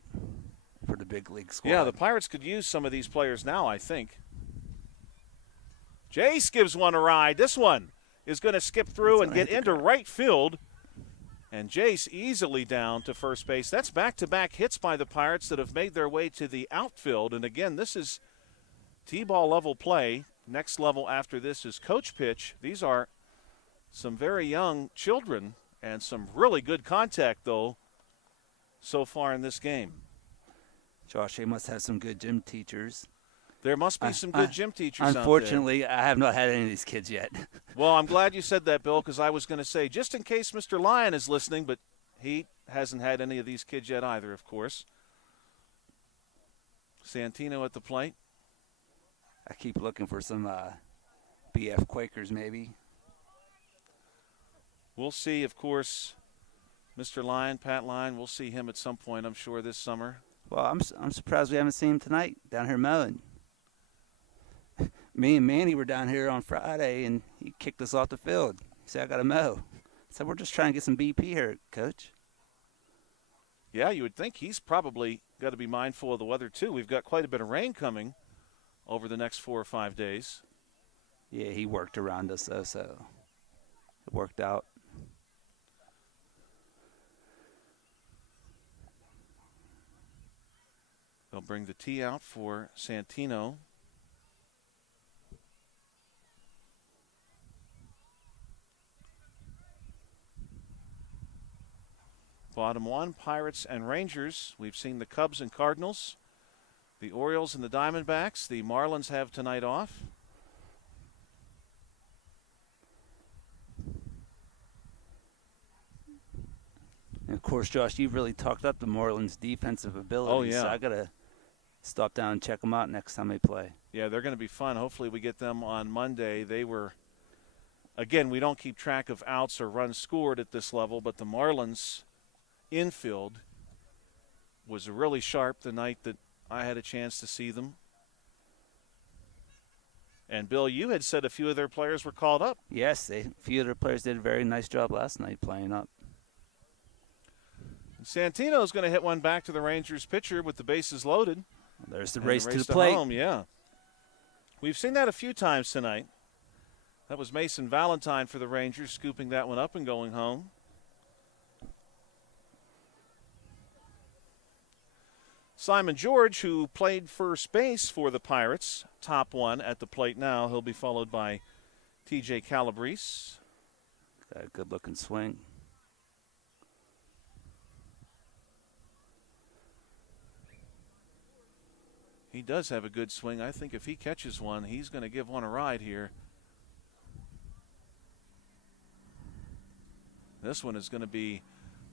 for the big league squad? Yeah, the Pirates could use some of these players now, I think. Jace gives one a ride. This one is going to skip through and get into right field. And Jace easily down to first base. That's back-to-back hits by the Pirates that have made their way to the outfield. And again, this is T-ball level play. Next level after this is coach pitch. These are some very young children and some really good contact, though, so far in this game. Josh, they must have some good gym teachers. There must be some good gym teachers out there. Unfortunately, I have not had any of these kids yet. Well, I'm glad you said that, Bill, because I was going to say, just in case Mr. Lyon is listening, but he hasn't had any of these kids yet either, of course. Santino at the plate. I keep looking for some BF Quakers, maybe. We'll see, of course, Mr. Lyon, Pat Lyon. We'll see him at some point, I'm sure, this summer. Well, I'm surprised we haven't seen him tonight down here mowing. Me and Manny were down here on Friday, and he kicked us off the field. He said, I got to mow. I said, we're just trying to get some BP here, Coach. Yeah, you would think he's probably got to be mindful of the weather, too. We've got quite a bit of rain coming over the next 4 or 5 days. Yeah, he worked around us, though, so it worked out. They'll bring the tee out for Santino. Bottom one, Pirates and Rangers. We've seen the Cubs and Cardinals, the Orioles and the Diamondbacks. The Marlins have tonight off. And of course, Josh, you've really talked up the Marlins' defensive ability. Oh, yeah. So I got to stop down and check them out next time they play. Yeah, they're going to be fun. Hopefully we get them on Monday. They were, again, we don't keep track of outs or runs scored at this level, but the Marlins infield was really sharp the night that I had a chance to see them. And, Bill, you had said a few of their players were called up. Yes, a few of their players did a very nice job last night playing up. Santino's going to hit one back to the Rangers pitcher with the bases loaded. There's the race to the plate. Home, yeah. We've seen that a few times tonight. That was Mason Valentine for the Rangers, scooping that one up and going home. Simon George, who played first base for the Pirates, top one at the plate now. He'll be followed by TJ Calabrese. Got a good-looking swing. He does have a good swing. I think if he catches one, he's going to give one a ride here. This one is going to be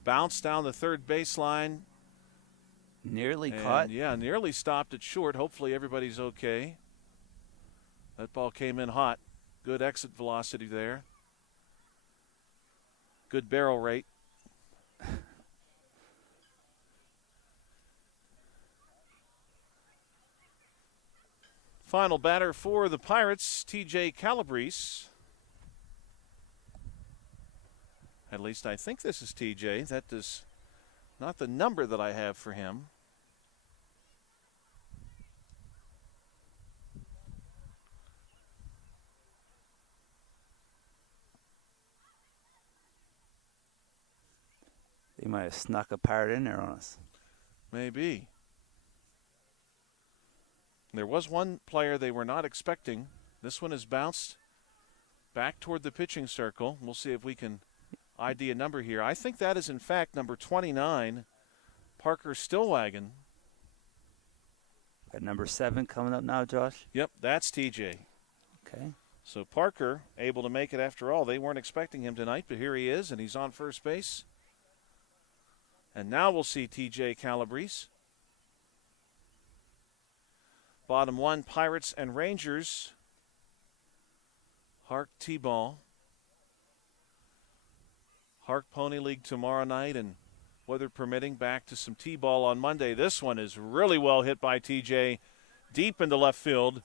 bounced down the third baseline. Nearly caught. Yeah, nearly stopped it short. Hopefully everybody's okay. That ball came in hot. Good exit velocity there. Good barrel rate. Final batter for the Pirates, TJ Calabrese. At least I think this is TJ. That is not the number that I have for him. They might have snuck a Pirate in there on us. Maybe. There was one player they were not expecting. This one is bounced back toward the pitching circle. We'll see if we can ID a number here. I think that is, in fact, number 29, Parker Stillwagon. Got number 7 coming up now, Josh. Yep, that's TJ. Okay. So Parker able to make it after all. They weren't expecting him tonight, but here he is, and he's on first base. And now we'll see TJ Calabrese. Bottom one, Pirates and Rangers. HARC T-ball. HARC Pony League tomorrow night, and weather permitting, back to some T-ball on Monday. This one is really well hit by TJ, deep into left field,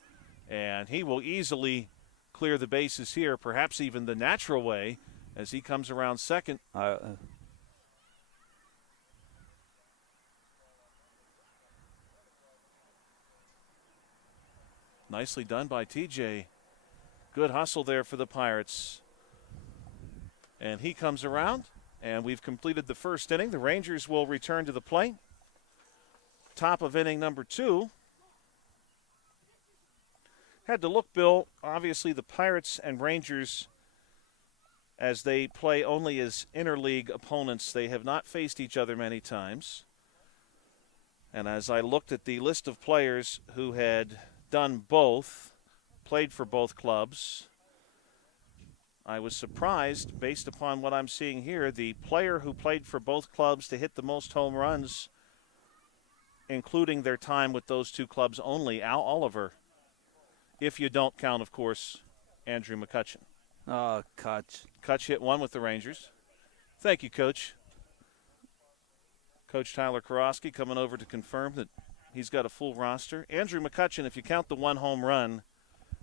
and he will easily clear the bases here, perhaps even the natural way, as he comes around second. Nicely done by TJ. Good hustle there for the Pirates. And he comes around, and we've completed the first inning. The Rangers will return to the plate. Top of inning number 2. Had to look, Bill. Obviously, the Pirates and Rangers, as they play only as interleague opponents, they have not faced each other many times. And as I looked at the list of players who had done both, played for both clubs, I was surprised, based upon what I'm seeing here, the player who played for both clubs to hit the most home runs, including their time with those two clubs only, Al Oliver. If you don't count, of course, Andrew McCutchen. Oh, Kutch. Kutch hit 1 with the Rangers. Thank you, Coach. Coach Tyler Karofsky coming over to confirm that he's got a full roster. Andrew McCutchen, if you count the 1 home run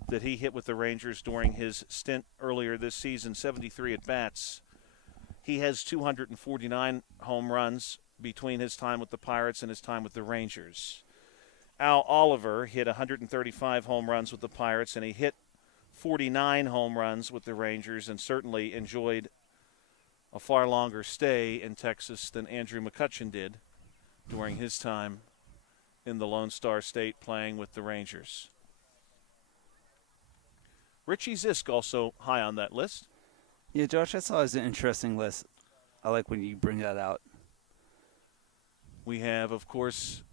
that he hit with the Rangers during his stint earlier this season, 73 at-bats, he has 249 home runs between his time with the Pirates and his time with the Rangers. Al Oliver hit 135 home runs with the Pirates, and he hit 49 home runs with the Rangers, and certainly enjoyed a far longer stay in Texas than Andrew McCutchen did during his time in the Lone Star State playing with the Rangers. Richie Zisk also high on that list. Yeah, Josh, that's always an interesting list. I like when you bring that out. We have, of course,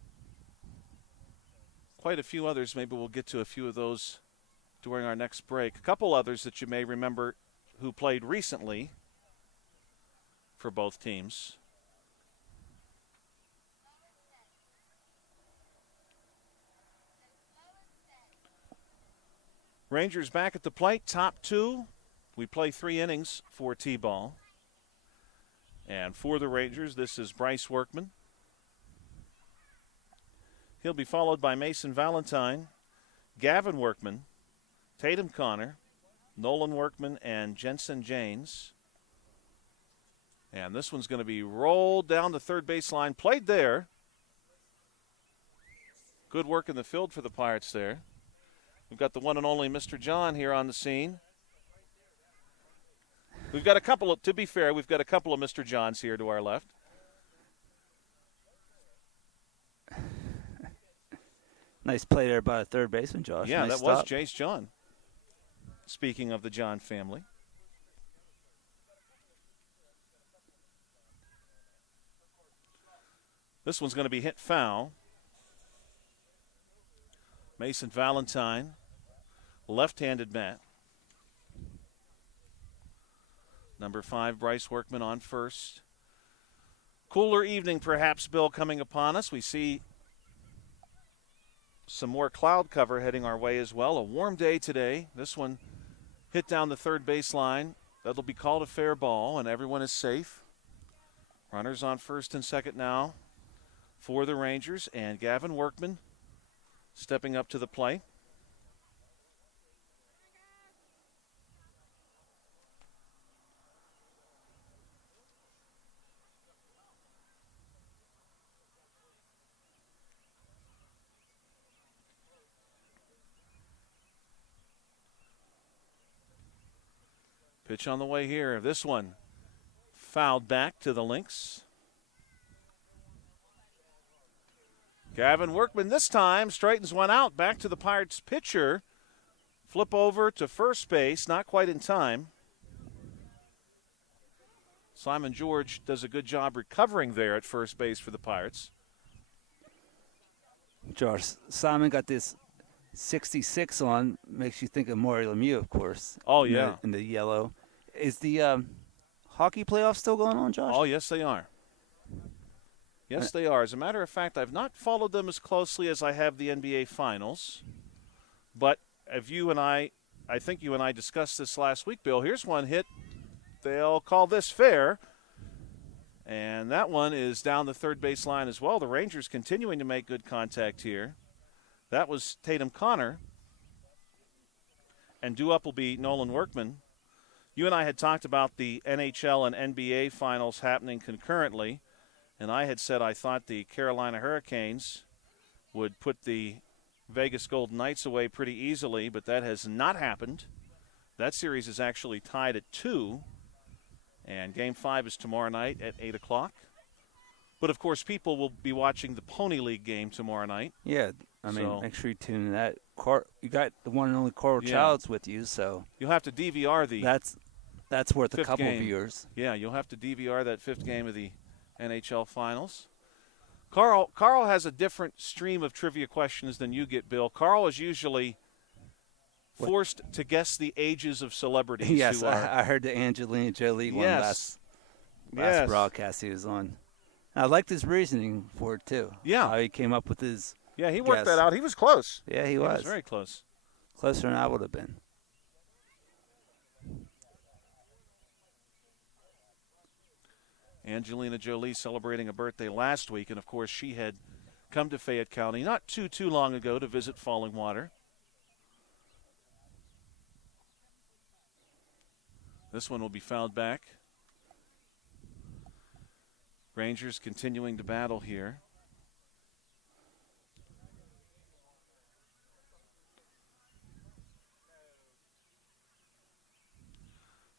quite a few others. Maybe we'll get to a few of those during our next break. A couple others that you may remember who played recently for both teams. Rangers back at the plate, top 2. We play 3 innings for T-ball. And for the Rangers, this is Bryce Workman. He'll be followed by Mason Valentine, Gavin Workman, Tatum Connor, Nolan Workman, and Jensen Janes. And this one's going to be rolled down the third baseline, played there. Good work in the field for the Pirates there. We've got the one and only Mr. John here on the scene. We've got a couple of, to be fair, we've got a couple of Mr. Johns here to our left. Nice play there by the third baseman, Josh. Yeah, nice that was stop. Jace John. Speaking of the John family. This one's going to be hit foul. Mason Valentine, left-handed bat. Number 5, Bryce Workman on first. Cooler evening, perhaps, Bill, coming upon us. We see some more cloud cover heading our way as well. A warm day today. This one hit down the third baseline. That'll be called a fair ball, and everyone is safe. Runners on first and second now for the Rangers, and Gavin Workman stepping up to the plate. Pitch on the way here. This one fouled back to the Lynx. Gavin Workman this time straightens one out. Back to the Pirates pitcher. Flip over to first base. Not quite in time. Simon George does a good job recovering there at first base for the Pirates. Josh, Simon got this 66 on. Makes you think of Mario Lemieux, of course. Oh, yeah. In the yellow. Is the hockey playoffs still going on, Josh? Oh, yes, they are. Yes, they are. As a matter of fact, I've not followed them as closely as I have the NBA Finals. But if you and I think you and I discussed this last week, Bill, here's one hit. They'll call this fair. And that one is down the third base line as well. The Rangers continuing to make good contact here. That was Tatum Connor. And due up will be Nolan Workman. You and I had talked about the NHL and NBA finals happening concurrently, and I had said I thought the Carolina Hurricanes would put the Vegas Golden Knights away pretty easily, but that has not happened. That series is actually tied at 2, and Game 5 is tomorrow night at 8 o'clock. But, of course, people will be watching the Pony League game tomorrow night. Yeah, I mean, make sure you tune in that. You got the one and only Carl Childs with you, so you'll have to DVR the that's worth a couple game. viewers. Yeah, you'll have to DVR that fifth game of the NHL Finals. Carl has a different stream of trivia questions than you get, Bill. Carl is usually forced to guess the ages of celebrities. Yes, I heard the Angelina Jolie one last broadcast he was on. I liked his reasoning for it, too. Yeah. How he came up with his he worked that out. He was close. Yeah, he was very close. Closer than I would have been. Angelina Jolie celebrating a birthday last week, and, of course, she had come to Fayette County not too long ago to visit Falling Water. This one will be fouled back. Rangers continuing to battle here.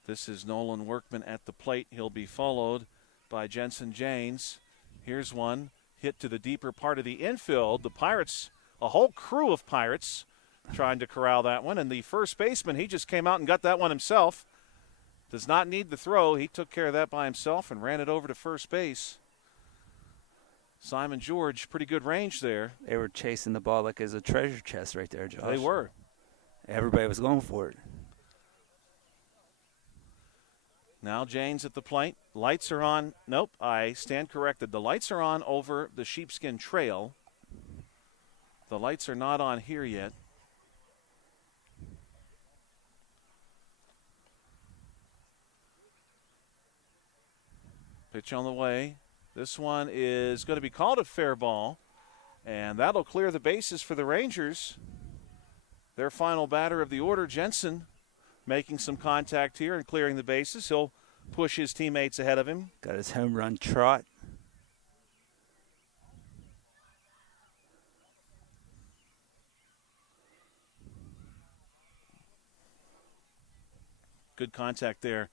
This is Nolan Workman at the plate. He'll be followed by Jensen Janes. Here's one hit to the deeper part of the infield. The Pirates, a whole crew of Pirates trying to corral that one. And the first baseman, he just came out and got that one himself. Does not need the throw. He took care of that by himself and ran it over to first base. Simon George, pretty good range there. They were chasing the ball like it was a treasure chest right there, Josh. They were. Everybody was going for it. Now Janes at the plate. Lights are on. Nope, I stand corrected. The lights are on over the Sheepskin Trail. The lights are not on here yet. Pitch on the way. This one is going to be called a fair ball, and that'll clear the bases for the Rangers. Their final batter of the order, Jensen, making some contact here and clearing the bases. He'll push his teammates ahead of him. Got his home run trot. Good contact there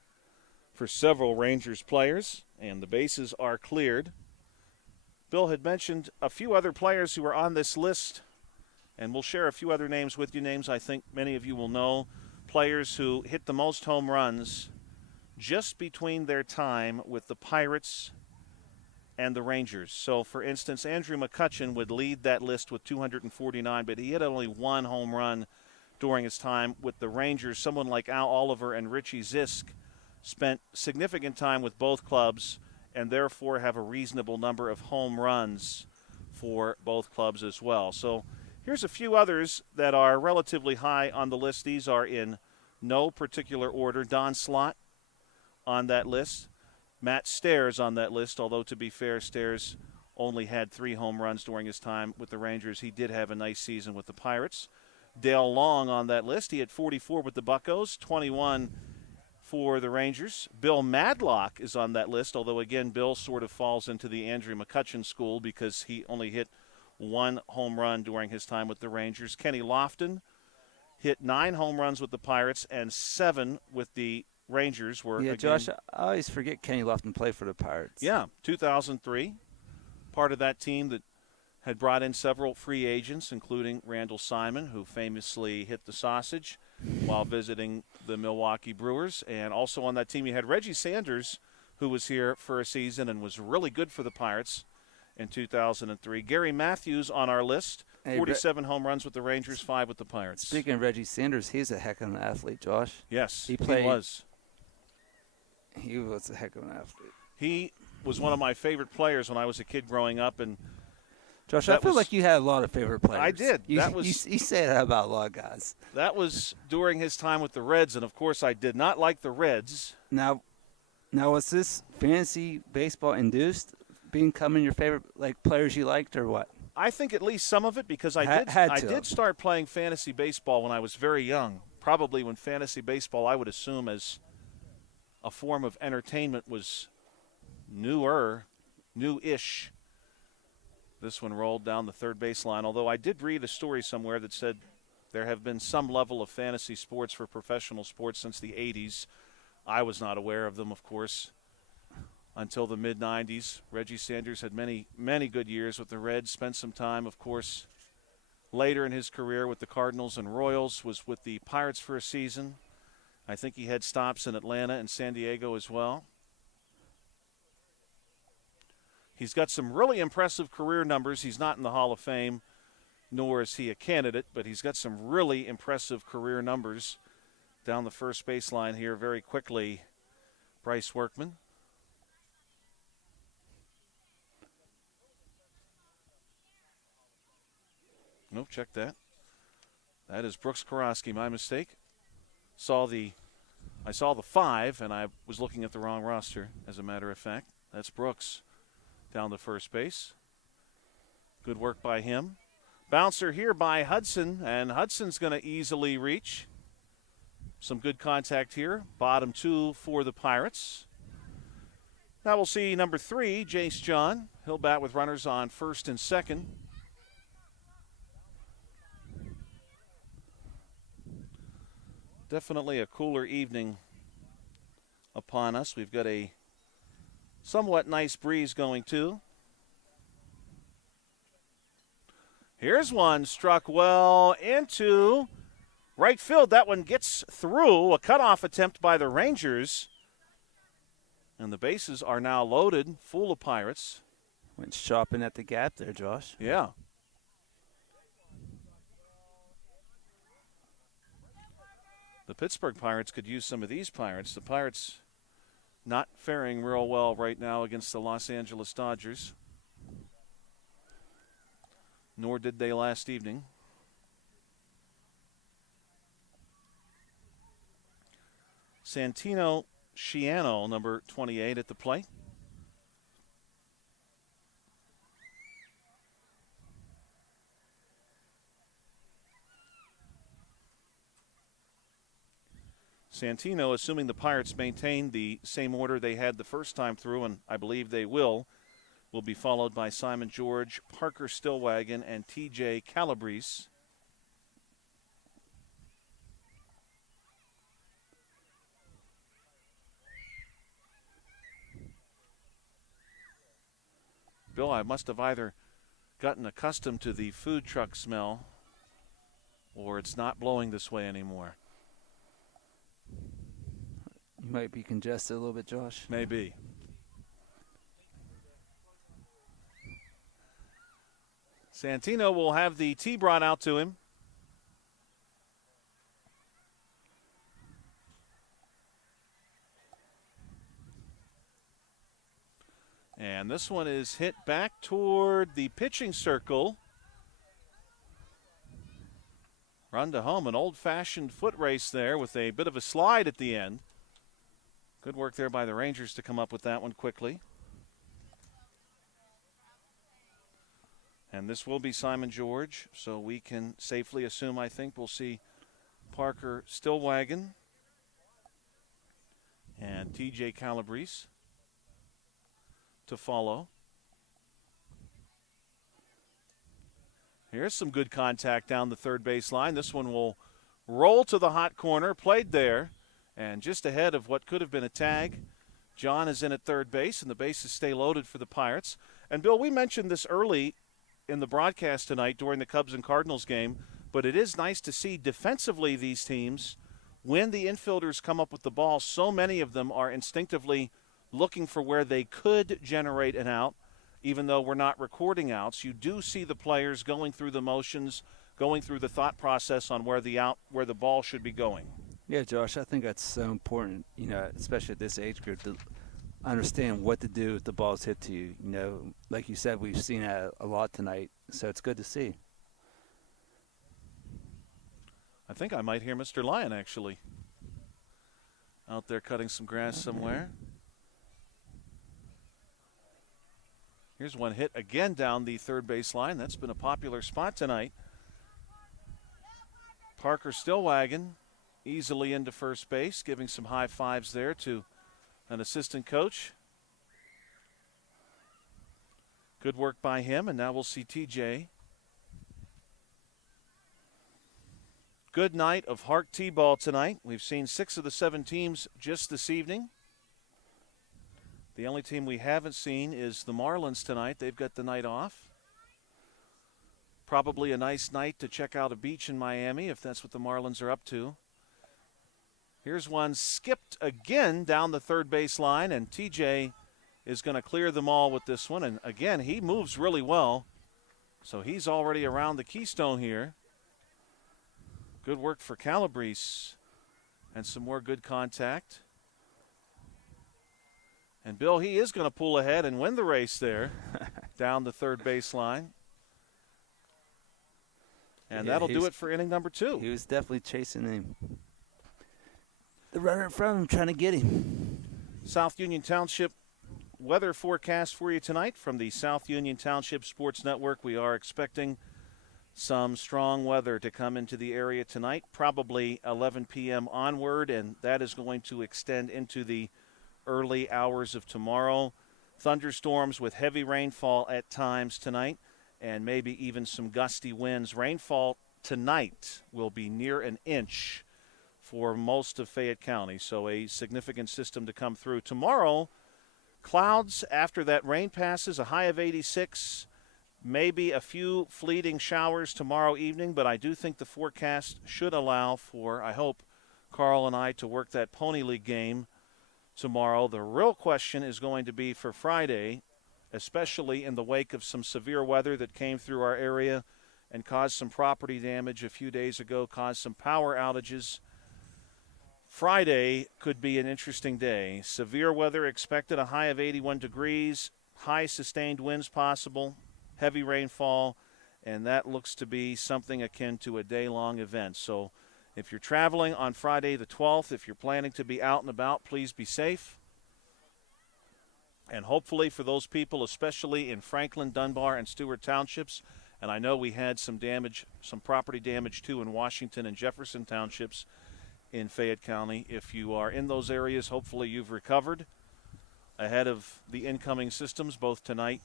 for several Rangers players, and the bases are cleared. Bill had mentioned a few other players who are on this list, and we'll share a few other names with you, names I think many of you will know, players who hit the most home runs just between their time with the Pirates and the Rangers. So, for instance, Andrew McCutchen would lead that list with 249, but he had only one home run during his time with the Rangers. Someone like Al Oliver and Richie Zisk spent significant time with both clubs and therefore have a reasonable number of home runs for both clubs as well. So here's a few others that are relatively high on the list. These are in no particular order. Don Slott on that list. Matt Stairs on that list, although to be fair, Stairs only had 3 home runs during his time with the Rangers. He did have a nice season with the Pirates. Dale Long on that list. He had 44 with the Buccos, 21 for the Rangers. Bill Madlock is on that list, although, again, Bill sort of falls into the Andrew McCutchen school because he only hit 1 home run during his time with the Rangers. Kenny Lofton hit 9 home runs with the Pirates and 7 with the Rangers. Josh, I always forget Kenny Lofton played for the Pirates. Yeah, 2003. Part of that team that had brought in several free agents, including Randall Simon, who famously hit the sausage while visiting the Milwaukee Brewers. And also on that team you had Reggie Sanders, who was here for a season and was really good for the Pirates in 2003. Gary Matthews on our list, 47 home runs with the Rangers, 5 with the Pirates. Speaking of Reggie Sanders, he's a heck of an athlete, Josh. Yes, he was. He was a heck of an athlete. He was one of my favorite players when I was a kid growing up. And Josh, I feel like you had a lot of favorite players. I did. You say that about a lot of guys. That was during his time with the Reds, and, of course, I did not like the Reds. Now was this fantasy baseball induced, becoming your favorite players you liked, or what? I think at least some of it, because I did start playing fantasy baseball when I was very young, probably when fantasy baseball, I would assume, as a form of entertainment was new-ish. This one rolled down the third baseline, although I did read a story somewhere that said there have been some level of fantasy sports for professional sports since the 80s. I was not aware of them, of course, until the mid-90s. Reggie Sanders had many, many good years with the Reds, spent some time, of course, later in his career with the Cardinals and Royals, was with the Pirates for a season. I think he had stops in Atlanta and San Diego as well. He's got some really impressive career numbers. He's not in the Hall of Fame, nor is he a candidate, but he's got some really impressive career numbers down the first baseline here very quickly. Bryce Workman. Nope, check that. That is Brooks Korosky, my mistake. I saw the 5, and I was looking at the wrong roster, as a matter of fact. That's Brooks down to first base. Good work by him. Bouncer here by Hudson, and Hudson's going to easily reach. Some good contact here. Bottom 2 for the Pirates. Now we'll see number 3, Jace John. He'll bat with runners on first and second. Definitely a cooler evening upon us. We've got a somewhat nice breeze going too. Here's one struck well into right field. That one gets through. A cutoff attempt by the Rangers. And the bases are now loaded, full of Pirates. Went shopping at the gap there, Josh. Yeah. The Pittsburgh Pirates could use some of these Pirates. The Pirates not faring real well right now against the Los Angeles Dodgers. Nor did they last evening. Santino Sciano, number 28 at the plate. Santino, assuming the Pirates maintain the same order they had the first time through, and I believe they will be followed by Simon George, Parker Stillwagon, and T.J. Calabrese. Bill, I must have either gotten accustomed to the food truck smell or it's not blowing this way anymore. You might be congested a little bit, Josh. Maybe. Santino will have the tee brought out to him. And this one is hit back toward the pitching circle. Run to home, an old-fashioned foot race there with a bit of a slide at the end. Good work there by the Rangers to come up with that one quickly. And this will be Simon George, so we can safely assume, I think, we'll see Parker Stillwagon and TJ Calabrese to follow. Here's some good contact down the third base line. This one will roll to the hot corner, played there, and just ahead of what could have been a tag. John is in at third base, and the bases stay loaded for the Pirates. And, Bill, we mentioned this early in the broadcast tonight during the Cubs and Cardinals game, but it is nice to see defensively these teams, when the infielders come up with the ball, so many of them are instinctively looking for where they could generate an out. Even though we're not recording outs, you do see the players going through the motions, going through the thought process on where the ball should be going. Yeah, Josh, I think that's so important, especially at this age group, to understand what to do if the ball's hit to you. Like you said, we've seen that a lot tonight, so it's good to see. I think I might hear Mr. Lyon, actually, out there cutting some grass somewhere. Here's one hit again down the third base line. That's been a popular spot tonight. Parker Stillwagon easily into first base, giving some high fives there to an assistant coach. Good work by him, and now we'll see TJ. Good night of HARC T-ball tonight. We've seen 6 of the 7 teams just this evening. The only team we haven't seen is the Marlins tonight. They've got the night off. Probably a nice night to check out a beach in Miami if that's what the Marlins are up to. Here's one skipped again down the third base line, and TJ is going to clear them all with this one. And again, he moves really well, so he's already around the keystone here. Good work for Calabrese and some more good contact. And, Bill, he is going to pull ahead and win the race there down the third base line. And that'll do it for inning number 2. He was definitely chasing him. The runner in front of him trying to get him. South Union Township weather forecast for you tonight from the South Union Township Sports Network. We are expecting some strong weather to come into the area tonight, probably 11 p.m. onward, and that is going to extend into the early hours of tomorrow. Thunderstorms with heavy rainfall at times tonight, and maybe even some gusty winds. Rainfall tonight will be near an inch for most of Fayette County, so a significant system to come through. Tomorrow, clouds after that rain passes, a high of 86, maybe a few fleeting showers tomorrow evening, but I do think the forecast should allow for, I hope, Carl and I to work that Pony League game tomorrow. The real question is going to be for Friday, especially in the wake of some severe weather that came through our area and caused some property damage a few days ago, caused some power outages. Friday could be an interesting day. Severe weather expected, a high of 81 degrees, high sustained winds possible, heavy rainfall, and that looks to be something akin to a day-long event. So if you're traveling on Friday the 12th, if you're planning to be out and about, please be safe. And hopefully for those people, especially in Franklin, Dunbar, and Stewart Townships, and I know we had some damage, some property damage too in Washington and Jefferson Townships in Fayette County. If you are in those areas, hopefully you've recovered ahead of the incoming systems both tonight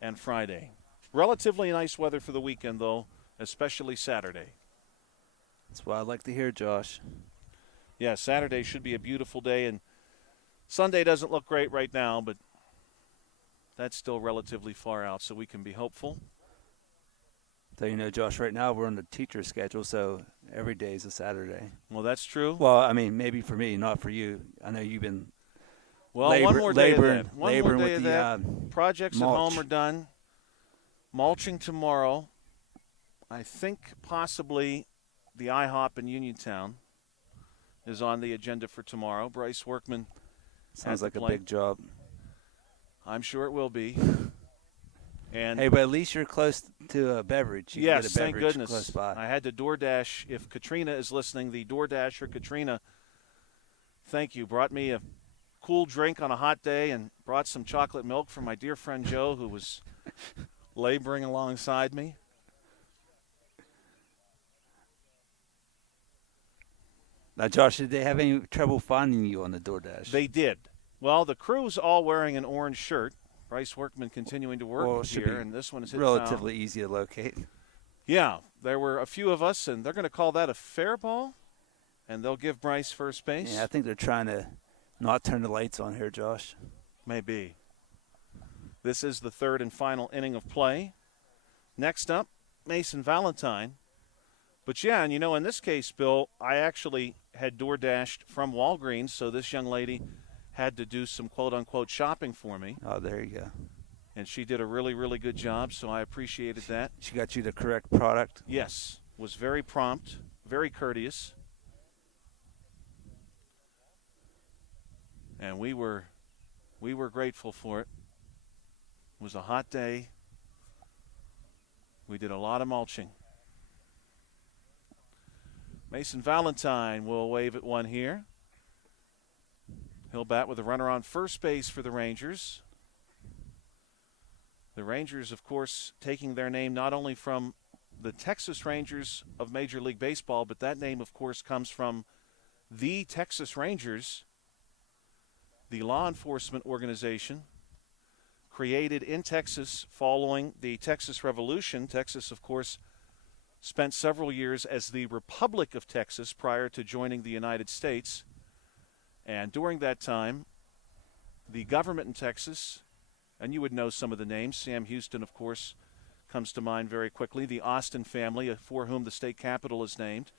and Friday. Relatively nice weather for the weekend, though, especially Saturday. That's what I'd like to hear, Josh. Yeah, Saturday should be a beautiful day, and Sunday doesn't look great right now, but that's still relatively far out, so we can be hopeful. So, Josh, right now we're on the teacher schedule, so every day is a Saturday. Well, that's true. Well, I mean, maybe for me, not for you. I know you've been one more day laboring of that. Projects mulch. at home are done. mulching tomorrow. I think possibly the IHOP in Uniontown is on the agenda for tomorrow. Bryce Workman. Sounds like a big job. I'm sure it will be. And hey, but at least you're close to a beverage. You can get a beverage thank goodness. Close by. I had to DoorDash. If Katrina is listening, the DoorDasher, Katrina, thank you, brought me a cool drink on a hot day and brought some chocolate milk for my dear friend Joe, who was laboring alongside me. Now, Josh, did they have any trouble finding you on the DoorDash? They did. Well, the crew's all wearing an orange shirt. Bryce Workman continuing to work here, and this one is hit relatively easy to locate. Yeah, there were a few of us, and they're going to call that a fair ball, and they'll give Bryce first base. Yeah, I think they're trying to not turn the lights on here, Josh. Maybe. This is the third and final inning of play. Next up, Mason Valentine. But, yeah, and, in this case, Bill, I actually had DoorDashed from Walgreens, so this young lady had to do some quote-unquote shopping for me. Oh, there you go. And she did a really, really good job, so I appreciated that. She got you the correct product? Yes. Was very prompt, very courteous. And we were grateful for it. It was a hot day. We did a lot of mulching. Mason Valentine will wave at one here. He'll bat with a runner on first base for the Rangers. The Rangers, of course, taking their name not only from the Texas Rangers of Major League Baseball, but that name, of course, comes from the Texas Rangers, the law enforcement organization created in Texas following the Texas Revolution. Texas, of course, spent several years as the Republic of Texas prior to joining the United States. And during that time, the government in Texas, and you would know some of the names, Sam Houston, of course, comes to mind very quickly, the Austin family, for whom the state capital is named.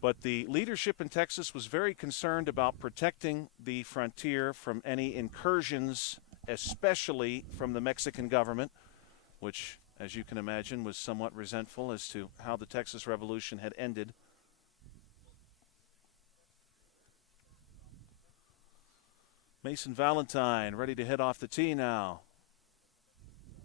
But the leadership in Texas was very concerned about protecting the frontier from any incursions, especially from the Mexican government, which, as you can imagine, was somewhat resentful as to how the Texas Revolution had ended. Mason Valentine ready to hit off the tee now.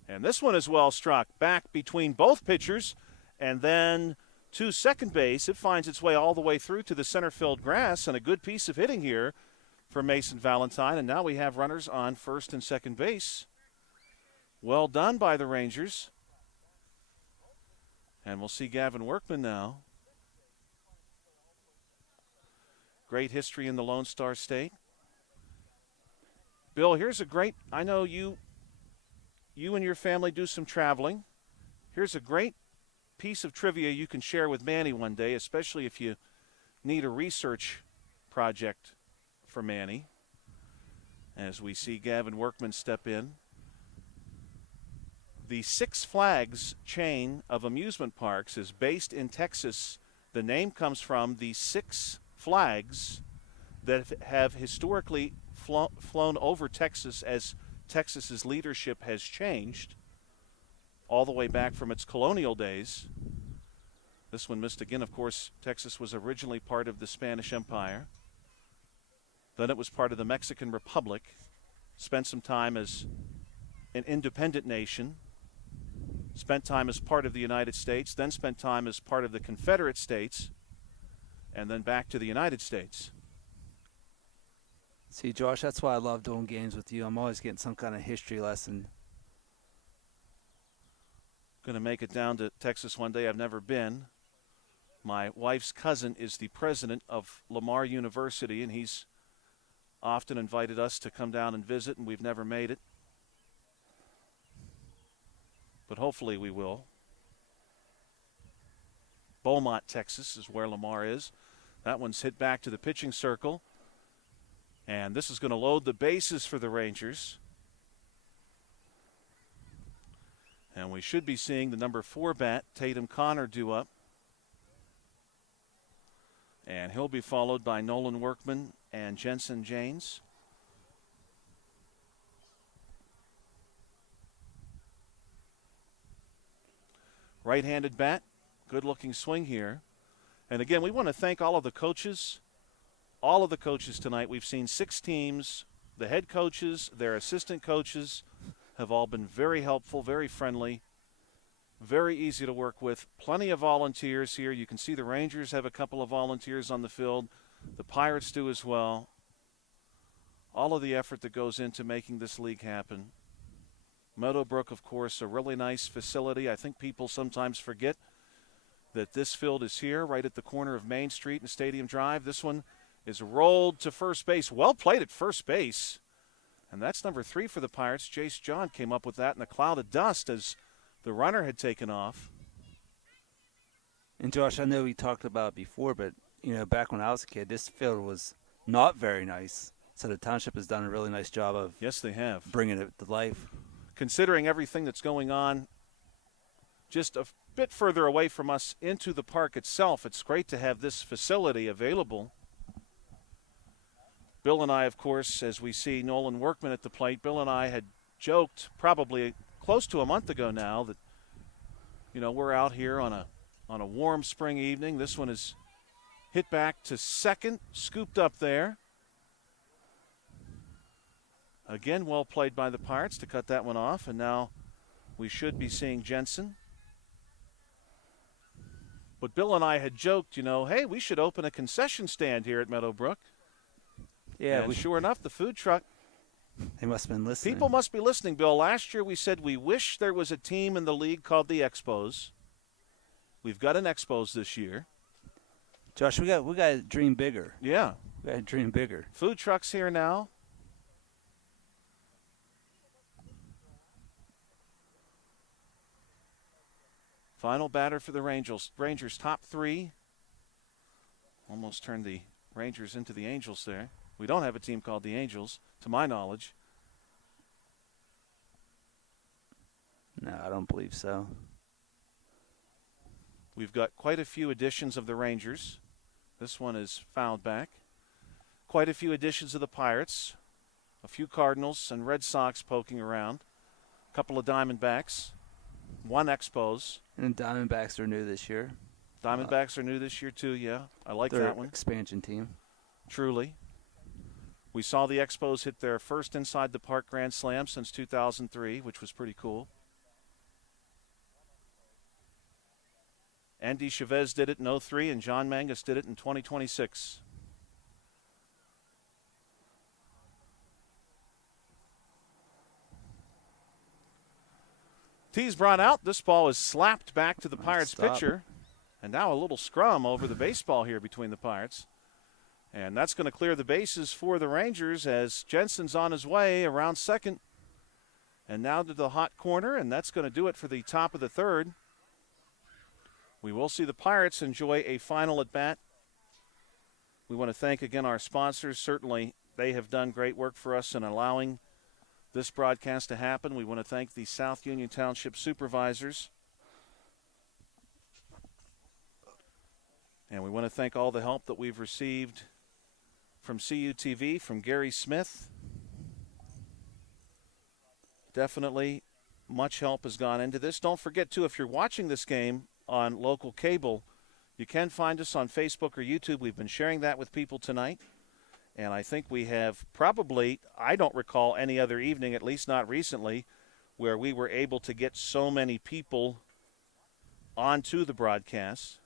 And this one is well struck. Back between both pitchers and then to second base. It finds its way all the way through to the center field grass, and a good piece of hitting here for Mason Valentine. And now we have runners on first and second base. Well done by the Rangers. And we'll see Gavin Workman now. Great history in the Lone Star State. Bill, here's a great, I know you and your family do some traveling. Here's a great piece of trivia you can share with Manny one day, especially if you need a research project for Manny. As we see Gavin Workman step in. The Six Flags chain of amusement parks is based in Texas. The name comes from the Six Flags that have historically flown over Texas as Texas's leadership has changed all the way back from its colonial days. This one missed again. Of course, Texas was originally part of the Spanish Empire. Then it was part of the Mexican Republic. Spent some time as an independent nation. Spent time as part of the United States. Then spent time as part of the Confederate States. And then back to the United States. See, Josh, that's why I love doing games with you. I'm always getting some kind of history lesson. Going to make it down to Texas one day. I've never been. My wife's cousin is the president of Lamar University, and he's often invited us to come down and visit, and we've never made it. But hopefully we will. Beaumont, Texas is where Lamar is. That one's hit back to the pitching circle. And this is going to load the bases for the Rangers. And we should be seeing the number 4 bat, Tatum Connor, due up. And he'll be followed by Nolan Workman and Jensen Janes. Right-handed bat. Good-looking swing here. And again, we want to thank all of the coaches. All of the coaches tonight. We've seen 6 teams. The head coaches, their assistant coaches have all been very helpful, very friendly, very easy to work with. Plenty of volunteers here. You can see the Rangers have a couple of volunteers on the field. The Pirates do as well. All of the effort that goes into making this league happen. Meadowbrook, of course, a really nice facility. I think people sometimes forget that this field is here, right at the corner of Main Street and Stadium Drive. This one is rolled to first base. Well played at first base. And that's number 3 for the Pirates. Jace John came up with that in a cloud of dust as the runner had taken off. And, Josh, I know we talked about it before, but, back when I was a kid, this field was not very nice. So the township has done a really nice job of yes, they have bringing it to life. Considering everything that's going on just a bit further away from us into the park itself, it's great to have this facility available. Bill and I, of course, as we see Nolan Workman at the plate, Bill and I had joked probably close to a month ago now that, we're out here on a warm spring evening. This one is hit back to second, scooped up there. Again, well played by the Pirates to cut that one off, and now we should be seeing Jensen. But Bill and I had joked, hey, we should open a concession stand here at Meadowbrook. Yeah, and sure enough, the food truck. They must have been listening. People must be listening, Bill. Last year we said we wish there was a team in the league called the Expos. We've got an Expos this year. Josh, we got to dream bigger. Yeah. We got to dream bigger. Food trucks here now. Final batter for the Rangers. Rangers top 3. Almost turned the Rangers into the Angels there. We don't have a team called the Angels, to my knowledge. No, I don't believe so. We've got quite a few editions of the Rangers. This one is fouled back. Quite a few editions of the Pirates. A few Cardinals and Red Sox poking around. A couple of Diamondbacks. 1 Expos. And the Diamondbacks are new this year. Diamondbacks are new this year, too, yeah. I like They're that one. Expansion team. Truly. We saw the Expos hit their first Inside the Park Grand Slam since 2003, which was pretty cool. Andy Chavez did it in 2003, and John Mangus did it in 2026. Tees brought out. This ball is slapped back to the Pirates pitcher. And now a little scrum over the baseball here between the Pirates. And that's going to clear the bases for the Rangers as Jensen's on his way around second. And now to the hot corner, and that's going to do it for the top of the third. We will see the Pirates enjoy a final at bat. We want to thank again our sponsors. Certainly they have done great work for us in allowing this broadcast to happen. We want to thank the South Union Township supervisors. And we want to thank all the help that we've received from CUTV, from Gary Smith. Definitely much help has gone into this. Don't forget, too, if you're watching this game on local cable, you can find us on Facebook or YouTube. We've been sharing that with people tonight. And I think we have probably, I don't recall any other evening, at least not recently, where we were able to get so many people onto the broadcast.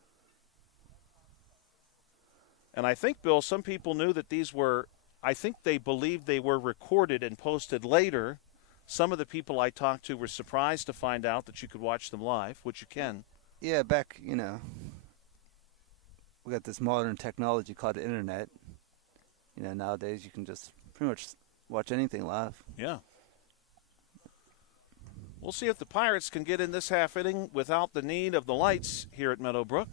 And I think, Bill, some people knew that these were, I think they believed they were recorded and posted later. Some of the people I talked to were surprised to find out that you could watch them live, which you can. Yeah, back, we got this modern technology called the internet. Nowadays you can just pretty much watch anything live. Yeah. We'll see if the Pirates can get in this half inning without the need of the lights here at Meadowbrook.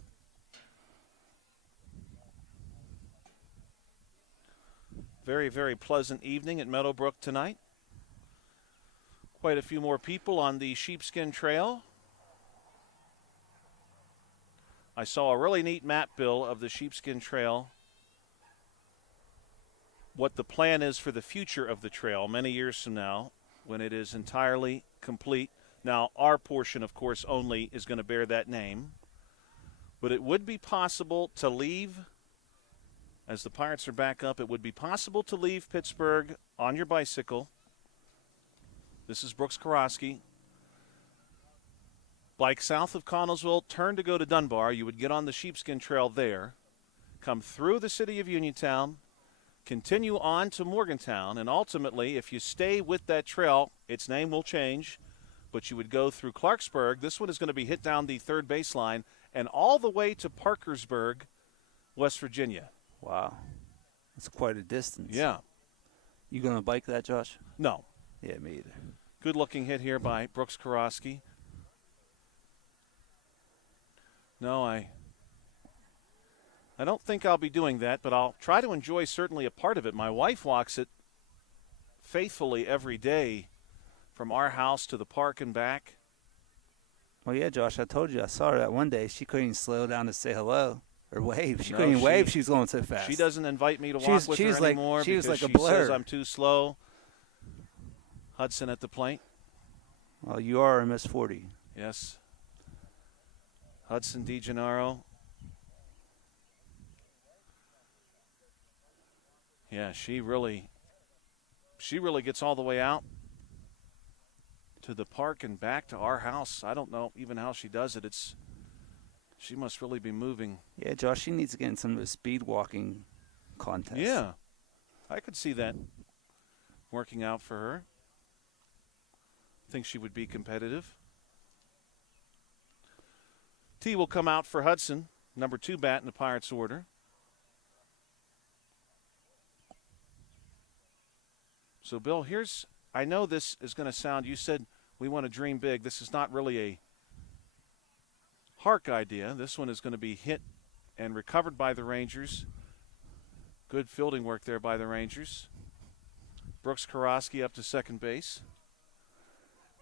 Very, very pleasant evening at Meadowbrook tonight. Quite a few more people on the Sheepskin Trail. I saw a really neat map, Bill, of the Sheepskin Trail. What the plan is for the future of the trail many years from now when it is entirely complete. Now, our portion, of course, only is going to bear that name. But it would be possible to leave, as the Pirates are back up, it would be possible to leave Pittsburgh on your bicycle. This is Brooks Karofsky. Like south of Connellsville, turn to go to Dunbar. You would get on the Sheepskin Trail there, come through the city of Uniontown, continue on to Morgantown, and ultimately, if you stay with that trail, its name will change, but you would go through Clarksburg. This one is going to be hit down the third baseline and all the way to Parkersburg, West Virginia. Wow. That's quite a distance. Yeah. You going to bike that, Josh? No. Yeah, me either. Good-looking hit here by Brooks Karofsky. No, I don't think I'll be doing that, but I'll try to enjoy certainly a part of it. My wife walks it faithfully every day from our house to the park and back. Well, yeah, Josh, I told you. I saw her that one day. She couldn't even slow down to say hello or wave. She couldn't even wave. She was going so fast. She doesn't invite me to walk with her anymore she was because like a she blur. says I'm too slow. Hudson at the plate. Well, you are a Miss 40. Yes. Hudson DiGennaro. Yeah, she really gets all the way out to the park and back to our house. I don't know even how she does it. She must really be moving. Yeah, Josh, she needs to get in some of the speed walking contests. Yeah, I could see that working out for her. I think she would be competitive. T will come out for Hudson, number 2 bat in the Pirates order. So, Bill, I know this is going to sound, you said we want to dream big. This is not really a HARC idea. This one is going to be hit and recovered by the Rangers. Good fielding work there by the Rangers. Brooks Karofsky up to second base.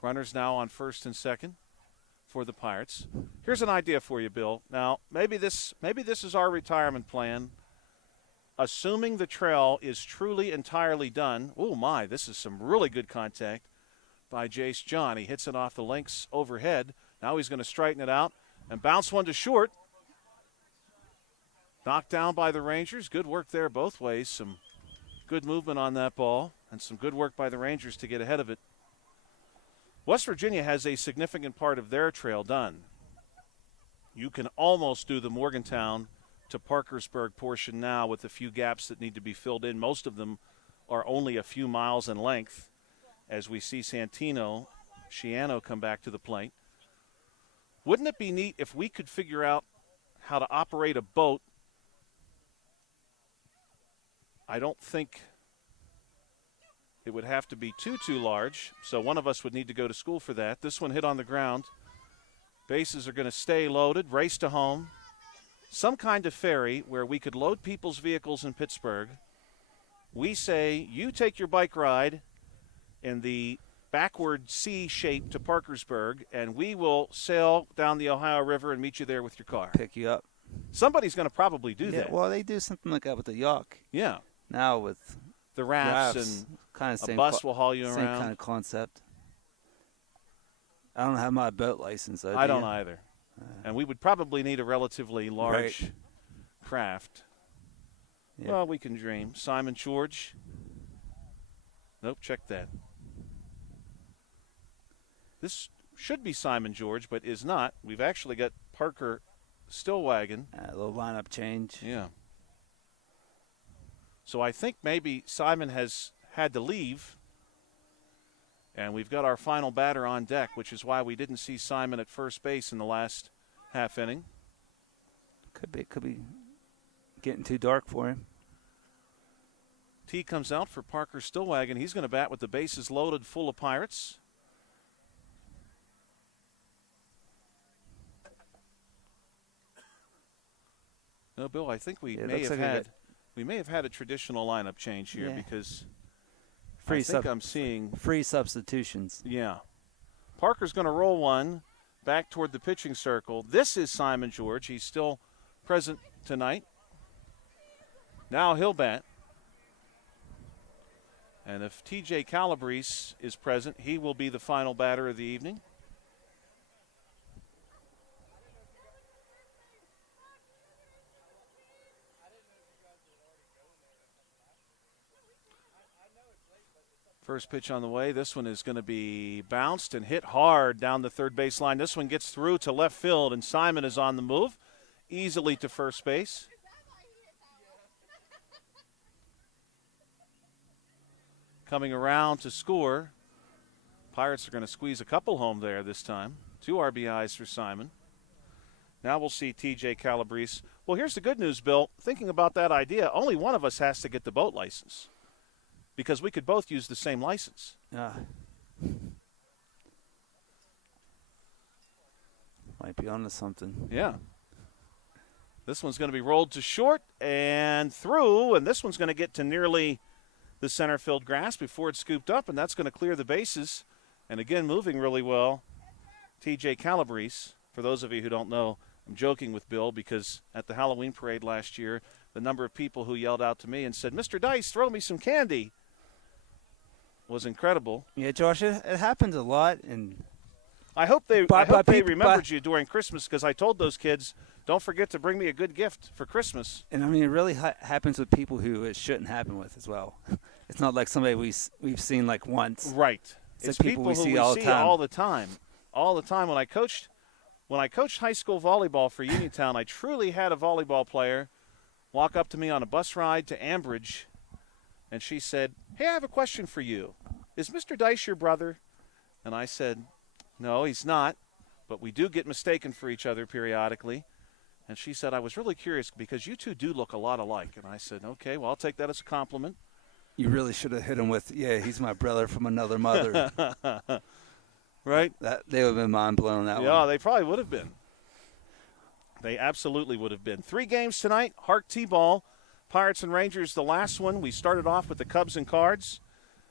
Runners now on first and second for the Pirates. Here's an idea for you, Bill. Now, maybe this is our retirement plan. Assuming the trail is truly entirely done. Oh, my, this is some really good contact by Jace John. He hits it off the links overhead. Now he's going to straighten it out and bounce one to short. Knocked down by the Rangers. Good work there both ways. Some good movement on that ball and some good work by the Rangers to get ahead of it. West Virginia has a significant part of their trail done. You can almost do the Morgantown to Parkersburg portion now with a few gaps that need to be filled in. Most of them are only a few miles in length as we see Santino, Schiano come back to the plate. Wouldn't it be neat if we could figure out how to operate a boat? I don't think it would have to be too large, so one of us would need to go to school for that. This one hit on the ground. Bases are going to stay loaded, race to home. Some kind of ferry where we could load people's vehicles in Pittsburgh. We say, you take your bike ride in the backward C shape to Parkersburg, and we will sail down the Ohio River and meet you there with your car. Pick you up. Somebody's going to probably do that. Well, they do something like that with the yacht. Yeah. Now with the rafts and kind of a bus will haul you same around. Kind of concept. I don't have my boat license, though. I don't either. And we would probably need a relatively large craft. Yeah. Well, we can dream. Simon George. Nope, check that. This should be Simon George, but is not. We've actually got Parker Stillwagon. A little lineup change. Yeah. So I think maybe Simon has had to leave. And we've got our final batter on deck, which is why we didn't see Simon at first base in the last half inning. Could be getting too dark for him. T comes out for Parker Stillwagon. He's going to bat with the bases loaded, full of Pirates. No, Bill, I think we may have had a traditional lineup change here because I'm seeing free substitutions. Yeah. Parker's going to roll one back toward the pitching circle. This is Simon George. He's still present tonight. Now he'll bat. And if TJ Calabrese is present, he will be the final batter of the evening. First pitch on the way. This one is going to be bounced and hit hard down the third baseline. This one gets through to left field, and Simon is on the move, easily to first base. Coming around to score. Pirates are going to squeeze a couple home there this time. 2 RBIs for Simon. Now we'll see T.J. Calabrese. Well, here's the good news, Bill. Thinking about that idea, only one of us has to get the boat license because we could both use the same license. Might be onto something. Yeah. This one's going to be rolled to short and through, and this one's going to get to nearly the center field grass before it's scooped up, and that's going to clear the bases. And again, moving really well, T.J. Calabrese. For those of you who don't know, I'm joking with Bill because at the Halloween parade last year, the number of people who yelled out to me and said, "Mr. Dice, throw me some candy," was incredible. Yeah, Josh, it happens a lot. And I hope they remembered you during Christmas because I told those kids, don't forget to bring me a good gift for Christmas. And, I mean, it really happens with people who it shouldn't happen with as well. It's not like somebody we've seen like once. Right. It's like people who we see all the time. All the time. When I coached high school volleyball for Uniontown, I truly had a volleyball player walk up to me on a bus ride to Ambridge, and she said, "Hey, I have a question for you. Is Mr. Dice your brother?" And I said, "No, he's not, but we do get mistaken for each other periodically." And she said, "I was really curious because you two do look a lot alike." And I said, "Okay, well, I'll take that as a compliment." You really should have hit him with, "Yeah, he's my brother from another mother." Right? They would have been mind blown that one. Yeah, they probably would have been. They absolutely would have been. 3 games tonight, HARC T-ball, Pirates and Rangers, the last one. We started off with the Cubs and Cards.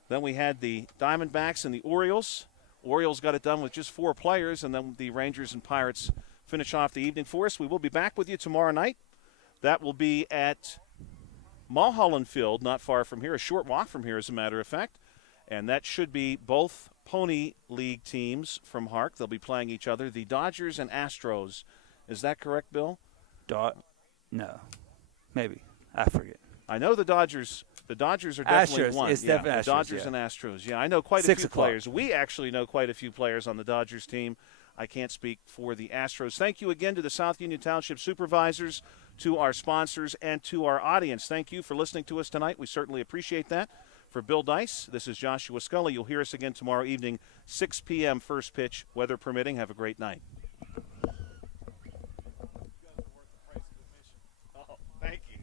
Then we had the Diamondbacks and the Orioles. Orioles got it done with just 4 players, and then the Rangers and Pirates finish off the evening for us. We will be back with you tomorrow night. That will be at Mulholland Field, not far from here, a short walk from here, as a matter of fact. And that should be both Pony League teams from HARC. They'll be playing each other, the Dodgers and Astros. Is that correct, Bill? No. Maybe. I forget. I know the Dodgers are definitely Astros. one. It's definitely the Dodgers Astros, and Astros. Yeah, I know quite a few players. We actually know quite a few players on the Dodgers team. I can't speak for the Astros. Thank you again to the South Union Township supervisors, to our sponsors, and to our audience. Thank you for listening to us tonight. We certainly appreciate that. For Bill Dice, this is Joshua Scully. You'll hear us again tomorrow evening, 6 p.m. first pitch, weather permitting. Have a great night. Oh, thank you.